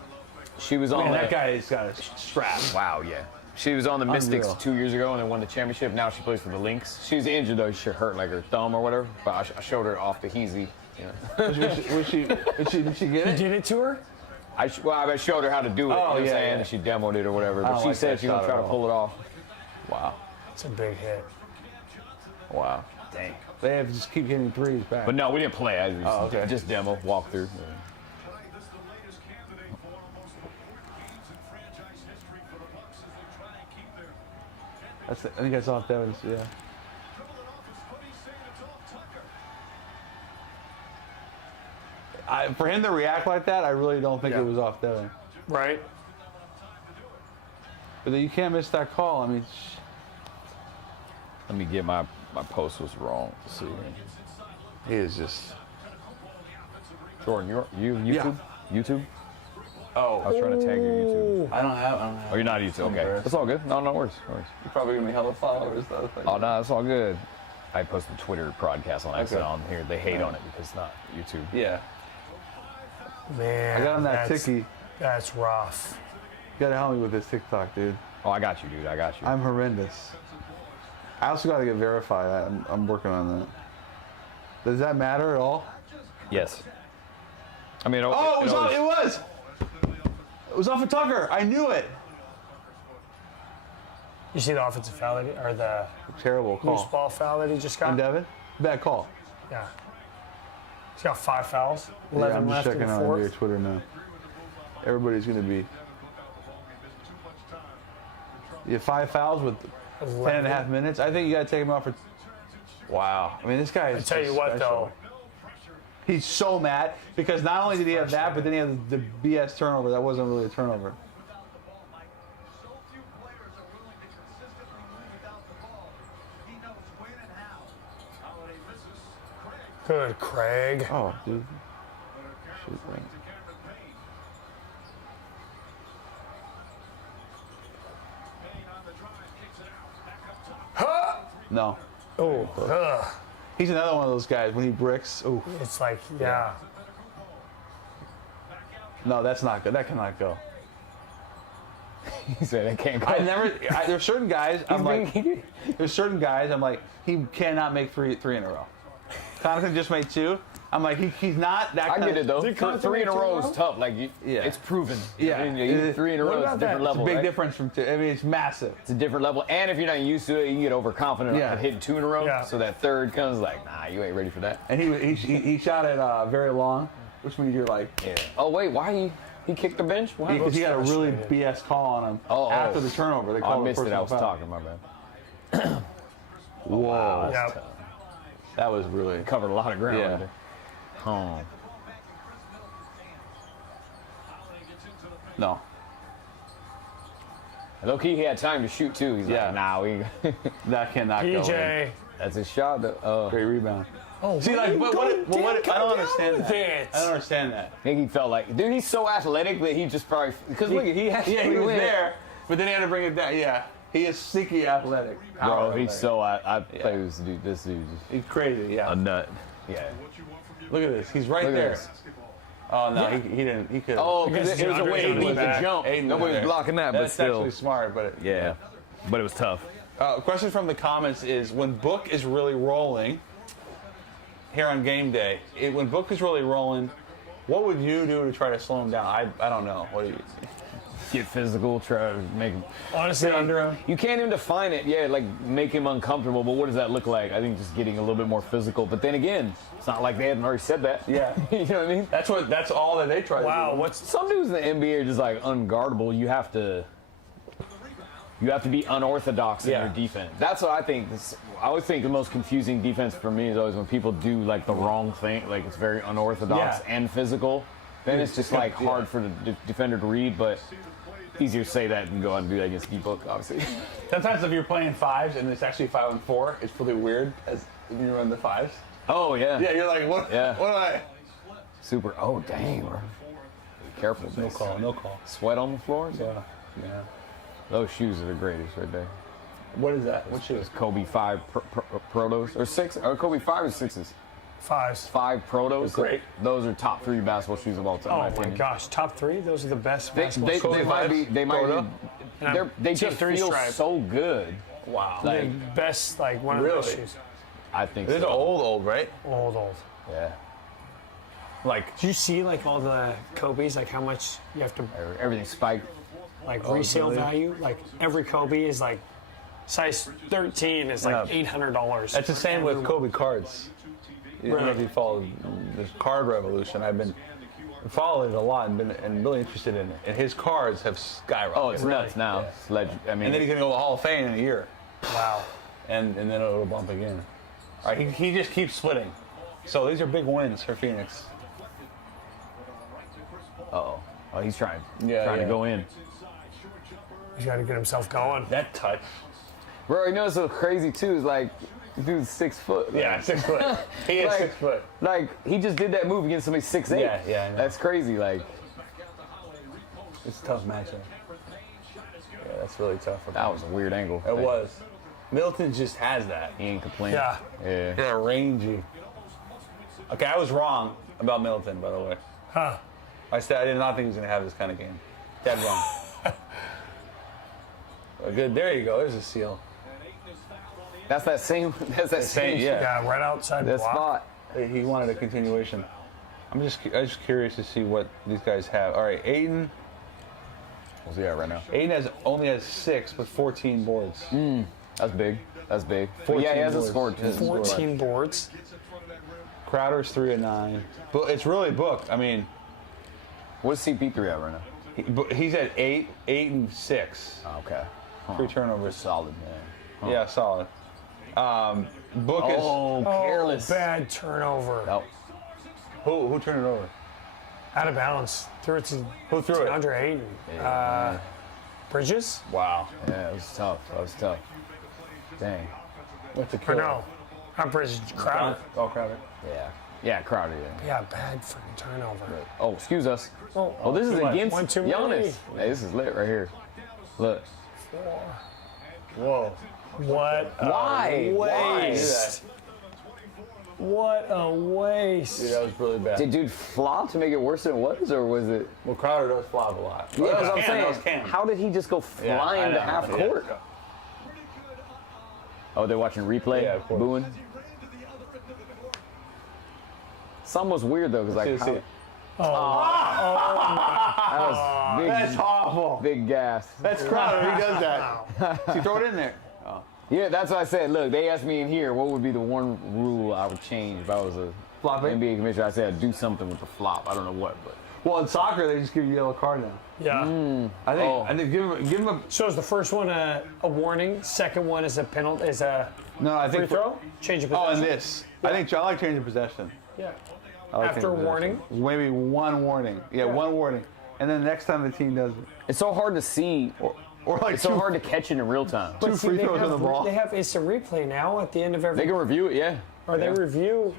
She was on. that guy's got a strap. Wow, yeah. She was on the Mystics 2 years ago and then won the championship. Now she plays for the Lynx. She was injured though. She hurt like her thumb or whatever. But I showed her off the Heezy. Did she get it? You did it to her? I showed her how to do it. You know what I'm saying? And she demoed it or whatever. But she said she was trying to pull it off. Wow. It's a big hit. Wow. Dang. They have to just keep hitting threes back. But no, we didn't play. Okay. Just demo, walk through. I think that's off Devins, yeah. For him to react like that, I really don't think it was off Devin. Right. But then you can't miss that call. I mean, let me get my post was wrong. Let's see. He is just. Jordan, you YouTube? Yeah. YouTube? Oh. I was trying to tag your YouTube. I don't have. Oh, you're not YouTube. Okay. That's all good. No worries. You're probably gonna be hella followers though. Oh no, that's all good. I posted Twitter broadcast on accident on here. They hate on it because it's not YouTube. Yeah. Man, I got on that ticky. That's rough. You gotta help me with this TikTok, dude. Oh, I got you, dude. I got you. I'm horrendous. I also gotta get verified. I'm working on that. Does that matter at all? Yes. I mean, it was off of Tucker. I knew it. You see the offensive foul or the terrible call. Loose ball foul that he just got? On Devin? Bad call. Yeah. He's got 5 fouls. 11 I'm left just checking in the out fourth. your Twitter now. Everybody's gonna be. You have 5 fouls with 10.5 minutes. I think you gotta take him out for. Wow. I mean, this guy is. I tell you what, though. He's so mad because not only did he have that, but then he had the BS turnover. That wasn't really a turnover. Good, Craig. Oh, dude. Shoot, man. No. Oh, He's another one of those guys when he bricks. Ooh. it's like, yeah. No, that's not good. That cannot go. He said, I can't go. There's certain guys, I'm like, he cannot make three in a row. Connaughton just made 2. I'm like, he's not that kind I get it, though. Did Connaughton Three in a make 2 row in a is tough. Like, it's proven. Yeah. I mean, 3 in a row is a different level, It's a big right? difference from 2. I mean, it's massive. It's a different level. And if you're not used to it, you can get overconfident Yeah. of hitting 2 in a row. Yeah. So that third comes like, nah, you ain't ready for that. And he shot it very long, which means you're like, Yeah. Oh, wait, why he kicked the bench? Why? because he had a really BS call on him after the turnover. They I called missed it. I personal was foul. talking, my bad. Whoa. Yeah. That was really Covered a lot of ground. Yeah. Right there. Oh. no. Low-key, he had time to shoot, too. He's Yeah. like, nah, we... That cannot go in. PJ. That's his shot. Great rebound. Oh, See, like, what I don't understand that. it. I don't understand that. I think he felt like, dude, he's so athletic that he just probably, because look, he actually Yeah, he was went. there, but then he had to bring it down. Yeah, he is sneaky athletic. Bro, he's so, I play with this dude. He's crazy. Yeah. A nut. Yeah. Look at this. He's right Look at there. this. Oh no, he didn't. He could. Oh, because it was a way he beat the back. jump. Aiden was Nobody was there. blocking that, but That's still. actually smart, but Yeah, but it was tough. Question from the comments is: when Book is really rolling here on game day, when Book is really rolling, what would you do to try to slow him down? I don't know. What do you? Get physical, try to make him. Honestly, under him. You can't even define it. Yeah, like make him uncomfortable. But what does that look like? I think just getting a little bit more physical. But then again, it's not like they hadn't already said that. Yeah. You know what I mean? That's all that they try wow, to do. what's Some dudes in the NBA are just like unguardable. You have to be unorthodox in Yeah. your defense. That's what I think. I always think the most confusing defense for me is always when people do like the wrong thing, like it's very unorthodox Yeah. and physical. Then it's just like hard for the defender to read, but easier to say that than go out and do that against D-Book, obviously. Sometimes if you're playing 5s and it's actually 5 and 4, it's really weird as when you run the 5s. Oh yeah. Yeah, you're like, what? Yeah. What am I? Super. Oh dang, bro. Be careful. No This. call. No call. Sweat on the floor. Yeah. Yeah. Those shoes are the greatest right there. What is that? What shoes? Kobe 5 Protos or 6 or Kobe 5 or 6s. 5s. 5 Protos. They're great. Those are top 3 basketball shoes of all time. in Oh my my opinion. gosh, top 3? Those are the best basketball They shoes. might be. They might Proto? be. And They I'm just T3 feel stripe. so good. Wow. The Like best, like one of those Really? shoes. I think These so. are old, right? Old. Yeah. Like, Do you see like all the Kobe's, like how much you have to Everything spiked. like resale really? value? Like every Kobe is like size 13 is like $800. that's the same with Kobe cards. I don't know if you followed this card revolution. I've been following it a lot and really interested in it. And his cards have skyrocketed. Oh, it's nuts now. Yeah. It's I mean, And then he's going to go to the Hall of Fame in a year. Wow. And then it'll bump again. All right, he just keeps splitting. So these are big wins for Phoenix. oh, he's trying. Yeah, trying yeah. to go in. He's got to get himself going. That touch. Bro, you know what's so crazy too is like, dude's 6 foot. Yeah, 6 foot. He is Like- 6 foot. Like he just did that move against somebody 6'8". Yeah, I know. That's crazy. Like It's a tough matchup. Yeah, that's really tough. For that was a weird angle. It was. Middleton just has that. He ain't complaining. Yeah. Yeah. Yeah, rangy. Okay, I was wrong about Middleton, by the way. Huh. I said I did not think he was going to have this kind of game. Dead wrong. Good. There you go. There's a seal. That's that same. That's that same. yeah. Yeah, right outside the That block. spot. He wanted a continuation. I'm just curious to see what these guys have. All right, Ayton. What's he at right now? Ayton only has 6 but 14 boards. That's big. That's big. 14 Yeah, he hasn't boards. scored. 14 boards. Crowder's 3 of 9. But it's really booked. I mean, What's CP3 at right now? he's at 8 and 6. Oh, okay. 3 turnovers. Solid, man. Yeah, solid. Book is Oh, careless. Bad turnover. Oh, who turned it over? Out of balance. Threw it to Who threw it? Deandre Ayton. Bridges? Wow. yeah, it was tough. That was tough. Dang. What's the Or kill? no. Not Bridges. Crowder. Oh, Crowder. Yeah. Yeah, Crowder. Yeah. Yeah, bad freaking turnover. Oh, excuse us. Oh, Oh, this is too much. against One too Giannis. many. Hey, this is lit right here. Look. Whoa. What a waste. What a waste. Dude, that was really bad. Did dude flop to make it worse than it was, or was it? Well, Crowder does flop a lot. Yeah, because I'm saying, how did he just go flying to half court? Oh, they're watching replay? Yeah, of course. Booing? Some was weird, though, because like, that was big. That's awful. Big gas. That's Crowder. He does that. So throw it in there. Oh. Yeah, that's what I said. Look, they asked me in here, what would be the one rule I would change if I was a NBA commissioner? I said I'd do something with the flop. I don't know what, but. Well, in soccer, they just give you a yellow card now. Yeah. I think give him a. So is the first one a warning? Second one is a penalty? Is a I think free throw? Change of possession? Oh, and this. Yeah. I like changing possession. Yeah. Like after a warning? Maybe one warning. Yeah, one warning. And then the next time the team does it. It's so hard to see. Or like it's so hard to catch it in real time. Two free throws on the ball. They have instant replay now at the end of every. They can review it, yeah. Or they review.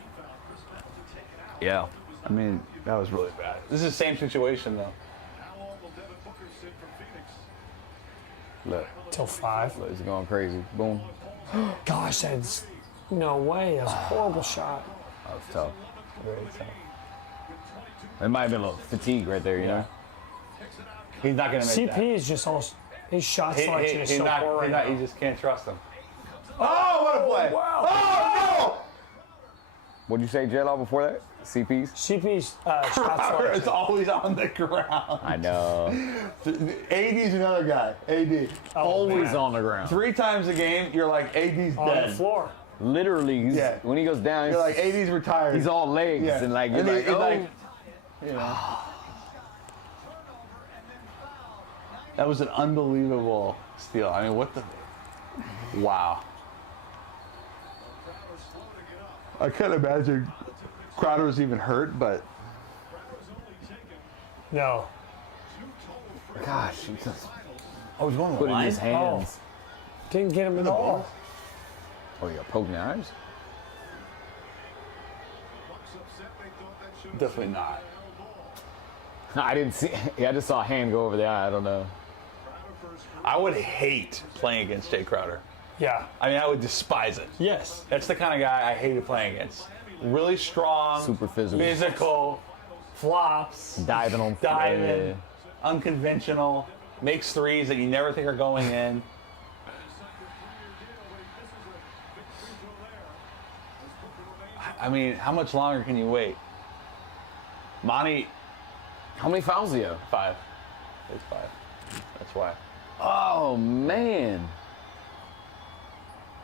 Yeah. I mean, that was really bad. This is the same situation, though. Look. Till 5. Look, it's going crazy. Boom. Gosh, that's no way. That was a horrible shot. That was tough. Very tough. It might have been a little fatigue right there, you know? He's not going to make that. CP is just all. His shot selection is so poor right now. You just can't trust him. Oh, what a play! Wow. Oh, What'd you say, J-Law, before that? CP's? CP's shot selection. It's always on the ground. I know. AD's another guy. AD. Always on the ground. 3 times a game, you're like, AD's On dead. the floor. Literally, when he goes down, you're like, AD's retired. He's all legs. Yeah. And like, you're like, oh. You know. That was an unbelievable steal. I mean, what the... Wow. I can't imagine Crowder was even hurt, but... No. Gosh, he just he's going to put the it in line? his hands. Didn't get him at all. Oh, you got poking eyes? Definitely not. No, I didn't see. Yeah, I just saw a hand go over the eye. I don't know. I would hate playing against Jay Crowder. Yeah. I mean, I would despise it. Yes. That's the kind of guy I hated playing against. Really strong. Super physical. Physical. Flops. Diving. Unconventional. Makes threes that you never think are going in. I mean, how much longer can you wait? Monty. How many fouls do you have? 5. It's 5. That's why. Oh, man.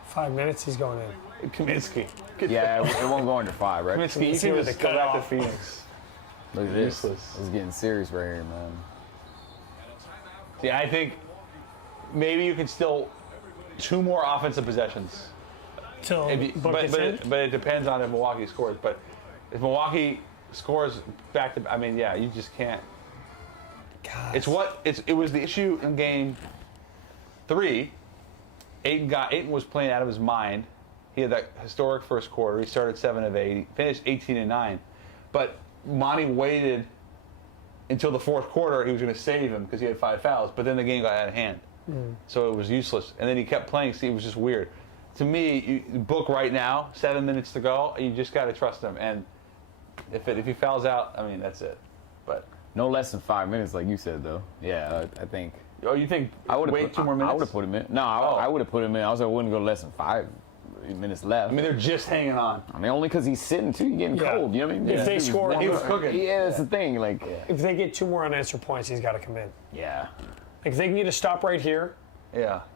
5 minutes, he's going in. Kaminsky. Yeah, it won't go under 5, right? Kaminsky, you can just go back to Phoenix. Look at this. Useless. This is getting serious right here, man. See, I think maybe you can still 2 more offensive possessions. But it depends on if Milwaukee scores. But if Milwaukee scores back to, I mean, yeah, you just can't. God. It was the issue in game 3. Ayton was playing out of his mind. He had that historic first quarter. He started 7 of 8, finished 18-9. But Monty waited until the fourth quarter. He was going to save him because he had 5 fouls. But then the game got out of hand, so it was useless. And then he kept playing. See, it was just weird. To me, you book right now, 7 minutes to go. You just got to trust him. And if he fouls out, I mean, that's it. But no less than 5 minutes, like you said, though. Yeah, I think. Oh, you think I would wait 2 more minutes? I would have put him in. No, I would have put him in. I wouldn't go less than 5 minutes left. I mean, they're just hanging on. I mean, only because he's sitting too. You're getting cold. You know what I mean? If they score, he was cooking. Yeah, that's the thing. Like, if they get 2 more unanswered points, he's got to come in. yeah. Like, if they can get a stop right here,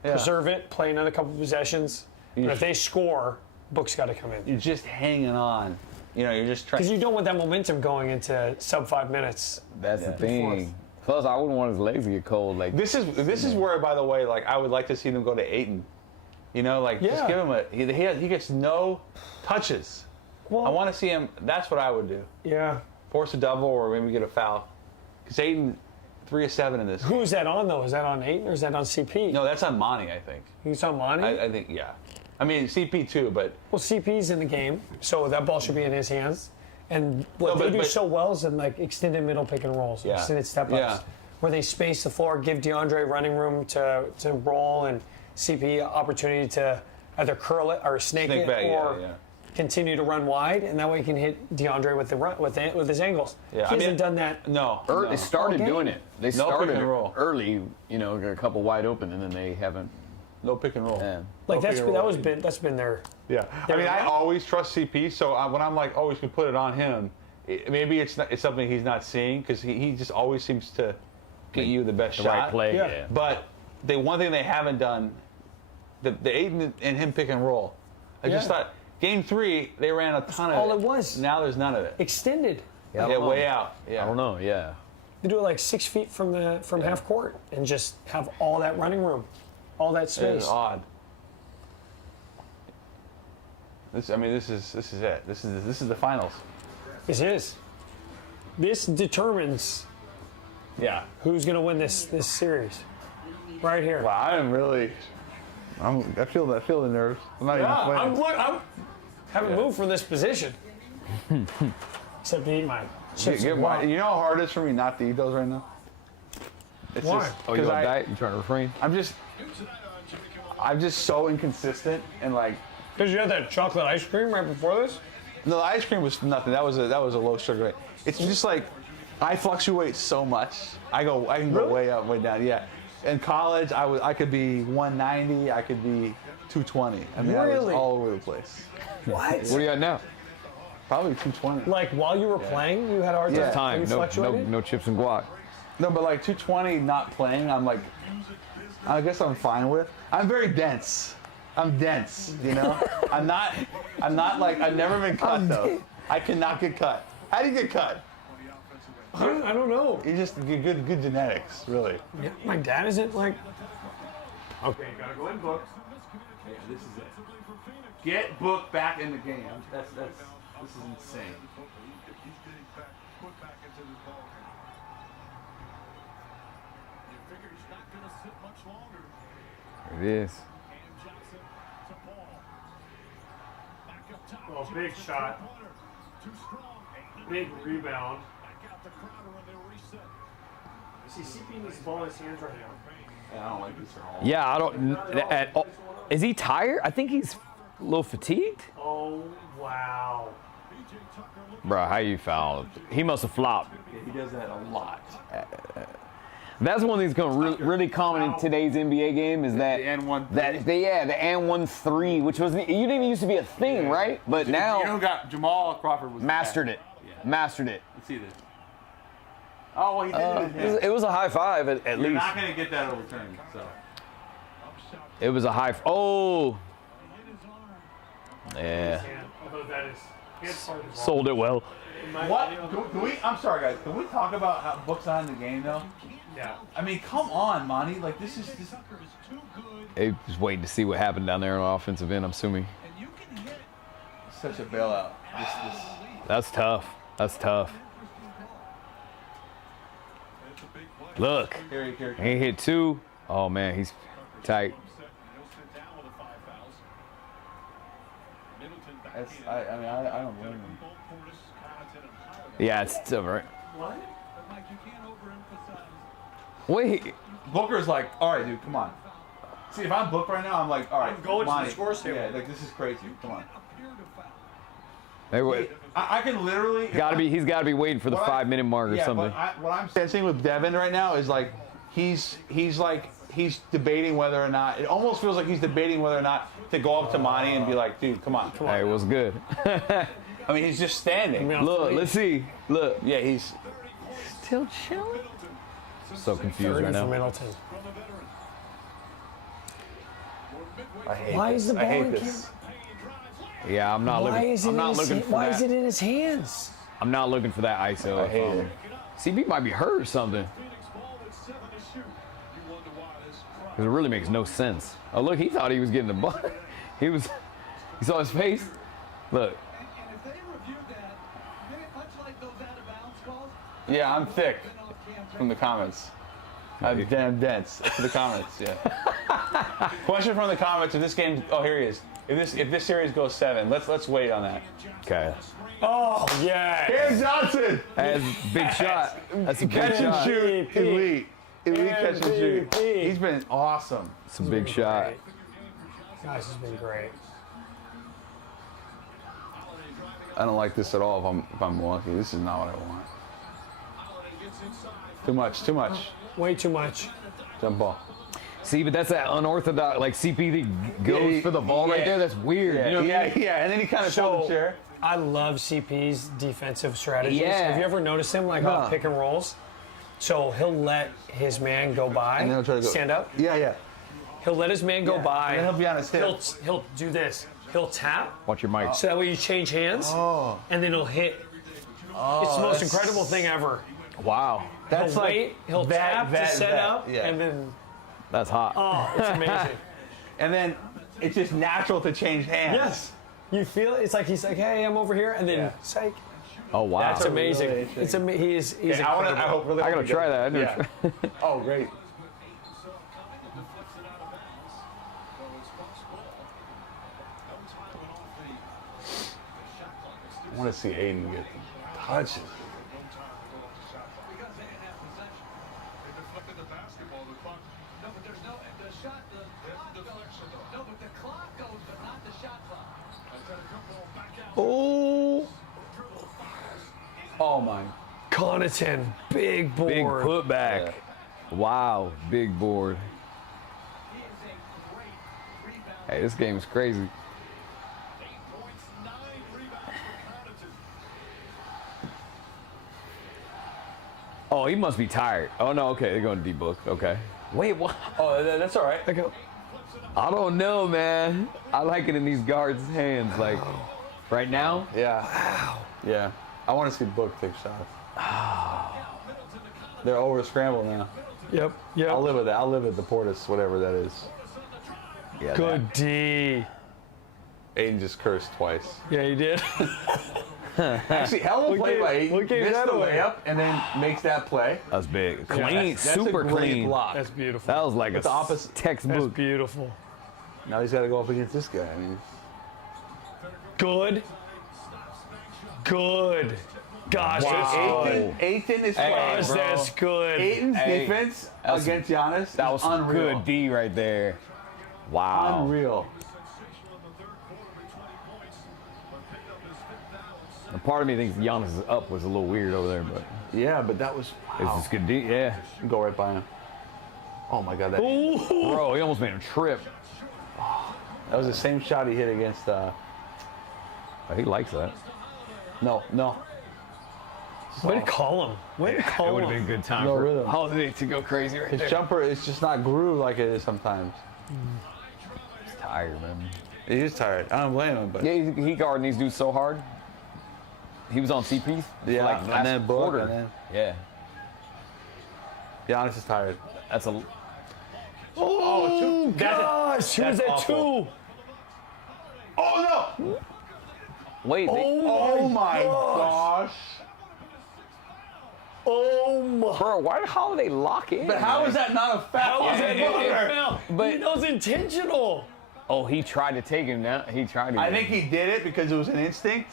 preserve it, play another couple possessions. But if they score, Book's got to come in. You're just hanging on. You know, you're just trying. Because you don't want that momentum going into sub 5 minutes. That's the thing. Plus, I wouldn't want his legs to get cold. Like this is where, by the way, like I would like to see them go to Ayton. You know, like just give him he gets no touches. Well, I want to see him. That's what I would do. Yeah. Force a double or maybe get a foul. Because Ayton, 3 of 7 in this. Who's that on though? Is that on Ayton or is that on CP? No, that's on Monty, I think. He's on Monty? I think I mean CP too, but CP's in the game, so that ball should be in his hands. And what they do so well is in like extended middle pick and rolls, extended step ups, where they space the floor, give DeAndre running room to roll, and CP opportunity to either curl it or snake it back, or yeah. continue to run wide, and that way he can hit DeAndre with the run with his angles. Yeah, He hasn't done that. No. They started doing it. They No started pick and roll. early, you know, got a couple wide open, and then they haven't. No pick and roll. Yeah. Like No pick and roll. that's been their. Yeah. I mean, I always trust CP, so when I'm like, oh, we should put it on him, maybe it's something he's not seeing because he just always seems to get you the best The shot. right play, yeah. But one thing they haven't done, the Ayton and him pick and roll. I just thought game 3 they ran a ton of all it was. Now there's none of it. Extended. Yeah, way out. Yeah. I don't know. Yeah. They do it like 6 feet from half court and just have all that running room, all that It space. is odd. This is it. This is the finals. This is. This determines who's going to win this series. Right here. Wow, I feel the nerves. I'm not even playing. I haven't moved from this position. Except to eat my chips. You know how hard it is for me not to eat those right now? It's Why? Just, Oh, you on diet? You trying to refrain? I'm just so inconsistent and like. Because you had that chocolate ice cream right before this? No, the ice cream was nothing. That was a low sugar rate. It's just like I fluctuate so much. I can go way up, way down. Yeah. In college, I could be 190. I could be 220. I mean, I was all over the place. What? What are you at now? Probably 220. Like while you were playing, you had a hard time. You fluctuated? No chips and guac. No, but like 220 not playing, I'm like, I guess I'm fine with. I'm very dense. I'm dense, you know? I'm not like, I've never been cut though. I cannot get cut. How do you get cut? I don't know. You just get good genetics, really. Yeah, my dad isn't like. Okay, gotta go in book. Yeah, this is it. Get Book back in the game. This is insane. It is. Oh, big shot. Big rebound. See, CP needs the ball in his hands right now. Yeah, I don't like this at all. Yeah, I don't. At all. Is he tired? I think he's a little fatigued. Oh, wow. Bro, how you fouled? He must have flopped. Yeah, he does that a lot. That's one thing's going to really common in today's NBA game is that the N1 the N1 3, which was you didn't even used to be a thing, right? But now you know, got Jamal Crawford was mastered it. Yeah. Mastered it. Let's see this. Oh, well, he did It was a high five at You're least. You're not gonna get that overturned. So. It was a high. Oh. Yeah. Sold it well. What? Do we? I'm sorry, guys. Can we talk about how Book's on in the game though? Yeah. I mean, come on, Monty. Like this is. They was waiting to see what happened down there on the offensive end. I'm assuming. Such a bailout. That's tough. That's tough. Look, he hit 2. Oh man, he's tight. I don't blame him. Yeah, it's still right. Wait. Booker's like, all right, dude, come on. See, if I'm Book right now, I'm like, all right, I'm going Monty, to the scores table. Yeah, like this is crazy. Come on. Hey, wait. I can literally. He's got to be waiting for the 5-minute mark or something. But what I'm sensing with Devin right now is like, he's debating whether or not. It almost feels like he's debating whether or not to go up to Monty and be like, dude, come on. Hey, what's good? I mean, he's just standing. Look, let's see. Look. Yeah, he's still chilling. So confused right now. Middleton. Why is the ball in this? Yeah, I'm not looking. I'm not looking for that. Why is it in his hands? I'm not looking for that ISO. I hate it. CB might be hurt or something. Because it really makes no sense. Oh, look, he thought he was getting the ball. You saw his face? Look. Yeah, I'm thick from the comments. I'm damn dense from the comments, yeah. Question from the comments, if this game, oh, here he is. If this series goes 7, let's wait on that. Okay. Oh, yeah. Cam Johnson! That's a big shot. That's a big Catch and shot. shoot, elite. elite catch and shoot. MVP. He's been awesome. It's a big shot. Great. Guys, has been great. I don't like this at all if I'm Milwaukee. This is not what I want. Too much. Way too much. Jump ball. See, but that's that unorthodox, like CP goes for the ball right there. That's weird. Yeah, You know what I mean? and then he kind of pulled the chair. I love CP's defensive strategies. Yeah. Have you ever noticed him like on pick and rolls? So he'll let his man go by, And then he'll try to go. stand up. Yeah. He'll let his man go by. And then he'll be on his hip. He'll do this. He'll tap. Watch your mic. So that way you change hands, and then he'll hit. It's the most incredible thing ever. Wow. That's He'll like wait, he'll tap to set up, and then That's hot. it's amazing. And then it's just natural to change hands. Yes. You feel it? It's like he's like, hey, I'm over here, and then psych. Oh wow. That's amazing. really It's he's I hope really. I gotta try that. I never tried. Oh, great. I want to see Ayton get touches. Because they didn't have possession. They deflected the basketball. The clock. No, but there's no. The shot. The clock goes. No, but the clock goes, but not the shot clock. Antetokounmpo back out. Oh, Oh my. Connaughton, big board. Big putback. Wow. Big board. He is a great rebound. Hey, this game is crazy. 8 points, 9 rebounds for Connaughton. Oh, he must be tired. Oh no. Okay, they're going to D-book. Okay. Wait, what? Oh, that's all right. I don't know, man. I like it in these guards' hands. Like, right now? Yeah. Wow. Yeah. I want to see Book take shots. They're over scrambled now. Yep. I'll live with that. I'll live with the Portis, whatever that is. Yeah. Good D. Ayton just cursed twice. Yeah, he did. Actually, hell of a play by Ayton. what gave Missed that the away? layup and then makes that play. That was big. Clean. That's Super a great clean. block. That's beautiful. That was like It's a the opposite. That's textbook. beautiful. Now he's got to go up against this guy. I mean, Good. Gosh, that's good. Ayton is Gosh, playing. that's good. Ayton's Hey, defense that was- against Giannis That was is unreal. good D right there. Wow. Unreal. And part of me thinks Giannis' up was a little weird over there, but Yeah, but that was it's just good D. Yeah. Go right by him. Oh my God, that Bro, he almost made him trip. was the same shot he hit against. Oh, he likes that. No. Way to call him. Way to It call would have him. been a good time No for rhythm. Holiday to go crazy right His there. jumper is just not grooved like it is sometimes. He's tired, man. He is tired. I don't blame him, but Yeah, he guarding these dudes so hard. He was on CP. yeah, like last and then Book, quarter. and then Yeah, Giannis is tired. that's a. Oh, gosh. He was that's at awful. 2. Oh no! Wait. Oh my gosh! Oh, my. Bro, why did Holiday lock in? But how is that not a foul? How was that not a foul? But- That was intentional. Oh, he tried to take him down. He tried to. I think he did it because it was an instinct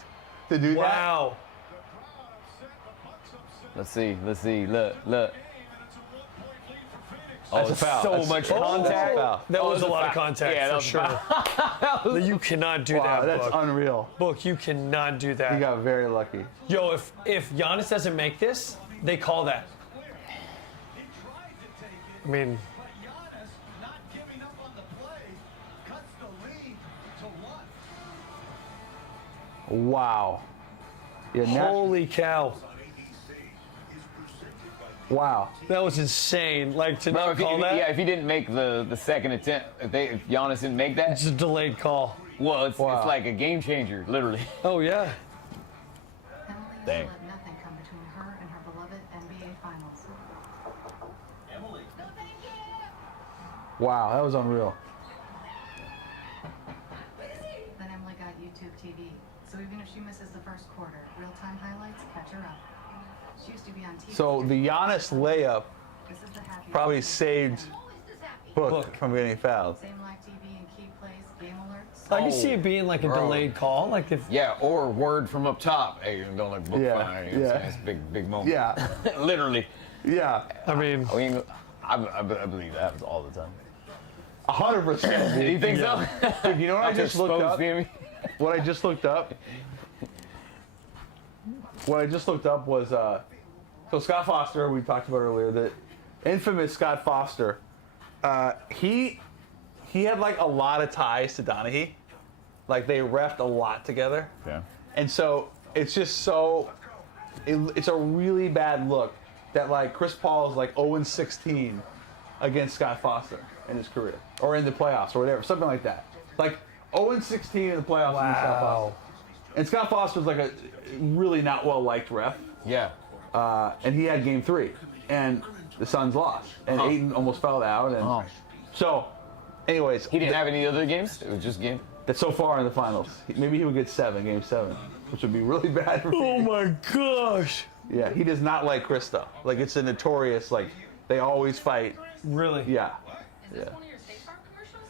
to do that. Wow. Let's see. Look. Oh, That's a it's foul. so That's- much that's a contact. foul. That Oh, was a it's a lot of foul. contact Yeah, that for was a sure. You cannot do Wow, that, that's Book. unreal. Book, you cannot do He that. got very lucky. Yo, if Giannis doesn't make this, they call that. I mean, Giannis not giving up on the play cuts the lead to 1. Wow. Yeah, holy cow. wow. That was insane. Like, to Bro, not call that, if he didn't make the second attempt, if Giannis didn't make that, it's a delayed call. well, it's Wow. like a game changer, literally. Oh, yeah. Emily Dang. will let nothing come between her and her beloved NBA Finals. Wow, that was unreal. Then Emily got YouTube TV, so even if she misses the first quarter, real-time highlights catch her up. She used to be on TV. So the Giannis layup This is the happy probably saved Book from getting fouled. Same live TV and key plays, game alerts. I can see it being like a bro. delayed call. Like, if Yeah, or word from up top. Hey, don't let Book Yeah, find it. yeah. It's a big moment. Yeah, Literally. yeah. I mean, I mean, I believe that happens all the time. 100%. You think so? Dude, you know what I just looked up? Jimmy? What I just looked up? What I just looked up was so Scott Foster, we talked about earlier, the infamous Scott Foster. He had like a lot of ties to Donaghy. Like they reffed a lot together. Yeah. And so it's just so it's a really bad look that like Chris Paul is like 0-16 against Scott Foster in his career or in the playoffs or whatever, something like that. Like 0-16 in the playoffs against Scott Foster. And Scott Foster's like a really not well liked ref. Yeah. And he had game 3 and the Suns lost and Ayton almost fell out and so anyways, he didn't have any other games. It was just game. That's so far in the finals. Maybe he would get game 7, which would be really bad for me. Oh my gosh. Yeah, he does not like Chris though. Like it's a notorious, like they always fight. Really? Yeah. Yeah.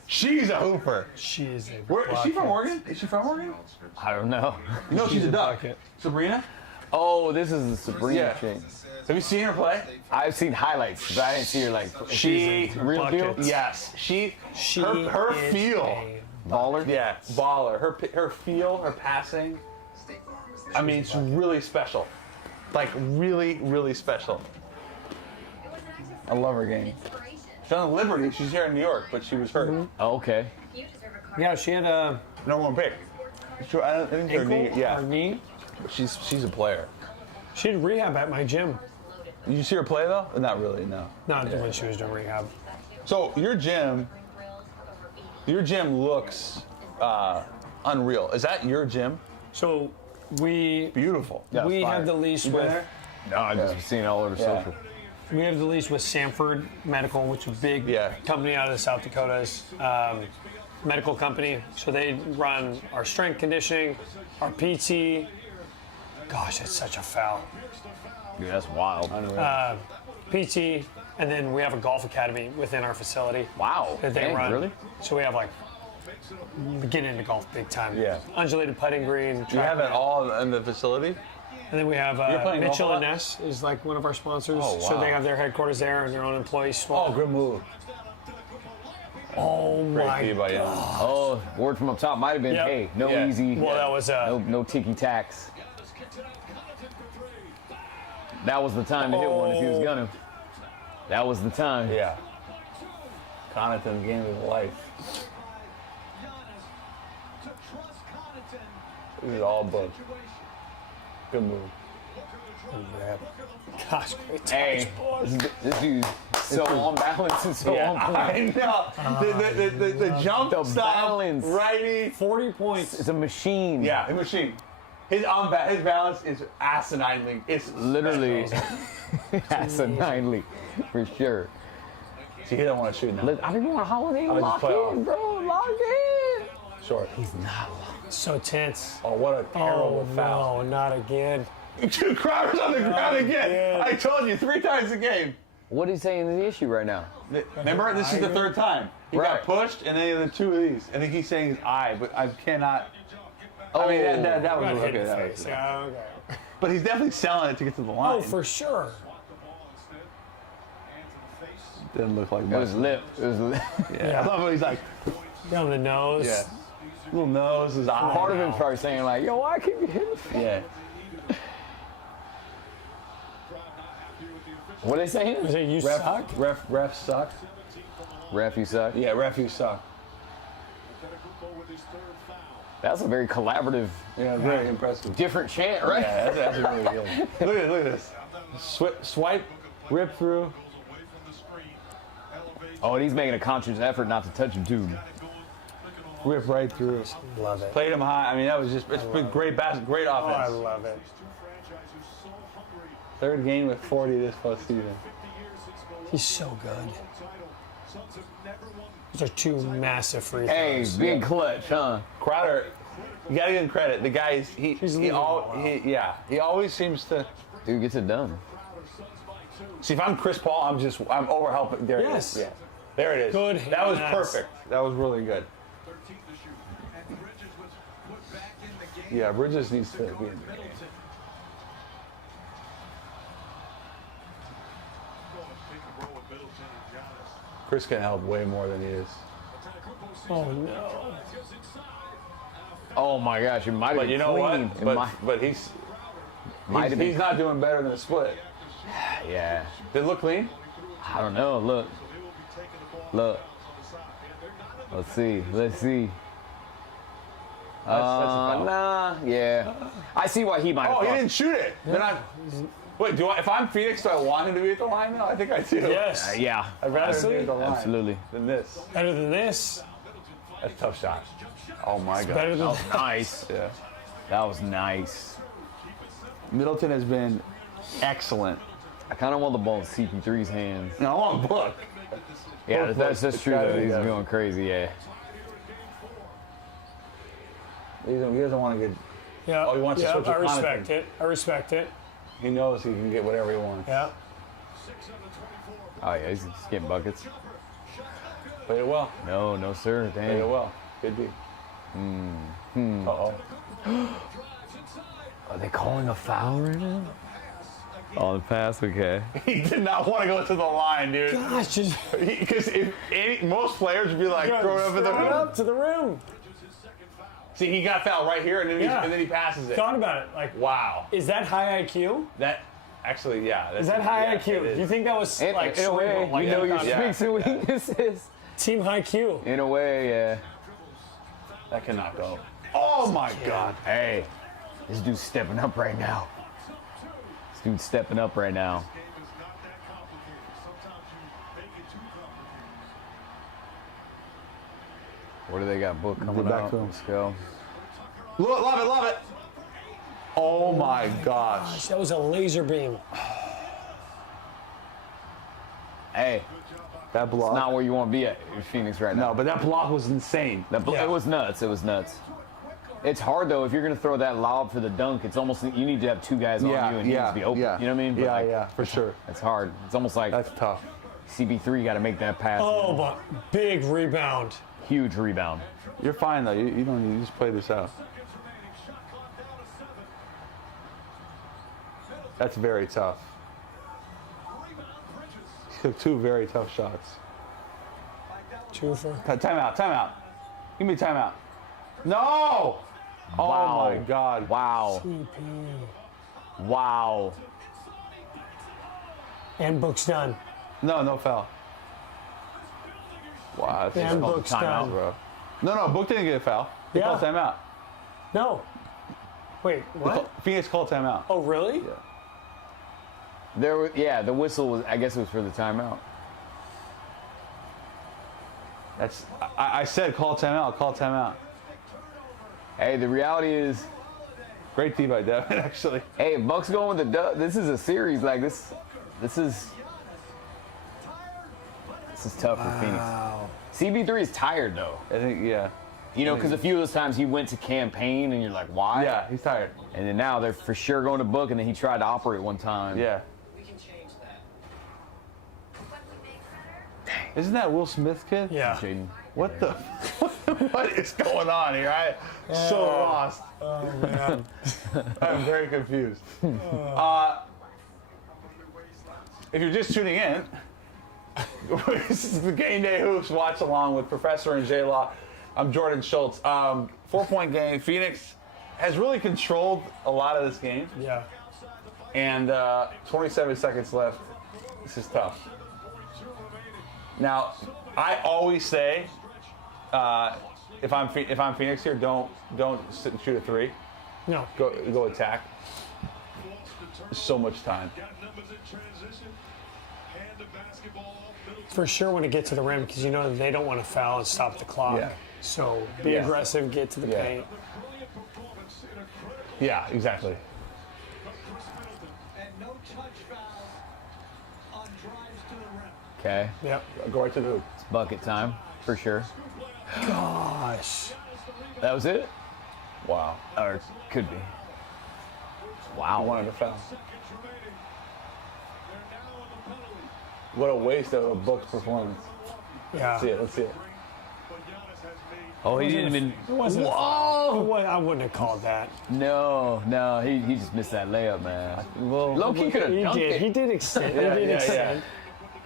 She's a hooper. She is a Where, is she from Oregon? Is she from Oregon? I don't know. No, she's a duck. bucket. Sabrina? Oh, this is the Sabrina chick. Have you seen her play? I've seen highlights, but I didn't see her like. She real deal. Yes. Her is feel. a Baller. Yeah, baller. Her feel, her passing. I mean, it's really special. Like really, really special. I love her game. She's on Liberty. She's here in New York, but she was hurt. Mm-hmm. Oh, okay. Yeah, she had a Number 1 pick. I think her knee. Yeah. Her knee. She's a player. She did rehab at my gym. Did you see her play though? Not really. No. Not when she was doing rehab. So your gym looks unreal. Is that your gym? So we Beautiful. we have the lease You been with there? No, I just seen it all over social. we have the lease with Sanford Medical, which is a big company out of the South Dakotas, medical company. So they run our strength conditioning, our PT. Gosh, it's such a foul. Dude, that's wild. PT, and then we have a golf academy within our facility. Wow. That they Dang, run. really? So we have like get into golf big time. Yeah. Undulated putting green. Do you have it all in the facility? And then we have playing golf Mitchell a and lot? Ness is like one of our sponsors. Oh, So wow. they have their headquarters there and their own employees. Oh, good move. Oh Great my feed by God. Giannis. Oh, word from up top might have been, Yep. hey, no Yeah. easy. Well, that was no ticky tacks. That was the time to hit one if he was gonna. That was the time. Yeah. Connaughton game of life. This is all booked. Good move. Gosh, great Hey, this dude's so on balance and so on point. I know. The jump The stop, balance. righty. 40 points. It's a machine. Yeah, a machine. His balance is asininely. It's Literally asininely, for sure. See, he don't want to shoot now. I didn't want Holiday to just lock play in, off. bro. Lock in. Short. He's not locked. So tense. Oh, what a terrible Oh, foul. no, not again. Dude, Crowder's on the ground again. I told you 3 times a game. What is saying is the issue right now? Remember, this is the 3rd time. He Right. got pushed, and then the 2 of these. I think he's saying his eye, but I cannot. Oh, I mean, that was Got hit okay. in the That face. was, Yeah, okay. but he's definitely selling it to get to the line. Oh, for sure. Didn't look like It much. was lip. It was lip. Yeah. I love when he's like, Down the nose. yeah. Little nose, his eye. Part of him's probably saying like, yo, why can't you hit him? Yeah. What are they saying? Was it you suck? Ref suck. Ref, you suck. Yeah, ref, you suck. That's a very collaborative, Yeah, very impressive. different chant, right? Yeah, that's really good. Look at this. Swipe, rip through. Oh, and he's making a conscious effort not to touch him too. Rip right through. Love it. Played him high. I mean, that was just, it's been great basketball, great Oh, I offense. love it. 3rd game with 40 this postseason. He's so good. Those are 2 massive free throws. Hey, big clutch, huh? Crowder, you gotta give him credit. The guy, he leaving always seems to. Dude gets it done. See, if I'm Chris Paul, I'm over helping. There Yes. it is. Yeah. There it is. Good That was hands. perfect. That was really good. Yeah, Bridges needs to be in the game. Chris can help way more than he is. Oh no. Oh my gosh, it might have been But you know clean. what? He's not doing better than a split. Yeah. Did it look clean? I don't know. Look. Let's see. That's a foul. Nah. Yeah. I see why he might have Oh, he thought. didn't shoot it. Wait, if I'm Phoenix, do I want him to be at the line now? I think I do. Yes. Yeah. I'd rather be at the line Absolutely. than this. Better than this. That's a tough shot. Oh my God. Better than That was nice. Yeah. That was nice. Middleton has been excellent. I kind of want the ball in CP3's hands. No, I want Book. Yeah, that's true. Though. He's going crazy. Yeah. He doesn't want to get. Yeah. Oh, he wants to switch I with respect Connaughton. it. I respect it. He knows he can get whatever he wants. Yeah. Oh yeah, he's getting buckets. Play it well. No, sir. Play it Damn. well. Good D. Uh-oh. Are they calling a foul right now? On the pass, okay. He did not want to go to the line, dude. Gosh, just Because most players would be like, throw it up in the throw it rim. up to the rim. See, he got fouled right here, and then he passes it. Thought about it. Like, Wow. is that high IQ? That actually, yeah. Is that high yeah, IQ? it Do you is. think that was In like a way, cerebral, like you know that your kind of- strengths and weaknesses. Team high Q? In a way, yeah. That cannot go. Oh my God. Hey, this dude's stepping up right now. This dude's stepping up right now. What do they got booked coming back up? to him. Let's go. Love it. Oh my gosh. Gosh, that was a laser beam. Hey, That block. not where you want to be at in Phoenix right now. No, but that block was insane. It was nuts. It was nuts. It's hard though if you're gonna throw that lob for the dunk. It's almost you need to have two guys on you and he needs to be open. Yeah. You know what I mean? But Yeah, for sure. It's hard. It's almost like That's tough. CB3 got to make that pass. Oh, but big rebound. Huge rebound. You're fine though. You don't need to just play this out. That's very tough. He took two very tough shots. Two for. Timeout. Give me timeout. No! Oh Wow. my God. Wow. Wow. And Book's done. No foul. Wow, that's And called Book's timeout, done. bro. No, Book didn't get a foul. He called timeout. No. Wait, what? Phoenix called timeout. Oh, really? Yeah. The whistle was. I guess it was for the timeout. That's. I said call timeout. Call timeout. Hey, the reality is. Great D by Devin, actually. Hey, Bucks going with the dub. This is a series like this. This is tough for Phoenix. CB3 is tired though. I think, yeah. You know, because a few of those times he went to campaign, and you're like, why? Yeah, he's tired. And then now they're for sure going to Book, and then he tried to operate one time. Yeah. Isn't that Will Smith kid? Yeah. Jaden. What the? What is going on here? I'm so lost. Oh, man. I'm very confused. If you're just tuning in, this is the Game Day Hoops Watch Along with Professor and J-Law. I'm Jordan Schultz. 4-point game. Phoenix has really controlled a lot of this game. Yeah. And 27 seconds left. This is tough. Now, I always say, if I'm Phoenix here, don't sit and shoot a three. No. Go attack. So much time. For sure want to get to the rim because you know they don't want to foul and stop the clock. Yeah. So be aggressive, get to the paint. Yeah, exactly. And no touch fouls on drives to the rim. Okay. Yep. Go right to the hoop. It's bucket time for sure. Gosh. That was it? Wow. Or could be. I Wow. wanted to foul. What a waste of a Bucks performance. Yeah. Let's see it. Oh, he didn't even. It wasn't. Whoa! I wouldn't have called that. No, he just missed that layup, man. Well, low key could have He dunked did. it. He did extend. Yeah, he did yeah, extend.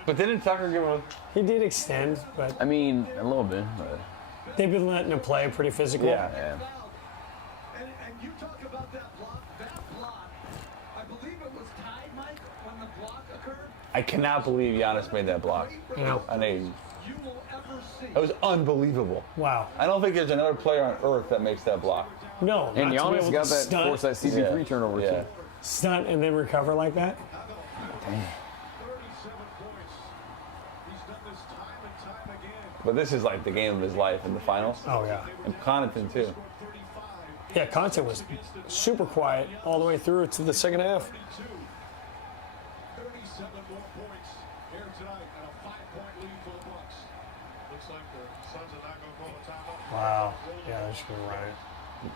But didn't Tucker give him? He did extend, but I mean, a little bit. But they've been letting him play pretty physical. yeah. And you talk about that block. I believe it was tied, Mike, when the block occurred. I cannot believe Giannis made that block. No. On Ayton. You will ever see. It was unbelievable. Wow. I don't think there's another player on earth that makes that block. No. And not to be Giannis able got to that stunt, force that CP3 turnover too. stunt and then recover like that. Damn. 37 points. He's done this time and time again. But this is like the game of his life in the finals. Oh yeah. And Connaughton too. Yeah, Connaughton was super quiet all the way through to the second half. 37 more points here tonight and a 5-point lead for the Bucks. Looks like the Suns are not going to call a timeout. Wow. Yeah, they're just gonna run it.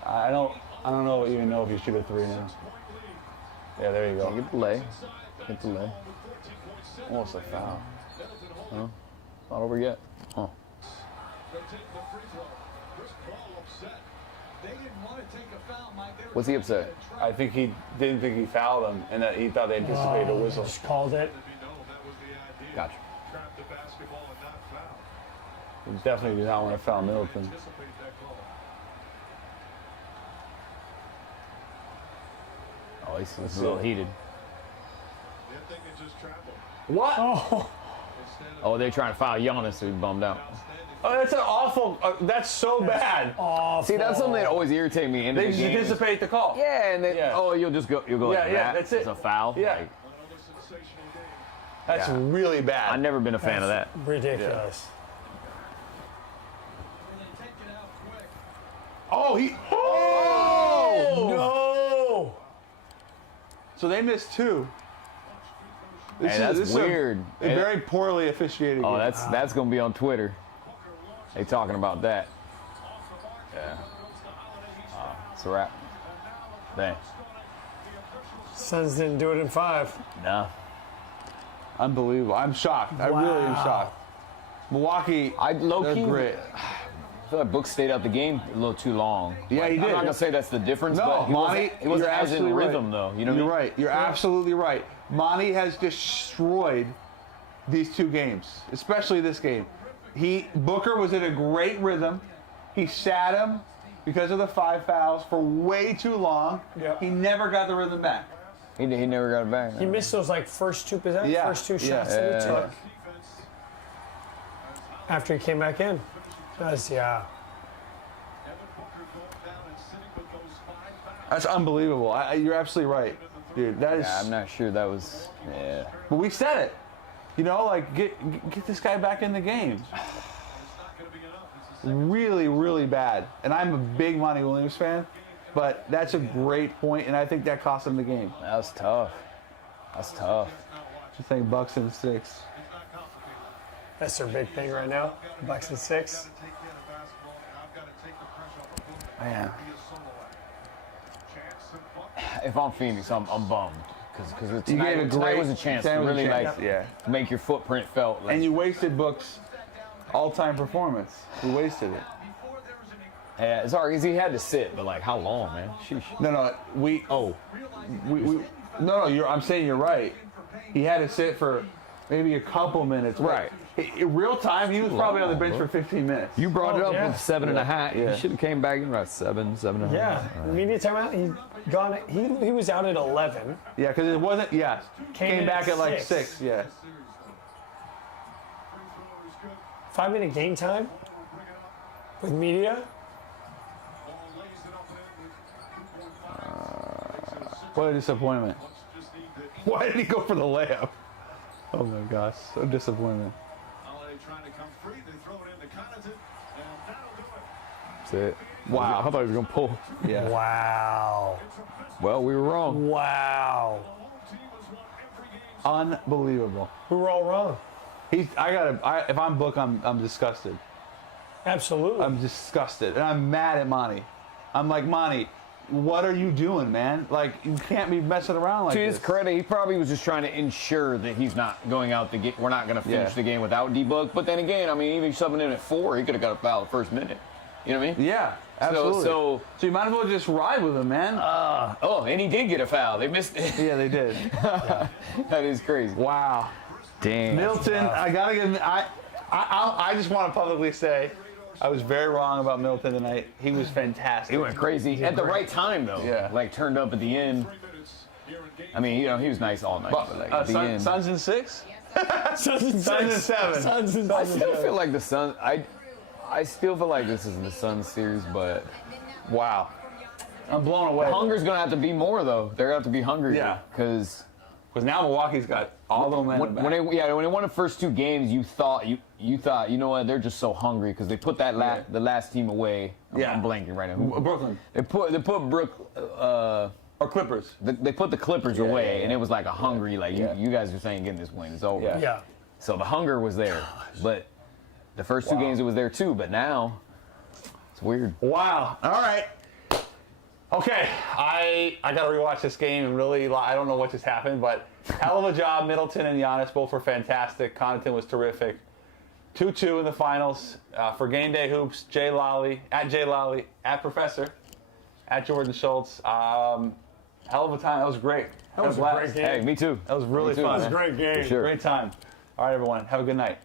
I don't even know if you shoot a 3 now. Yeah, there you go. Get the lay. Get the lay. Almost a foul. Huh? Not over yet. Huh. They take the free throw. Chris Paul upset. They didn't want to take a foul, Mike. They were What's he upset? I think he didn't think he fouled him, and that he thought they anticipated a whistle. Just called it. Gotcha. Trap the basketball and not foul. He definitely did not want to foul Middleton. Anticipate that call. Oh, he's a little heated. They're thinking just travel. What? Oh. Oh, they're trying to foul Giannis, so he bummed out. Oh, that's an awful. That's so bad. Awful. See, that's something that always irritates me. They just anticipate the call. Yeah, and then you'll go Yeah, like yeah, that. that's it. It's a foul. Yeah. Like, That's Yeah. really bad. I've never been a fan of that. Ridiculous. Oh, he. Oh no! So they missed 2. This Hey, that's this weird. A very poorly officiated. Oh, game. that's gonna be on Twitter. They talking about that. Yeah. It's a wrap. Dang. Suns didn't do it in 5. No. Unbelievable. I'm shocked. I really am shocked. Milwaukee, low-key, they're great. I feel like Book stayed out the game a little too long. Yeah, Like, he did. I'm not gonna say that's the difference, No, but he Monty, wasn't you're as in absolutely rhythm right. though. You know what I You're mean? right. You're absolutely right. Monty has destroyed these 2 games, especially this game. Booker was in a great rhythm. He sat him because of the 5 fouls for way too long. Yep. He never got the rhythm back. He never got it back. He missed those first 2 possessions, Yeah. first 2 Yeah. shots that he took after he came back in. That's unbelievable. You're absolutely right, dude. That is. Yeah, I'm not sure that was. Yeah. But we said it. You know, like get this guy back in the game. Really, really bad. And I'm a big Monty Williams fan, but that's a great point, and I think that cost him the game. That was tough. That's tough. I think Bucks in 6. That's their big thing right now. Bucks in 6. Man. If I'm Phoenix, I'm bummed because You gave tonight, tonight was a chance to really to make your footprint felt. Like, And you wasted Book's all-time performance. You wasted it. yeah, it's hard because he had to sit, but like how long, man? Sheesh. No, I'm saying you're right. He had to sit for maybe a couple minutes. Right. In real time, he was probably on the bench for 15 minutes. You brought it up yeah. with 7.5. Yeah. He should have came back in about 7.5. Yeah. Media timeout. He was out at 11. Yeah, because it wasn't. Yeah. Came in back at at like 6. 6. Yeah. 5-minute game time with media. What a disappointment. Why did he go for the layup? Oh my gosh, so disappointing. That's it. Wow. I thought he was gonna pull. Yeah. Wow. Well, we were wrong. Wow. Unbelievable. We were all wrong. If I'm Book, I'm disgusted. Absolutely. I'm disgusted, and I'm mad at Monty. I'm like, Monty, what are you doing, man? Like, you can't be messing around like To this. his credit, he probably was just trying to ensure that he's not going out the game. We're not going to finish the game without D-Book. But then again, I mean, even subbing in at 4, he could have got a foul the first minute. You know what I mean? Yeah, absolutely. So you might as well just ride with him, man. And he did get a foul. They missed it. Yeah, they did. That is crazy. Wow. Damn. Milton, I gotta give. I just want to publicly say, I was very wrong about Milton tonight. He was fantastic. He went crazy at the right time though. Yeah. Like turned up at the end. I mean, you know, he was nice all night. But like at the end. Suns in 6. Suns in 7. I still feel like the Suns. I still feel like this is the Suns series, but wow, I'm blown away. The hunger's gonna have to be more though. They're gonna have to be hungry. Yeah. Because now Milwaukee's got all the momentum back. When they won the first 2 games, you thought, you know what, they're just so hungry because they put that the last team away. I'm blanking right now. Brooklyn. They put or Clippers. They put the Clippers away, and it was like a hungry, like you guys are saying, getting this win, it's over. Yeah. So the hunger was there, but the first 2 games it was there too. But now it's weird. Wow. All right. Okay, I got to rewatch this game and really, I don't know what just happened, but hell of a job. Middleton and Giannis both were fantastic. Connaughton was terrific. 2-2 in the finals. For Game Day Hoops, Lawley, at Professor, at Jordan Schultz. Hell of a time. That was great. That was a great game. Hey, me too. That was really fun. That was a great game. For sure. Great time. All right, everyone. Have a good night.